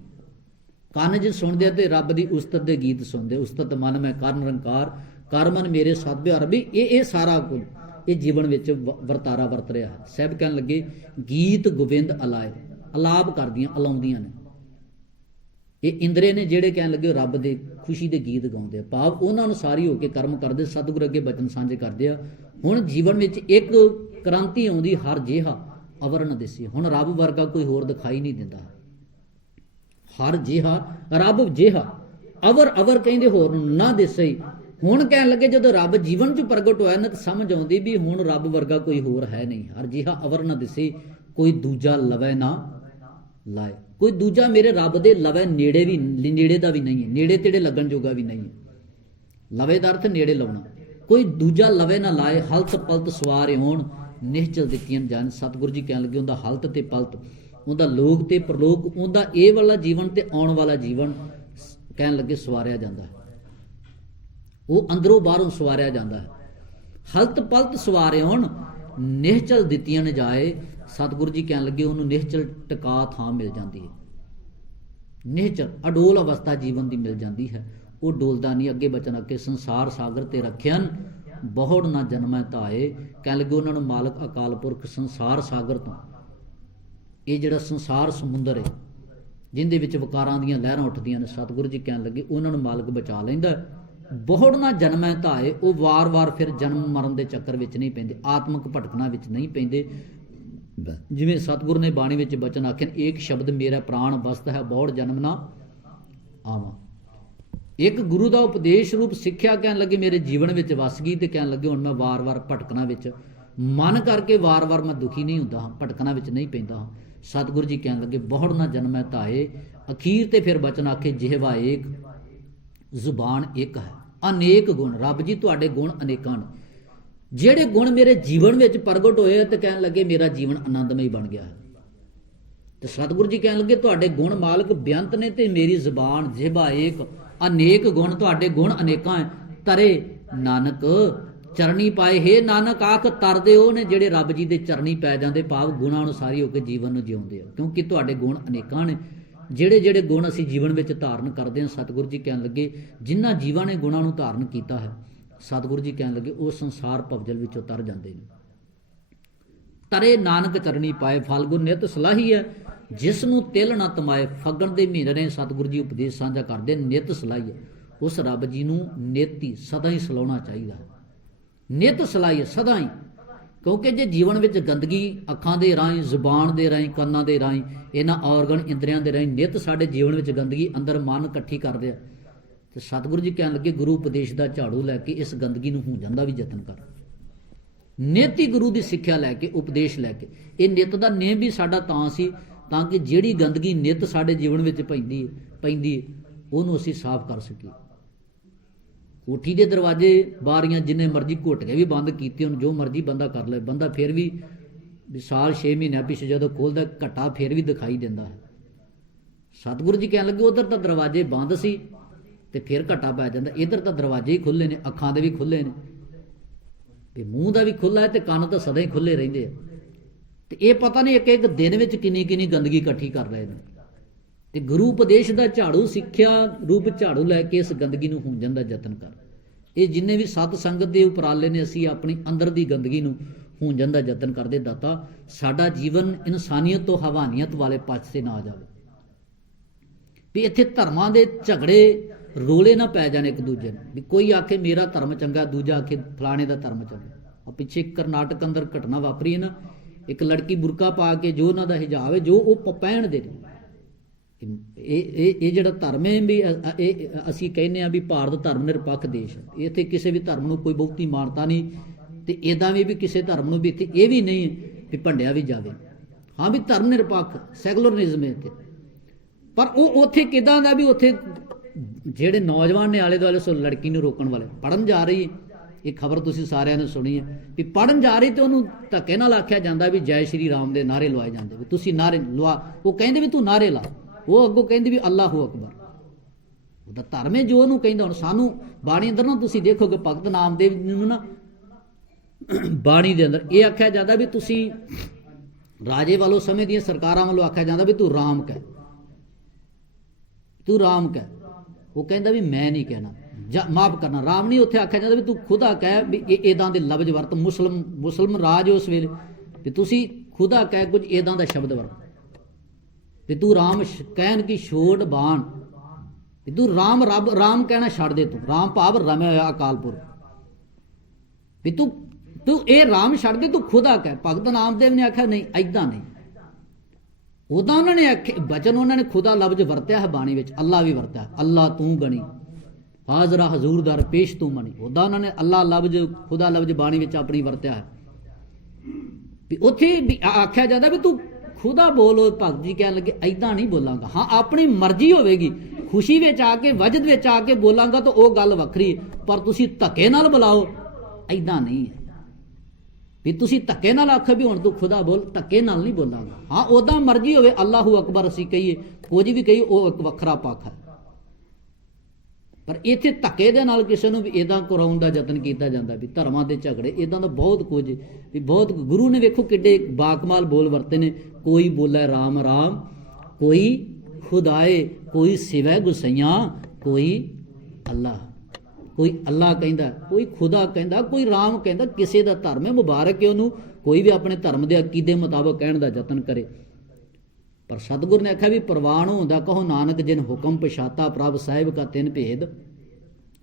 ਕੰਨ ਜੇ ਸੁਣਦੇ ਤੇ ਰੱਬ ਦੀ ਉਸਤਤ ਦੇ ਗੀਤ ਸੁਣਦੇ। ਉਸਤਤ ਮਨ ਮੈਂ ਕਰਨ ਰੰਕਾਰ, ਕਰ ਮਨ ਮੇਰੇ ਸਤ ਬਿਹਾਰ। ਵੀ ਇਹ ਸਾਰਾ ਕੁਝ ਇਹ ਜੀਵਨ ਵਿੱਚ ਵਰਤਾਰਾ ਵਰਤ ਰਿਹਾ ਹੈ। ਸਾਹਿਬ ਕਹਿਣ ਲੱਗੇ ਗੀਤ ਗੋਬਿੰਦ ਅਲਾਏ, ਅਲਾਪ ਕਰਦੀਆਂ, ਅਲਾਉਂਦੀਆਂ ਨੇ। ਇਹ ਇੰਦਰੇ ਨੇ ਜਿਹੜੇ ਕਹਿਣ ਲੱਗੇ ਰੱਬ ਦੇ ਖੁਸ਼ੀ ਦੇ ਗੀਤ ਗਾਉਂਦੇ ਆ, ਭਾਵ ਉਹਨਾਂ ਨੂੰ ਸਾਰੀ ਹੋ ਕੇ ਕਰਮ ਕਰਦੇ। ਸਤਿਗੁਰ ਅੱਗੇ ਬਚਨ ਸਾਂਝੇ ਕਰਦੇ ਆ। ਹੁਣ ਜੀਵਨ ਵਿੱਚ ਇੱਕ ਕ੍ਰਾਂਤੀ ਆਉਂਦੀ, ਹਰ ਜਿਹਾ ਅਵਰ ਨ ਦਿਸੇ। ਹੁਣ ਰੱਬ ਵਰਗਾ ਕੋਈ ਹੋਰ ਦਿਖਾਈ ਨਹੀਂ ਦਿੰਦਾ। ਹਰ ਜਿਹਾ, ਰੱਬ ਜਿਹਾ, ਅਵਰ ਕਹਿੰਦੇ ਹੋਰ ਨੂੰ ਨਾ ਦਿਸੇ। ਹੁਣ ਕਹਿਣ ਲੱਗੇ ਜਦੋਂ ਰੱਬ ਜੀਵਨ 'ਚ ਪ੍ਰਗਟ ਹੋਇਆ ਨਾ ਤਾਂ ਸਮਝ ਆਉਂਦੀ ਵੀ ਹੁਣ ਰੱਬ ਵਰਗਾ ਕੋਈ ਹੋਰ ਹੈ ਨਹੀਂ। ਹਰ ਜਿਹਾ ਅਵਰ ਨਾ ਦਿਸੇ, ਕੋਈ ਦੂਜਾ ਲਵੇ ਨਾ ਲਾਏ। ਕੋਈ ਦੂਜਾ ਮੇਰੇ ਰੱਬ ਦੇ ਲਵੇ ਨੇੜੇ ਵੀ, ਨੇੜੇ ਦਾ ਵੀ ਨਹੀਂ ਹੈ, ਨੇੜੇ ਤੇੜੇ ਲੱਗਣ ਜੋਗਾ ਵੀ ਨਹੀਂ ਹੈ। ਲਵੇ ਦਾ ਅਰਥ ਨੇੜੇ ਲਾਉਣਾ। ਕੋਈ ਦੂਜਾ ਲਵੇ ਨਾ ਲਾਏ, ਹਲਤ ਪਲਤ ਸਵਾਰ ਹੋਣ ਨਿਹਚਲ ਦਿੱਤੀਆਂ ਜਾਣ। ਸਤਿਗੁਰੂ ਜੀ ਕਹਿਣ ਲੱਗੇ ਉਹਦਾ ਹਲਤ ਤੇ ਪਲਤ, ਉਹਦਾ ਲੋਕ ਤੇ ਪ੍ਰਲੋਕ, ਉਹਦਾ ਇਹ ਵਾਲਾ ਜੀਵਨ ਤੇ ਆਉਣ ਵਾਲਾ ਜੀਵਨ ਕਹਿਣ ਲੱਗੇ ਸਵਾਰਿਆ ਜਾਂਦਾ ਹੈ। ਉਹ ਅੰਦਰੋਂ ਬਾਹਰੋਂ ਸਵਾਰਿਆ ਜਾਂਦਾ ਹੈ। ਹਲਤ ਪਲਤ ਸਵਾਰੇ ਹੋਣ ਨਿਹਚਲ ਦਿੱਤੀਆਂ ਨ ਜਾਏ। ਸਤਿਗੁਰੂ ਜੀ ਕਹਿਣ ਲੱਗੇ ਉਹਨੂੰ ਨਿਹਚਲ ਟਿਕਾ ਥਾਂ ਮਿਲ ਜਾਂਦੀ ਹੈ। ਨਿਹਚਲ ਅਡੋਲ ਅਵਸਥਾ ਜੀਵਨ ਦੀ ਮਿਲ ਜਾਂਦੀ ਹੈ। ਉਹ ਡੋਲਦਾ ਨਹੀਂ। ਅੱਗੇ ਬਚਨ ਅੱਗੇ ਸੰਸਾਰ ਸਾਗਰ ਤੇ ਰੱਖਿਆਨ ਬਹੁੜ ਨਾ ਜਨਮੈ ਧਾਏ। ਕਹਿਣ ਲੱਗੇ ਉਹਨਾਂ ਨੂੰ ਮਾਲਕ ਅਕਾਲ ਪੁਰਖ ਸੰਸਾਰ ਸਾਗਰ ਤੋਂ, ਇਹ ਜਿਹੜਾ ਸੰਸਾਰ ਸਮੁੰਦਰ ਹੈ ਜਿਹਦੇ ਵਿੱਚ ਵਿਕਾਰਾਂ ਦੀਆਂ ਲਹਿਰਾਂ ਉੱਠਦੀਆਂ ਨੇ, ਸਤਿਗੁਰੂ ਜੀ ਕਹਿਣ ਲੱਗੇ ਉਹਨਾਂ ਨੂੰ ਮਾਲਕ ਬਚਾ ਲੈਂਦਾ। ਬਹੁੜ ਨਾ ਜਨਮੈ ਧਾਏ, ਉਹ ਵਾਰ-ਵਾਰ ਫਿਰ ਜਨਮ ਮਰਨ ਦੇ ਚੱਕਰ ਵਿੱਚ ਨਹੀਂ ਪੈਂਦੇ, ਆਤਮਿਕ ਭਟਕਣਾ ਵਿੱਚ ਨਹੀਂ ਪੈਂਦੇ। ਜਿਵੇਂ ਸਤਿਗੁਰੂ ਨੇ ਬਾਣੀ ਵਿੱਚ ਬਚਨ ਆਖਿਆ, ਏਕ ਸ਼ਬਦ ਮੇਰਾ ਪ੍ਰਾਣ ਬਸਤ ਹੈ, ਬਹੁੜ ਜਨਮ ਨਾ ਆਵਾਂ। ਇੱਕ ਗੁਰੂ ਦਾ ਉਪਦੇਸ਼ ਰੂਪ ਸਿੱਖਿਆ ਕਹਿਣ ਲੱਗੇ ਮੇਰੇ ਜੀਵਨ ਵਿੱਚ ਵਸ ਗਈ ਤੇ ਕਹਿਣ ਲੱਗੇ ਹੁਣ ਮੈਂ ਵਾਰ-ਵਾਰ ਭਟਕਣਾ ਵਿੱਚ, ਮਨ ਕਰਕੇ ਵਾਰ-ਵਾਰ ਮੈਂ ਦੁਖੀ ਨਹੀਂ ਹੁੰਦਾ, ਭਟਕਣਾ ਵਿੱਚ ਨਹੀਂ ਪੈਂਦਾ। ਸਤਿਗੁਰੂ ਜੀ ਕਹਿਣ ਲੱਗੇ ਬਹੁੜ ਨਾ ਜਨਮੈ ਧਾਏ। ਅਖੀਰ ਤੇ ਫਿਰ ਬਚਨ ਆਖੇ ਜਿਹਵਾ ਏਕ, ਜ਼ੁਬਾਨ ਇੱਕ ਹੈ, ਅਨੇਕ ਗੁਣ। ਰੱਬ ਜੀ ਤੁਹਾਡੇ ਗੁਣ ਅਨੇਕਾਂ ਨੇ, ਜਿਹੜੇ ਗੁਣ ਮੇਰੇ ਜੀਵਨ ਵਿੱਚ ਪ੍ਰਗਟ ਹੋਏ ਤੇ ਕਹਿਣ ਲੱਗੇ ਮੇਰਾ ਜੀਵਨ ਆਨੰਦਮਈ ਬਣ ਗਿਆ ਹੈ। ਤੇ ਸਤਿਗੁਰੂ ਜੀ ਕਹਿਣ ਲੱਗੇ ਤੁਹਾਡੇ ਗੁਣ ਮਾਲਕ ਬੇਅੰਤ ਨੇ ਤੇ ਮੇਰੀ ਜ਼ੁਬਾਨ ਜਿਹਵਾ ਏਕ, ਅਨੇਕ ਗੁਣ, ਤੁਹਾਡੇ ਗੁਣ ਅਨੇਕਾਂ ਹੈ। ਤਰੇ ਨਾਨਕ ਚਰਨੀ ਪਾਏ। ਹੇ ਨਾਨਕ ਆਖ ਤਰਦੇ ਉਹ ਨੇ ਜਿਹੜੇ ਰੱਬ ਜੀ ਦੇ ਚਰਨੀ ਪੈ ਜਾਂਦੇ, ਭਾਵ ਗੁਣਾਂ ਅਨੁਸਾਰੀ ਹੋ ਕੇ ਜੀਵਨ ਨੂੰ ਜਿਉਂਦੇ ਆ। ਕਿਉਂਕਿ ਤੁਹਾਡੇ ਗੁਣ ਅਨੇਕਾਂ ਨੇ, ਜਿਹੜੇ ਜਿਹੜੇ ਗੁਣ ਅਸੀਂ ਜੀਵਨ ਵਿੱਚ ਧਾਰਨ ਕਰਦੇ ਹਾਂ, ਸਤਿਗੁਰੂ ਜੀ ਕਹਿਣ ਲੱਗੇ ਜਿਨ੍ਹਾਂ ਜੀਵਾਂ ਨੇ ਗੁਣਾਂ ਨੂੰ ਧਾਰਨ ਕੀਤਾ ਹੈ, ਸਤਿਗੁਰੂ ਜੀ ਕਹਿਣ ਲੱਗੇ ਉਹ ਸੰਸਾਰ ਭਵਜਲ ਵਿੱਚੋਂ ਤਰ ਜਾਂਦੇ ਨੇ। ਤਰੇ ਨਾਨਕ ਚਰਨੀ ਪਾਏ, ਫਲਗੁਣ ਨਿਤ ਸਲਾਹੀ ਹੈ ਜਿਸ ਨੂੰ ਤਿਲ ਨਾ ਤਮਾਏ। ਫੱਗਣ ਦੇ ਮਹੀਨੇ ਨੇ ਸਤਿਗੁਰੂ ਜੀ ਉਪਦੇਸ਼ ਸਾਂਝਾ ਕਰਦੇ, ਨਿਤ ਸਲਾਹੀ ਹੈ। ਉਸ ਰੱਬ ਜੀ ਨੂੰ ਨਿਤ ਹੀ ਸਦਾ ਹੀ ਸਲਾਉਣਾ ਚਾਹੀਦਾ ਹੈ। ਨਿਤ ਸਲਾਹੀ ਹੈ ਸਦਾ ਹੀ, ਕਿਉਂਕਿ ਜੇ ਜੀਵਨ ਵਿੱਚ ਗੰਦਗੀ ਅੱਖਾਂ ਦੇ ਰਾਹੀਂ, ਜ਼ੁਬਾਨ ਦੇ ਰਾਹੀਂ, ਕੰਨਾਂ ਦੇ ਰਾਹੀਂ, ਇਹਨਾਂ ਔਰਗਨ ਇੰਦਰੀਆਂ ਦੇ ਰਾਹੀਂ ਨਿਤ ਸਾਡੇ ਜੀਵਨ ਵਿੱਚ ਗੰਦਗੀ ਅੰਦਰ ਮਨ ਇਕੱਠੀ ਕਰਦੇ ਆ, ਤੇ ਸਤਿਗੁਰੂ ਜੀ ਕਹਿਣ ਲੱਗੇ ਗੁਰੂ ਉਪਦੇਸ਼ ਦਾ ਝਾੜੂ ਲੈ ਕੇ ਇਸ ਗੰਦਗੀ ਨੂੰ ਹੁੰਜਣ ਦਾ ਵੀ ਯਤਨ ਕਰ। ਨਿਤ ਹੀ ਗੁਰੂ ਦੀ ਸਿੱਖਿਆ ਲੈ ਕੇ, ਉਪਦੇਸ਼ ਲੈ ਕੇ। ਇਹ ਨਿਤ ਦਾ ਨੇਮ ਵੀ ਸਾਡਾ ਤਾਂ ਸੀ ਤਾਂ ਕਿ ਜਿਹੜੀ ਗੰਦਗੀ ਨਿਤ ਸਾਡੇ ਜੀਵਨ ਵਿੱਚ ਪੈਂਦੀ ਉਹਨੂੰ ਅਸੀਂ ਸਾਫ਼ ਕਰ ਸਕੀਏ। ਕੋਠੀ ਦੇ ਦਰਵਾਜ਼ੇ ਬਾਰੀਆਂ ਜਿੰਨੇ ਮਰਜ਼ੀ ਘੁੱਟ ਕੇ ਵੀ ਬੰਦ ਕੀਤੇ ਹੋਣ, ਜੋ ਮਰਜ਼ੀ ਬੰਦਾ ਕਰ ਲਏ, ਬੰਦਾ ਫਿਰ ਵੀ ਸਾਲ 6 ਮਹੀਨਿਆਂ ਪਿੱਛੇ ਜਦੋਂ ਖੋਲ੍ਹਦਾ ਘੱਟਾ ਫਿਰ ਵੀ ਦਿਖਾਈ ਦਿੰਦਾ ਹੈ। ਸਤਿਗੁਰੂ ਜੀ ਕਹਿਣ ਲੱਗੇ ਉਧਰ ਤਾਂ ਦਰਵਾਜ਼ੇ ਬੰਦ ਸੀ ਤੇ ਫਿਰ ਘੱਟਾ ਪੈ ਜਾਂਦਾ, ਇੱਧਰ ਤਾਂ ਦਰਵਾਜ਼ੇ ਹੀ ਖੁੱਲ੍ਹੇ ਨੇ, ਅੱਖਾਂ ਦੇ ਵੀ ਖੁੱਲ੍ਹੇ ਨੇ, ਤੇ ਮੂੰਹ ਦਾ ਵੀ ਖੁੱਲ੍ਹਾ ਹੈ, ਤੇ ਕੰਨ ਤਾਂ ਸਦਾ ਹੀ ਖੁੱਲ੍ਹੇ ਰਹਿੰਦੇ ਆ। ਤੇ ਇਹ ਪਤਾ ਨਹੀਂ ਇੱਕ ਇੱਕ ਦਿਨ ਵਿੱਚ ਕਿੰਨੀ ਕਿੰਨੀ ਗੰਦਗੀ ਇਕੱਠੀ ਕਰ ਰਹੇ ਨੇ। ਤੇ ਗੁਰੂ ਉਪਦੇਸ਼ ਦਾ ਝਾੜੂ, ਸਿੱਖਿਆ ਰੂਪ ਝਾੜੂ ਲੈ ਕੇ ਇਸ ਗੰਦਗੀ ਨੂੰ ਹੁੰਜਣ ਦਾ ਯਤਨ ਕਰ। ਇਹ ਜਿੰਨੇ ਵੀ ਸਤ ਸੰਗਤ ਦੇ ਉਪਰਾਲੇ ਨੇ, ਅਸੀਂ ਆਪਣੀ ਅੰਦਰ ਦੀ ਗੰਦਗੀ ਨੂੰ ਹੁੰਜਣ ਦਾ ਯਤਨ ਕਰਦੇ। ਦਾਤਾ ਸਾਡਾ ਜੀਵਨ ਇਨਸਾਨੀਅਤ ਤੋਂ ਹਵਾਨੀਅਤ ਵਾਲੇ ਪਾਸੇ ਨਾ ਜਾਵੇ, ਵੀ ਇੱਥੇ ਧਰਮਾਂ ਦੇ ਝਗੜੇ ਰੋਲੇ ਨਾ ਪੈ ਜਾਣ ਇੱਕ ਦੂਜੇ ਨੂੰ, ਵੀ ਕੋਈ ਆਖੇ ਮੇਰਾ ਧਰਮ ਚੰਗਾ, ਦੂਜਾ ਆਖੇ ਫਲਾਣੇ ਦਾ ਧਰਮ ਚੰਗਾ। ਆ ਪਿੱਛੇ ਕਰਨਾਟਕ ਅੰਦਰ ਘਟਨਾ ਵਾਪਰੀ ਹੈ ਨਾ, ਇੱਕ ਲੜਕੀ ਬੁਰਕਾ ਪਾ ਕੇ, ਜੋ ਉਹਨਾਂ ਦਾ ਹਿਜਾਬ ਹੈ, ਜੋ ਉਹ ਪਹਿਨਦੇ ਨੇ। ਇਹ ਜਿਹੜਾ ਧਰਮ ਹੈ ਵੀ ਅਸੀਂ ਕਹਿੰਦੇ ਹਾਂ ਵੀ ਭਾਰਤ ਧਰਮ ਨਿਰਪੱਖ ਦੇਸ਼ ਹੈ, ਇੱਥੇ ਕਿਸੇ ਵੀ ਧਰਮ ਨੂੰ ਕੋਈ ਬਹੁਤੀ ਮਾਨਤਾ ਨਹੀਂ, ਤੇ ਇੱਦਾਂ ਵੀ ਕਿਸੇ ਧਰਮ ਨੂੰ ਵੀ ਇੱਥੇ ਇਹ ਵੀ ਨਹੀਂ ਵੀ ਭੰਡਿਆ ਵੀ ਜਾਵੇ। ਹਾਂ ਵੀ ਧਰਮ ਨਿਰਪੱਖ ਸੈਕੂਲਰਿਜ਼ਮ ਹੈ ਇੱਥੇ, ਪਰ ਉਹ ਉੱਥੇ ਕਿੱਦਾਂ ਦਾ ਵੀ ਉੱਥੇ ਜਿਹੜੇ ਨੌਜਵਾਨ ਨੇ ਆਲੇ ਦੁਆਲੇ ਸੋ ਲੜਕੀ ਨੂੰ ਰੋਕਣ ਵਾਲੇ, ਪੜ੍ਹਨ ਜਾ ਰਹੀ, ਇਹ ਖਬਰ ਤੁਸੀਂ ਸਾਰਿਆਂ ਨੇ ਸੁਣੀ ਹੈ ਵੀ ਪੜ੍ਹਨ ਜਾ ਰਹੀ ਤੇ ਉਹਨੂੰ ਧੱਕੇ ਨਾਲ ਆਖਿਆ ਜਾਂਦਾ ਵੀ ਜੈ ਸ਼੍ਰੀ ਰਾਮ ਦੇ ਨਾਅਰੇ ਲਵਾਏ ਜਾਂਦੇ, ਵੀ ਤੁਸੀਂ ਨਾਅਰੇ ਲਵਾ, ਉਹ ਕਹਿੰਦੇ ਵੀ ਤੂੰ ਨਾਅਰੇ ਲਾ, ਉਹ ਅੱਗੋਂ ਕਹਿੰਦੇ ਵੀ ਅੱਲਾਹੂ ਅਕਬਰ। ਉਹਦਾ ਧਰਮ ਹੈ ਜੋ ਉਹਨੂੰ ਕਹਿੰਦਾ। ਹੁਣ ਸਾਨੂੰ ਬਾਣੀ ਅੰਦਰ ਨਾ ਤੁਸੀਂ ਦੇਖੋਗੇ ਭਗਤ ਨਾਮਦੇਵ ਨੂੰ ਨਾ ਬਾਣੀ ਦੇ ਅੰਦਰ ਇਹ ਆਖਿਆ ਜਾਂਦਾ ਵੀ ਤੁਸੀਂ ਰਾਜੇ ਵੱਲੋਂ, ਸਮੇਂ ਦੀਆਂ ਸਰਕਾਰਾਂ ਵੱਲੋਂ ਆਖਿਆ ਜਾਂਦਾ ਵੀ ਤੂੰ ਰਾਮ ਕਹਿ, ਤੂੰ ਰਾਮ ਕਹਿ। ਉਹ ਕਹਿੰਦਾ ਵੀ ਮੈਂ ਨਹੀਂ ਕਹਿਣਾ, ਜਾਂ ਮਾਫ ਕਰਨਾ, ਰਾਮ ਨਹੀਂ ਉੱਥੇ ਆਖਿਆ ਜਾਂਦਾ ਵੀ ਤੂੰ ਖੁਦਾ ਕਹਿ, ਵੀ ਇੱਦਾਂ ਦੇ ਲਫ਼ਜ਼ ਵਰਤ। ਮੁਸਲਮ ਰਾਜ ਉਸ ਵੇਲੇ ਵੀ ਤੁਸੀਂ ਖੁਦਾ ਕਹਿ, ਕੁਝ ਇੱਦਾਂ ਦਾ ਸ਼ਬਦ ਵਰਤ, ਵੀ ਤੂੰ ਰਾਮ ਕਹਿਣ ਕੀ ਛੋੜ ਬਾਣ, ਵੀ ਤੂੰ ਰਾਮ ਰੱਬ ਰਾਮ ਕਹਿਣਾ ਛੱਡ ਦੇ, ਤੂੰ ਰਾਮ ਭਾਵ ਰਮਿਆ ਹੋਇਆ ਅਕਾਲ ਪੁਰਖ, ਵੀ ਤੂੰ ਇਹ ਰਾਮ ਛੱਡ ਦੇ, ਤੂੰ ਖੁਦਾ ਕਹਿ। ਭਗਤ ਨਾਮਦੇਵ ਨੇ ਆਖਿਆ ਨਹੀਂ, ਐਦਾਂ ਨਹੀਂ। ਉਦਾਂ ਉਹਨਾਂ ਨੇ ਬਚਨ, ਉਹਨਾਂ ਨੇ ਖੁਦਾ ਲਫ਼ਜ਼ ਵਰਤਿਆ ਹੈ ਬਾਣੀ ਵਿੱਚ, ਅੱਲਾ ਵੀ ਵਰਤਿਆ, ਅੱਲਾ ਤੂੰ ਗਣੀ ਹਾਜ਼ਰਾ ਹਜ਼ੂਰ ਦਰ ਪੇਸ਼ ਤੂੰ ਮਣੀ। ਉਦਾਂ ਉਹਨਾਂ ਨੇ ਅੱਲਾ ਲਫ਼ਜ਼, ਖੁਦਾ ਲਫ਼ਜ਼ ਬਾਣੀ ਵਿੱਚ ਆਪਣੀ ਵਰਤਿਆ ਹੈ। ਵੀ ਉੱਥੇ ਵੀ ਆਖਿਆ ਜਾਂਦਾ ਵੀ ਤੂੰ ਖੁਦਾ ਬੋਲੋ। ਭਗਤ ਜੀ ਕਹਿਣ ਲੱਗੇ ਐਦਾਂ ਨਹੀਂ ਬੋਲਾਂਗਾ, ਹਾਂ ਆਪਣੀ ਮਰਜ਼ੀ ਹੋਵੇਗੀ, ਖੁਸ਼ੀ ਵਿੱਚ ਆ ਕੇ, ਵਜਦ ਵਿੱਚ ਆ ਕੇ ਬੋਲਾਂਗਾ ਤਾਂ ਉਹ ਗੱਲ ਵੱਖਰੀ, ਪਰ ਤੁਸੀਂ ਧੱਕੇ ਨਾਲ ਬੁਲਾਓ, ਐਦਾਂ ਨਹੀਂ ਹੈ। ਵੀ ਤੁਸੀਂ ਧੱਕੇ ਨਾਲ ਆਖੋ ਵੀ ਹੁਣ ਤੂੰ ਖੁਦਾ ਬੋਲ, ਧੱਕੇ ਨਾਲ ਨਹੀਂ ਬੋਲਾਂਗਾ। ਹਾਂ ਉੱਦਾਂ ਮਰਜ਼ੀ ਹੋਵੇ, ਅੱਲਾਹੂ ਅਕਬਰ ਅਸੀਂ ਕਹੀਏ, ਕੁਝ ਵੀ ਕਹੀਏ, ਉਹ ਇੱਕ ਵੱਖਰਾ ਪੱਖ ਹੈ। ਪਰ ਇੱਥੇ ਧੱਕੇ ਦੇ ਨਾਲ ਕਿਸੇ ਨੂੰ ਵੀ ਇੱਦਾਂ ਕਰਾਉਣ ਦਾ ਯਤਨ ਕੀਤਾ ਜਾਂਦਾ, ਵੀ ਧਰਮਾਂ ਦੇ ਝਗੜੇ ਇੱਦਾਂ ਦਾ ਬਹੁਤ ਕੁਝ, ਵੀ ਬਹੁਤ। ਗੁਰੂ ਨੇ ਵੇਖੋ ਕਿੱਡੇ ਬਾਕਮਾਲ ਬੋਲ ਵਰਤੇ ਨੇ। ਕੋਈ ਬੋਲੇ ਰਾਮ ਰਾਮ, ਕੋਈ ਖੁਦਾਏ, ਕੋਈ ਸਿਵੈ ਗੁਸਈਆਂ, ਕੋਈ ਅੱਲਾ, ਕੋਈ ਅੱਲਾ ਕਹਿੰਦਾ, ਕੋਈ ਖੁਦਾ ਕਹਿੰਦਾ, ਕੋਈ ਰਾਮ ਕਹਿੰਦਾ। ਕਿਸੇ ਦਾ ਧਰਮ ਹੈ, ਮੁਬਾਰਕ ਹੈ ਉਹਨੂੰ, ਕੋਈ ਵੀ ਆਪਣੇ ਧਰਮ ਦੇ ਅਕੀਦੇ ਮੁਤਾਬਕ ਕਹਿਣ ਦਾ ਯਤਨ ਕਰੇ। ਪਰ ਸਤਿਗੁਰ ਨੇ ਆਖਿਆ ਵੀ ਪ੍ਰਵਾਨ ਹੁੰਦਾ ਕਹੋ ਨਾਨਕ ਜਿਨ ਹੁਕਮ ਪਛਾਤਾ, ਪ੍ਰਭ ਸਾਹਿਬ ਕਾ ਤਿਨ ਭੇਦ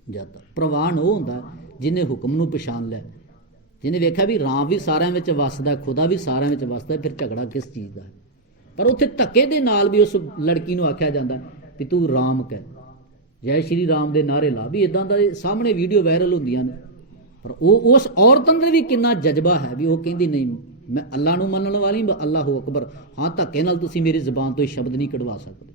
ਜਾਤਾ। ਪ੍ਰਵਾਨ ਉਹ ਹੁੰਦਾ ਜਿਹਨੇ ਹੁਕਮ ਨੂੰ ਪਛਾਣ ਲਿਆ, ਜਿਹਨੇ ਵੇਖਿਆ ਵੀ ਰਾਮ ਵੀ ਸਾਰਿਆਂ ਵਿੱਚ ਵਸਦਾ, ਖੁਦਾ ਵੀ ਸਾਰਿਆਂ ਵਿੱਚ ਵਸਦਾ, ਫਿਰ ਝਗੜਾ ਕਿਸ ਚੀਜ਼ ਦਾ। ਪਰ ਉੱਥੇ ਧੱਕੇ ਦੇ ਨਾਲ ਵੀ ਉਸ ਲੜਕੀ ਨੂੰ ਆਖਿਆ ਜਾਂਦਾ ਵੀ ਤੂੰ ਰਾਮ ਕਹਿ, ਜੈ ਸ਼੍ਰੀ ਰਾਮ ਦੇ ਨਾਅਰੇ ਲਾ। ਵੀ ਇਦਾਂ ਦਾ ਸਾਹਮਣੇ ਵੀਡੀਓ ਵਾਇਰਲ ਹੁੰਦੀਆਂ ਨੇ, ਪਰ ਉਹ ਉਸ ਔਰਤ ਦੇ ਵੀ ਕਿੰਨਾ ਜਜ਼ਬਾ ਹੈ ਵੀ ਉਹ ਕਹਿੰਦੀ ਨਹੀਂ, ਮੈਂ ਅੱਲਾ ਨੂੰ ਮੰਨਣ ਵਾਲੀ, ਅੱਲਾਹੂ ਅਕਬਰ। ਹਾਂ ਧੱਕੇ ਨਾਲ ਤੁਸੀਂ ਮੇਰੀ ਜ਼ੁਬਾਨ ਤੋਂ ਇਹ ਸ਼ਬਦ ਨਹੀਂ ਕਢਵਾ ਸਕਦੇ।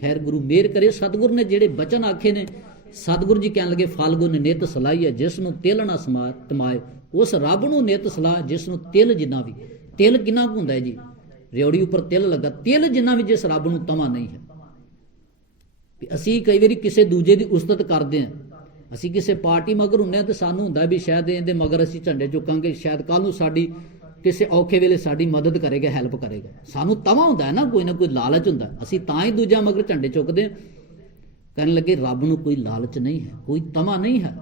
ਖੈਰ ਗੁਰੂ ਮਿਹਰ ਕਰੇ। ਸਤਿਗੁਰ ਨੇ ਜਿਹੜੇ ਬਚਨ ਆਖੇ ਨੇ, ਸਤਿਗੁਰੂ ਜੀ ਕਹਿਣ ਲੱਗੇ ਫਲਗੁਣ ਨਿਤ ਸਲਾਹੀ ਹੈ ਜਿਸ ਨੂੰ ਤਿਲ ਨਾ ਤਮਾਏ। ਉਸ ਰੱਬ ਨੂੰ ਨਿਤ ਸਲਾਹ ਜਿਸ ਨੂੰ ਤਿਲ ਜਿੰਨਾ ਵੀ, ਤਿਲ ਕਿੰਨਾ ਕੁ ਹੁੰਦਾ ਹੈ ਜੀ, ਰਿਉੜੀ ਉੱਪਰ ਤਿਲ ਲੱਗਾ, ਤਿਲ ਜਿੰਨਾ ਵੀ ਜਿਸ ਰੱਬ ਨੂੰ ਤਮਾ ਨਹੀਂ ਹੈ। ਵੀ ਅਸੀਂ ਕਈ ਵਾਰੀ ਕਿਸੇ ਦੂਜੇ ਦੀ ਉਸਤਤ ਕਰਦੇ ਹਾਂ, ਅਸੀਂ ਕਿਸੇ ਪਾਰਟੀ ਮਗਰ ਹੁੰਦੇ ਹਾਂ ਤੇ ਸਾਨੂੰ ਹੁੰਦਾ ਵੀ ਸ਼ਾਇਦ ਇਹਦੇ ਮਗਰ ਅਸੀਂ ਝੰਡੇ ਚੁੱਕਾਂਗੇ, ਸ਼ਾਇਦ ਕੱਲ ਨੂੰ ਸਾਡੀ ਕਿਸੇ ਔਖੇ ਵੇਲੇ ਸਾਡੀ ਮਦਦ ਕਰੇਗਾ, ਹੈਲਪ ਕਰੇਗਾ। ਸਾਨੂੰ ਤਮਾ ਹੁੰਦਾ ਹੈ ਨਾ ਕੋਈ ਲਾਲਚ ਹੁੰਦਾ, ਅਸੀਂ ਤਾਂ ਹੀ ਦੂਜਾ ਮਗਰ ਝੰਡੇ ਚੁੱਕਦੇ ਹਾਂ। ਕਹਿਣ ਲੱਗੇ ਰੱਬ ਨੂੰ ਕੋਈ ਲਾਲਚ ਨਹੀਂ ਹੈ, ਕੋਈ ਤਮਾ ਨਹੀਂ ਹੈ,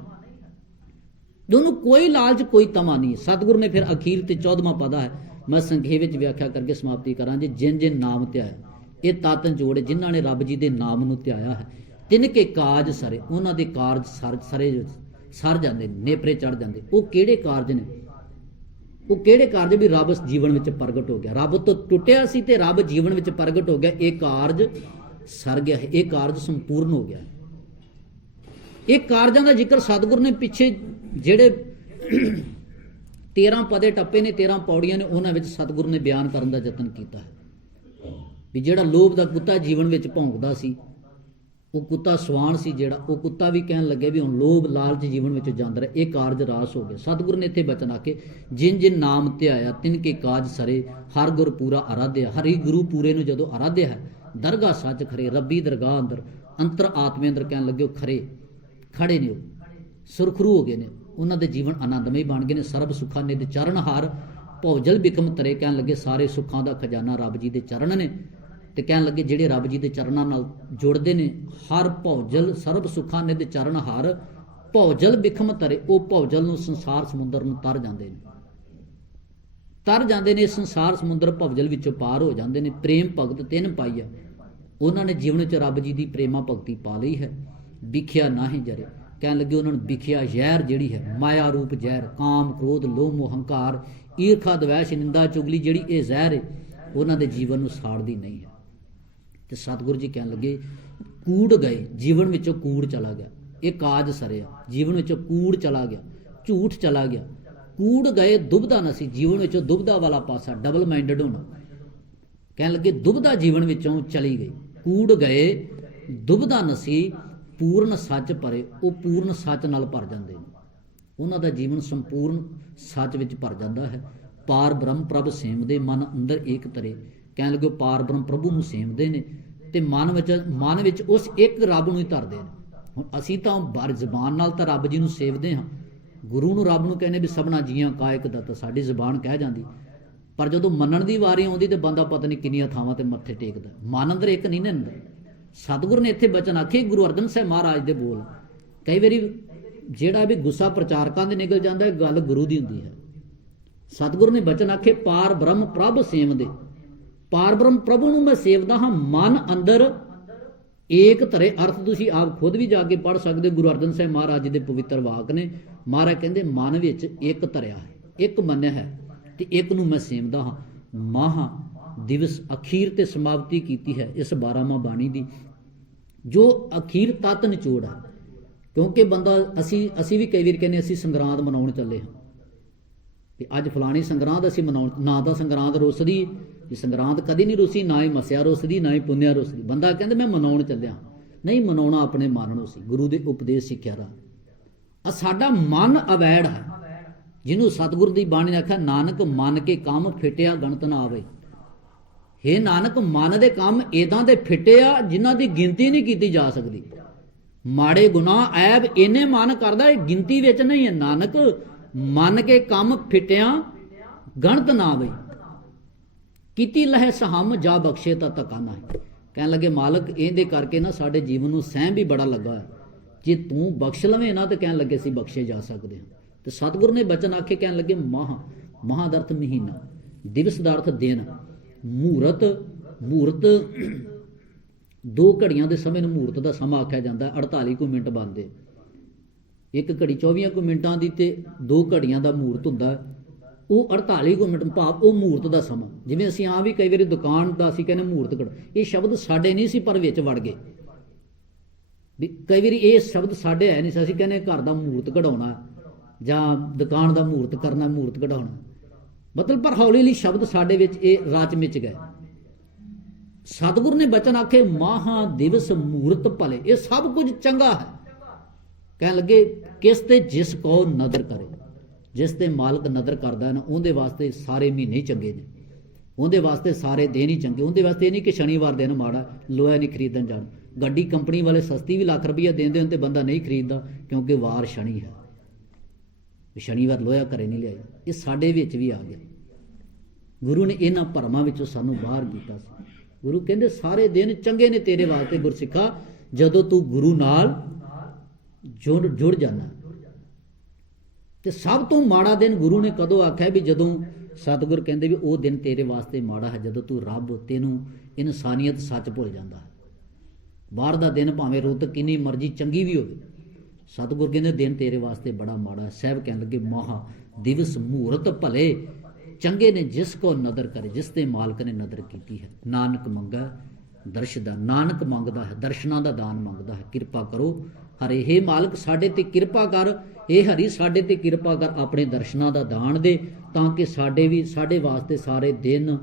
ਦੋਨੋਂ ਕੋਈ ਲਾਲਚ ਕੋਈ ਤਮਾ ਨਹੀਂ। ਸਤਿਗੁਰ ਨੇ ਫਿਰ ਅਖੀਰ ਤੇ 14ਵਾਂ ਪਦਾ ਹੈ, ਮੈਂ ਸੰਖੇਪ ਵਿੱਚ ਵਿਆਖਿਆ ਕਰਕੇ ਸਮਾਪਤੀ ਕਰਾਂ ਜੀ। ਜਿਨ ਜਿਨ ਨਾਮ ਧਿਆਇਆ, ਇਹ ਤਾਤਨ ਜੋੜ ਜਿਨ੍ਹਾਂ ਨੇ ਰੱਬ ਜੀ ਦੇ ਨਾਮ ਨੂੰ ਧਿਆਇਆ ਹੈ, ਤਿਨ ਕੇ ਕਾਜ ਸਰੇ, ਉਹਨਾਂ ਦੇ ਕਾਰਜ ਸਰ ਜਾਂਦੇ ਨੇ, ਨੇਪਰੇ ਚੜ ਜਾਂਦੇ। ਉਹ ਕਿਹੜੇ ਕਾਰਜ ਨੇ? ਉਹ ਕਿਹੜੇ ਕਾਰਜ ਵੀ ਰੱਬ ਜੀਵਨ ਵਿੱਚ ਪ੍ਰਗਟ ਹੋ ਗਿਆ, ਰੱਬ ਤੋਂ ਟੁੱਟਿਆ ਸੀ ਤੇ ਰੱਬ ਜੀਵਨ ਵਿੱਚ ਪ੍ਰਗਟ ਹੋ ਗਿਆ, ਇਹ ਕਾਰਜ ਸਰ ਗਿਆ ਹੈ, ਇਹ ਕਾਰਜ ਸੰਪੂਰਨ ਹੋ ਗਿਆ। ਇਹ ਕਾਰਜਾਂ ਦਾ ਜ਼ਿਕਰ ਸਤਿਗੁਰ ਨੇ ਪਿੱਛੇ ਜਿਹੜੇ 13 ਪਦੇ ਟੱਪੇ ਨੇ, 13 ਪੌੜੀਆਂ ਨੇ, ਉਹਨਾਂ ਵਿੱਚ ਸਤਿਗੁਰ ਨੇ ਬਿਆਨ ਕਰਨ ਦਾ ਯਤਨ ਕੀਤਾ ਹੈ ਵੀ ਜਿਹੜਾ ਲੋਭ ਦਾ ਕੁੱਤਾ ਜੀਵਨ ਵਿੱਚ ਭੌਂਕਦਾ ਸੀ, ਉਹ ਕੁੱਤਾ ਸਵਾਨ ਸੀ ਜਿਹੜਾ, ਉਹ ਕੁੱਤਾ ਵੀ ਕਹਿਣ ਲੱਗੇ ਵੀ ਹੁਣ ਲੋਭ ਲਾਲਚ ਜੀਵਨ ਵਿੱਚ ਜਾਂਦਾ ਰਿਹਾ, ਇਹ ਕਾਰਜ ਰਾਸ ਹੋ ਗਏ। ਸਤਿਗੁਰ ਨੇ ਇੱਥੇ ਬਚਨ ਆਖੇ, ਜਿਨ ਜਿਨ ਨਾਮ ਧਿਆਇਆ ਤਿਨ ਕੇ ਕਾਜ ਸਰੇ, ਹਰ ਗੁਰ ਪੂਰਾ ਅਰਾਧਿਆ। ਹਰੀ ਗੁਰੂ ਪੂਰੇ ਨੂੰ ਜਦੋਂ ਅਰਾਧਿਆ ਹੈ, ਦਰਗਾਹ ਸੱਚ ਖਰੇ, ਰੱਬੀ ਦਰਗਾਹ ਅੰਤਰ ਆਤਮੇ ਅੰਦਰ ਕਹਿਣ ਲੱਗੇ ਉਹ ਖੜੇ ਨੇ, ਉਹ ਸੁਰਖਰੂ ਹੋ ਗਏ ਨੇ, ਉਹਨਾਂ ਦੇ ਜੀਵਨ ਆਨੰਦਮਈ ਬਣ ਗਏ ਨੇ। ਸਰਬ ਸੁੱਖਾਂ ਨਿਧ ਚਰਨ ਹਾਰ, ਭੌਜਲ ਬਿਕਮ ਤਰੇ, ਕਹਿਣ ਲੱਗੇ ਸਾਰੇ ਸੁੱਖਾਂ ਦਾ ਖਜ਼ਾਨਾ ਰੱਬ ਜੀ ਦੇ ਚਰਨ ਨੇ। ਤੇ ਕਹਿਣ ਲੱਗੇ ਜਿਹੜੇ ਰੱਬ ਜੀ ਦੇ ਚਰਨਾਂ ਨਾਲ ਜੁੜਦੇ ਨੇ, ਹਰ ਭੌਜਲ ਸਰਬ ਸੁੱਖਾਂ ਨਿਧ ਚਰਨ ਹਾਰ, ਭੌਜਲ ਬਿਖਮ ਤਰੇ, ਉਹ ਭੌਜਲ ਨੂੰ ਸੰਸਾਰ ਸਮੁੰਦਰ ਨੂੰ ਤਰ ਜਾਂਦੇ ਨੇ, ਸੰਸਾਰ ਸਮੁੰਦਰ ਭੌਜਲ ਵਿੱਚੋਂ ਪਾਰ ਹੋ ਜਾਂਦੇ ਨੇ। ਪ੍ਰੇਮ ਭਗਤ ਤਿੰਨ ਪਾਈਆ, ਉਹਨਾਂ ਨੇ ਜੀਵਨ 'ਚ ਰੱਬ ਜੀ ਦੀ ਪ੍ਰੇਮਾ ਭਗਤੀ ਪਾ ਲਈ ਹੈ। ਵਿਖਿਆ ਨਾਹੀਂ ਜਰੇ, ਕਹਿਣ ਲੱਗੇ ਉਹਨਾਂ ਨੂੰ ਵਿਖਿਆ ਜ਼ਹਿਰ ਜਿਹੜੀ ਹੈ, ਮਾਇਆ ਰੂਪ ਜ਼ਹਿਰ, ਕਾਮ ਕ੍ਰੋਧ ਲੋਭ ਮੋਹ ਹੰਕਾਰ ਈਰਖਾ ਦਵੈਸ਼ ਨਿੰਦਾ ਚੁਗਲੀ, ਜਿਹੜੀ ਇਹ ਜ਼ਹਿਰ ਹੈ ਉਹਨਾਂ ਦੇ ਜੀਵਨ ਨੂੰ ਸਾੜਦੀ ਨਹੀਂ ਹੈ। ਤੇ ਸਤਿਗੁਰੂ ਜੀ ਕਹਿਣ ਲੱਗੇ ਕੂੜ ਗਏ, ਜੀਵਨ ਵਿੱਚੋਂ ਕੂੜ ਚਲਾ ਗਿਆ, ਇਹ ਕਾਜ ਸਰਿਆ, ਜੀਵਨ ਵਿੱਚੋਂ ਕੂੜ ਚਲਾ ਗਿਆ, ਝੂਠ ਚਲਾ ਗਿਆ। ਕੂੜ ਗਏ ਦੁਬਦਾ ਨਸੀ, ਜੀਵਨ ਵਿੱਚੋਂ ਦੁਬਦਾ ਵਾਲਾ ਪਾਸਾ, ਡਬਲ ਮਾਈਂਡਡ ਹੋਣਾ। ਕਹਿਣ ਲੱਗੇ ਦੁਬਦਾ ਜੀਵਨ ਵਿੱਚੋਂ ਚਲੀ ਗਈ। ਕੂੜ ਗਏ ਦੁਬਦਾ ਨਸੀ, ਪੂਰਨ ਸੱਚ ਭਰੇ, ਉਹ ਪੂਰਨ ਸੱਚ ਨਾਲ ਭਰ ਜਾਂਦੇ ਨੇ, ਉਹਨਾਂ ਦਾ ਜੀਵਨ ਸੰਪੂਰਨ ਸੱਚ ਵਿੱਚ ਭਰ ਜਾਂਦਾ ਹੈ। ਪਾਰ ਬ੍ਰਹਮ ਪ੍ਰਭ ਸੇਵਦੇ, ਮਨ ਅੰਦਰ ਏਕ ਤਰੇ, ਕਹਿਣ ਲੱਗੇ ਪਾਰ ਬ੍ਰਹਮ ਪ੍ਰਭੂ ਨੂੰ ਸੇਵਦੇ ਨੇ ਤੇ ਮਨ ਵਿੱਚ ਉਸ ਇੱਕ ਰੱਬ ਨੂੰ ਹੀ ਧਰਦੇ ਨੇ। ਹੁਣ ਅਸੀਂ ਤਾਂ ਬਾਰ ਜ਼ਬਾਨ ਨਾਲ ਤਾਂ ਰੱਬ ਜੀ ਨੂੰ ਸੇਵਦੇ ਹਾਂ, ਗੁਰੂ ਨੂੰ ਰੱਬ ਨੂੰ ਕਹਿੰਦੇ ਵੀ ਸਭਨਾ ਜੀਆਂ ਕਾ ਇੱਕ ਦਾਤਾ, ਸਾਡੀ ਜ਼ਬਾਨ ਕਹਿ ਜਾਂਦੀ, ਪਰ ਜਦੋਂ ਮੰਨਣ ਦੀ ਵਾਰੀ ਆਉਂਦੀ ਤੇ ਬੰਦਾ ਪਤਾ ਨਹੀਂ ਕਿੰਨੀਆਂ ਥਾਵਾਂ ਤੇ ਮੱਥੇ ਟੇਕਦਾ, ਮਨ ਅੰਦਰ ਇੱਕ ਨਹੀਂ ਨਾ ਅੰਦਰ। ਸਤਿਗੁਰ ਨੇ ਇੱਥੇ ਬਚਨ ਆਖੇ, ਗੁਰੂ ਅਰਜਨ ਸਾਹਿਬ ਮਹਾਰਾਜ ਦੇ ਬੋਲ। ਕਈ ਵਾਰੀ ਜਿਹੜਾ ਵੀ ਗੁੱਸਾ ਪ੍ਰਚਾਰਕਾਂ ਦੇ ਨਿਕਲ ਜਾਂਦਾ, ਗੱਲ ਗੁਰੂ ਦੀ ਹੁੰਦੀ ਹੈ। ਸਤਿਗੁਰ ਨੇ ਬਚਨ ਆਖੇ, ਪਾਰ ਬ੍ਰਹਮ ਪ੍ਰਭ ਸੇਵਦੇ, ਪਾਰ ਬ੍ਰਹਮ ਪ੍ਰਭੂ ਨੂੰ ਮੈਂ ਸੇਵਦਾ ਹਾਂ, ਮਨ ਅੰਦਰ ਏਕ ਧਰੇ। ਅਰਥ ਤੁਸੀਂ ਆਪ ਖੁਦ ਵੀ ਜਾ ਕੇ ਪੜ੍ਹ ਸਕਦੇ, ਗੁਰੂ ਅਰਜਨ ਸਾਹਿਬ ਮਹਾਰਾਜ ਜੀ ਦੇ ਪਵਿੱਤਰ ਵਾਕ ਨੇ। ਮਹਾਰਾਜ ਕਹਿੰਦੇ ਮਨ ਵਿੱਚ ਇੱਕ ਧਰਿਆ ਹੈ, ਇੱਕ ਮੰਨਿਆ ਹੈ ਤੇ ਇੱਕ ਨੂੰ ਮੈਂ ਸੇਵਦਾ ਹਾਂ। ਮਹਾ ਦਿਵਸ ਅਖੀਰ ਤੇ ਸਮਾਪਤੀ ਕੀਤੀ ਹੈ ਇਸ 12ਵਾਂ ਬਾਣੀ ਦੀ, ਜੋ ਅਖੀਰ ਤੱਤ ਨਿਚੋੜ ਹੈ। ਕਿਉਂਕਿ ਬੰਦਾ ਅਸੀਂ ਵੀ ਕਈ ਵਾਰ ਕਹਿੰਦੇ ਅਸੀਂ ਸੰਗਰਾਂਦ ਮਨਾਉਣ ਚੱਲੇ ਹਾਂ ਤੇ ਅੱਜ ਫਲਾਣੀ ਸੰਗਰਾਂਦ ਅਸੀਂ ਮਨਾਉਣ, ਨਾ ਤਾਂ ਸੰਗਰਾਂਦ ਰੁੱਸਦੀ, ਵੀ ਸੰਗਰਾਂਦ ਕਦੀ ਨਹੀਂ ਰੁੱਸੀ, ਨਾ ਹੀ ਮੱਸਿਆ ਰੁੱਸਦੀ, ਨਾ ਹੀ ਪੁੰਨਿਆ ਰੁੱਸਦੀ। ਬੰਦਾ ਕਹਿੰਦਾ ਮੈਂ ਮਨਾਉਣ ਚੱਲਿਆ, ਨਹੀਂ ਮਨਾਉਣਾ ਆਪਣੇ ਮਨ ਨੂੰ ਸੀ, ਗੁਰੂ ਦੇ ਉਪਦੇਸ਼ ਸਿੱਖਿਆ ਦਾ। ਸਾਡਾ ਮਨ ਅਵੈੜ ਹੈ, ਜਿਹਨੂੰ ਸਤਿਗੁਰ ਦੀ ਬਾਣੀ ਨੇ ਆਖਿਆ, ਨਾਨਕ ਮਨ ਕੇ ਕੰਮ ਫਿਟਿਆ ਗਣਤ ਨਾ ਆਵੇ। ਹੇ ਨਾਨਕ, ਮਨ ਦੇ ਕੰਮ ਇਦਾਂ ਦੇ ਫਿੱਟੇ ਆ ਜਿਨ੍ਹਾਂ ਦੀ ਗਿਣਤੀ ਨਹੀਂ ਕੀਤੀ ਜਾ ਸਕਦੀ। ਮਾੜੇ ਗੁਨਾਹ ਐਬ ਇਹਨੇ ਮਨ ਕਰਦਾ, ਇਹ ਗਿਣਤੀ ਵਿੱਚ ਨਹੀਂ ਹੈ। ਨਾਨਕ ਮਨ ਕੇ ਕੰਮ ਫਿੱਟਿਆ ਗਣਤ ਨਾ ਆਵੇ, ਕੀਤੀ ਲਹਿ ਸਹਮ ਜਾ ਬਖਸ਼ੇ ਤਾਂ ਧੱਕਾ ਨਾ। ਕਹਿਣ ਲੱਗੇ ਮਾਲਕ ਇਹਦੇ ਕਰਕੇ ਨਾ ਸਾਡੇ ਜੀਵਨ ਨੂੰ ਸਹਿਮ ਵੀ ਬੜਾ ਲੱਗਾ ਹੈ, ਜੇ ਤੂੰ ਬਖਸ਼ ਲਵੇਂ ਨਾ ਤੇ ਕਹਿਣ ਲੱਗੇ ਸੀ ਬਖਸ਼ੇ ਜਾ ਸਕਦੇ ਹਾਂ। ਤੇ ਸਤਿਗੁਰ ਨੇ ਬਚਨ ਆਖੇ, ਕਹਿਣ ਲੱਗੇ ਮਹਾਂ ਦਾ ਅਰਥ ਮਹੀਨਾ, ਦਿਵਸ ਦਾ ਅਰਥ ਦਿਨ, ਮਹੂਰਤ 2 ਘੜੀਆਂ ਦੇ ਸਮੇਂ ਨੂੰ ਮਹੂਰਤ ਦਾ ਸਮਾਂ ਆਖਿਆ ਜਾਂਦਾ। 48 ਕੁ ਮਿੰਟ ਬਣਦੇ, ਇੱਕ ਘੜੀ 24 ਕੁ ਮਿੰਟਾਂ ਦੀ ਤੇ 2 ਘੜੀਆਂ ਦਾ ਮਹੂਰਤ ਹੁੰਦਾ, ਉਹ 48 ਕੁ ਮਿੰਟ ਭਾਵ ਉਹ ਮਹੂਰਤ ਦਾ ਸਮਾਂ। ਜਿਵੇਂ ਅਸੀਂ ਵੀ ਕਈ ਵਾਰੀ ਦੁਕਾਨ ਦਾ ਅਸੀਂ ਕਹਿੰਦੇ ਮਹੂਰਤ ਘੜ, ਇਹ ਸ਼ਬਦ ਸਾਡੇ ਨਹੀਂ ਸੀ ਪਰ ਵਿੱਚ ਵੜ ਗਏ। ਵੀ ਕਈ ਵਾਰੀ ਇਹ ਸ਼ਬਦ ਸਾਡੇ ਹੈ ਨਹੀਂ ਸੀ, ਅਸੀਂ ਕਹਿੰਦੇ ਘਰ ਦਾ ਮਹੂਰਤ ਕਢਾਉਣਾ ਜਾਂ ਦੁਕਾਨ ਦਾ ਮਹੂਰਤ ਕਰਨਾ, ਮਹੂਰਤ ਕਢਾਉਣਾ ਮਤਲਬ, ਪਰ ਹੌਲੀ ਹੌਲੀ ਸ਼ਬਦ ਸਾਡੇ ਵਿੱਚ ਇਹ ਰਾਚ ਮਿਚ ਗਏ। ਸਤਿਗੁਰ ਨੇ ਬਚਨ ਆਖੇ, ਮਹਾ ਦਿਵਸ ਮਹੂਰਤ ਭਲੇ, ਇਹ ਸਭ ਕੁਝ ਚੰਗਾ ਹੈ। ਕਹਿਣ ਲੱਗੇ ਕਿਸ ਤੇ ਜਿਸ ਕੋ ਨਦਰ ਕਰੇ, ਜਿਸ ਤੇ ਮਾਲਕ ਨਦਰ ਕਰਦਾ ਨਾ ਉਹਦੇ ਵਾਸਤੇ ਸਾਰੇ ਮਹੀਨੇ ਚੰਗੇ ਨੇ, ਉਹਦੇ ਵਾਸਤੇ ਸਾਰੇ ਦਿਨ ਹੀ ਚੰਗੇ। ਉਹਦੇ ਵਾਸਤੇ ਇਹ ਨਹੀਂ ਕਿ ਸ਼ਨੀਵਾਰ ਦਿਨ ਮਾੜਾ, ਲੋਹਾ ਨਹੀਂ ਖਰੀਦਣ ਜਾਣਾ, ਗੱਡੀ ਕੰਪਨੀ ਵਾਲੇ ਸਸਤੀ ਵੀ ਲੱਖ ਰੁਪਈਆ ਦਿੰਦੇ ਹਨ ਤੇ ਬੰਦਾ ਨਹੀਂ ਖਰੀਦਦਾ, ਕਿਉਂਕਿ ਵਾਰ ਸ਼ਨੀ ਹੈ। ਸ਼ਨੀਵਾਰ ਲੋਹਾ ਘਰੇ ਨਹੀਂ ਲਿਆਈ। ਇਹ ਸਾਡੇ ਵਿੱਚ ਵੀ ਆ ਗਿਆ। ਗੁਰੂ ਨੇ ਇਹਨਾਂ ਭਰਮਾਂ ਵਿੱਚੋਂ ਸਾਨੂੰ ਬਾਹਰ ਕੀਤਾ ਸੀ। ਗੁਰੂ ਕਹਿੰਦੇ ਸਾਰੇ ਦਿਨ ਚੰਗੇ ਨੇ ਤੇਰੇ ਵਾਸਤੇ ਗੁਰਸਿੱਖਾ, ਜਦੋਂ ਤੂੰ ਗੁਰੂ ਨਾਲ ਜੁੜ ਜਾਣਾ। ਤੇ ਸਭ ਤੋਂ ਮਾੜਾ ਦਿਨ ਗੁਰੂ ਨੇ ਕਦੋਂ ਆਖਿਆ ਵੀ ਜਦੋਂ ਸਤਿਗੁਰ ਕਹਿੰਦੇ ਵੀ ਉਹ ਦਿਨ ਤੇਰੇ ਵਾਸਤੇ ਮਾੜਾ ਹੈ ਜਦੋਂ ਤੂੰ ਰੱਬ, ਤੈਨੂੰ ਇਨਸਾਨੀਅਤ, ਸੱਚ ਭੁੱਲ ਜਾਂਦਾ ਹੈ। ਬਾਹਰ ਦਾ ਦਿਨ ਭਾਵੇਂ ਰੁੱਤ ਕਿੰਨੀ ਮਰਜ਼ੀ ਚੰਗੀ ਵੀ ਹੋਵੇ, ਸਤਿਗੁਰ ਕਹਿੰਦੇ ਦਿਨ ਤੇਰੇ ਵਾਸਤੇ ਬੜਾ ਮਾੜਾ ਹੈ। ਸਾਹਿਬ ਕਹਿਣ ਲੱਗੇ ਮਹਾ ਦਿਵਸ ਮਹੂਰਤ ਭਲੇ ਚੰਗੇ ਨੇ ਜਿਸ ਕੋ ਨਦਰ ਕਰੇ, ਜਿਸ ਤੇ ਮਾਲਕ ਨੇ ਨਦਰ ਕੀਤੀ ਹੈ। ਨਾਨਕ ਮੰਗਾ ਦਰਸ਼ ਦਾ, ਨਾਨਕ ਮੰਗਦਾ ਹੈ ਦਰਸ਼ਨਾਂ ਦਾ ਦਾਨ ਮੰਗਦਾ ਹੈ। ਕਿਰਪਾ ਕਰੋ ਹਰੇ, ਹੇ ਮਾਲਕ ਸਾਡੇ ਤੇ ਕਿਰਪਾ ਕਰ, ਇਹ ਹਰੀ ਸਾਡੇ ਤੇ ਕਿਰਪਾ ਕਰ, ਆਪਣੇ ਦਰਸ਼ਨਾਂ ਦਾ ਦਾਨ ਦੇ, ਤਾਂ ਕਿ ਸਾਡੇ ਵਾਸਤੇ ਸਾਰੇ ਦਿਨ,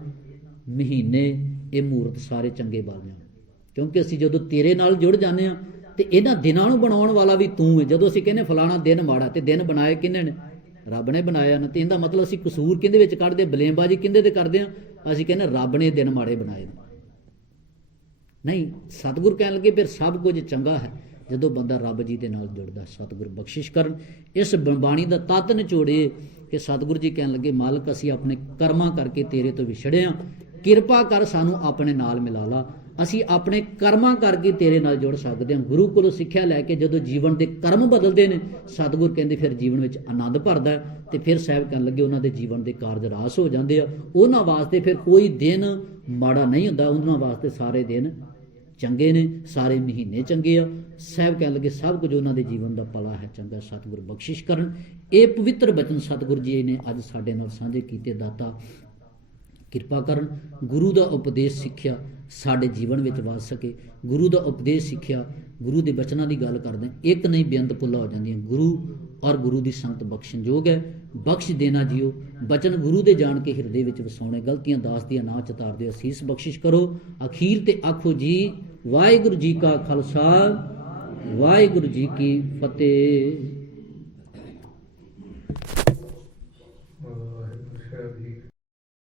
ਮਹੀਨੇ, ਇਹ ਮਹੂਰਤ ਸਾਰੇ ਚੰਗੇ ਬਣ ਜਾਣ। ਕਿਉਂਕਿ ਅਸੀਂ ਜਦੋਂ ਤੇਰੇ ਨਾਲ ਜੁੜ ਜਾਂਦੇ ਹਾਂ ਤੇ ਇਹਨਾਂ ਦਿਨਾਂ ਨੂੰ ਬਣਾਉਣ ਵਾਲਾ ਵੀ ਤੂੰ ਹੈ। ਜਦੋਂ ਅਸੀਂ ਕਹਿੰਦੇ ਫਲਾਣਾ ਦਿਨ ਮਾੜਾ, ਤੇ ਦਿਨ ਬਣਾਏ ਕਿਹਨੇ ਨੇ? ਰੱਬ ਨੇ ਬਣਾਇਆ ਨਾ। ਤੇ ਇਹਦਾ ਮਤਲਬ ਅਸੀਂ ਕਸੂਰ ਕਿਹਦੇ ਵਿੱਚ ਕੱਢਦੇ, ਬਲੇਮਬਾਜ਼ੀ ਕਿਹਦੇ ਤੇ ਕਰਦੇ ਹਾਂ? ਅਸੀਂ ਕਹਿੰਦੇ ਰੱਬ ਨੇ ਦਿਨ ਮਾੜੇ ਬਣਾਏ ਨੇ। ਨਹੀਂ, ਸਤਿਗੁਰ ਕਹਿਣ ਲੱਗੇ ਫਿਰ ਸਭ ਕੁਝ ਚੰਗਾ ਹੈ ਜਦੋਂ ਬੰਦਾ ਰੱਬ ਜੀ ਦੇ ਨਾਲ ਜੁੜਦਾ। ਸਤਿਗੁਰ ਬਖਸ਼ਿਸ਼ ਕਰਨ। ਇਸ ਬਾਣੀ ਦਾ ਤੱਤ ਨਿਚੋੜੇ ਕਿ ਸਤਿਗੁਰ ਜੀ ਕਹਿਣ ਲੱਗੇ ਮਾਲਕ ਅਸੀਂ ਆਪਣੇ ਕਰਮਾਂ ਕਰਕੇ ਤੇਰੇ ਤੋਂ ਵਿਛੜੇ ਹਾਂ, ਕਿਰਪਾ ਕਰ ਸਾਨੂੰ ਆਪਣੇ ਨਾਲ ਮਿਲਾ ਲਾ। ਅਸੀਂ ਆਪਣੇ ਕਰਮਾਂ ਕਰਕੇ ਤੇਰੇ ਨਾਲ ਜੁੜ ਸਕਦੇ ਹਾਂ। ਗੁਰੂ ਕੋਲੋਂ ਸਿੱਖਿਆ ਲੈ ਕੇ ਜਦੋਂ ਜੀਵਨ ਦੇ ਕਰਮ ਬਦਲਦੇ ਨੇ, ਸਤਿਗੁਰ ਕਹਿੰਦੇ ਫਿਰ ਜੀਵਨ ਵਿੱਚ ਆਨੰਦ ਭਰਦਾ। ਤੇ ਫਿਰ ਸਾਹਿਬ ਕਹਿਣ ਲੱਗੇ ਉਹਨਾਂ ਦੇ ਜੀਵਨ ਦੇ ਕਾਰਜ ਰਾਸ ਹੋ ਜਾਂਦੇ ਆ। ਉਹਨਾਂ ਵਾਸਤੇ ਫਿਰ ਕੋਈ ਦਿਨ ਮਾੜਾ ਨਹੀਂ ਹੁੰਦਾ, ਉਹਨਾਂ ਵਾਸਤੇ ਸਾਰੇ ਦਿਨ ਚੰਗੇ ਨੇ, ਸਾਰੇ ਮਹੀਨੇ ਚੰਗੇ ਆ। ਸਾਹਿਬ ਕਹਿਣ ਲੱਗੇ ਸਭ ਕੁਝ ਉਹਨਾਂ ਦੇ ਜੀਵਨ ਦਾ ਭਲਾ ਹੈ, ਚੰਗਾ। ਸਤਿਗੁਰ ਬਖਸ਼ਿਸ਼ ਕਰਨ। ਇਹ ਪਵਿੱਤਰ ਬਚਨ ਸਤਿਗੁਰ ਜੀ ਨੇ ਅੱਜ ਸਾਡੇ ਨਾਲ ਸਾਂਝੇ ਕੀਤੇ। ਦਾਤਾ ਕਿਰਪਾ ਕਰਨ, ਗੁਰੂ ਦਾ ਉਪਦੇਸ਼ ਸਿੱਖਿਆ ਸਾਡੇ ਜੀਵਨ ਵਿੱਚ ਵਸ ਸਕੇ। ਗੁਰੂ ਦਾ ਉਪਦੇਸ਼ ਸਿੱਖਿਆ, ਗੁਰੂ ਦੇ ਬਚਨਾਂ ਦੀ ਗੱਲ ਕਰਦੇ, ਇੱਕ ਨਹੀਂ ਬੇਅੰਤ ਪੁੱਲਾ ਹੋ ਜਾਂਦੀਆਂ। ਗੁਰੂ ਔਰ ਗੁਰੂ ਦੀ ਸੰਗਤ ਬਖਸ਼ਣਯੋਗ ਹੈ। ਬਖਸ਼ ਦੇਣਾ ਜੀਓ, ਬਚਨ ਗੁਰੂ ਦੇ ਜਾਣ ਕੇ ਹਿਰਦੇ ਵਿੱਚ ਵਸਾਉਣੇ। ਗਲਤੀਆਂ ਦਾਸ ਦੀਆਂ ਨਾ ਚਤਾਰ ਦਿਓ, ਅਸੀਸ ਬਖਸ਼ਿਸ਼ ਕਰੋ। ਅਖੀਰ ਤੇ ਆਖੋ ਜੀ ਵਾਹਿਗੁਰੂ ਜੀ ਕਾ ਖਾਲਸਾ, ਵਾਹਿਗੁਰੂ ਜੀ ਕੀ ਫਤਿਹ।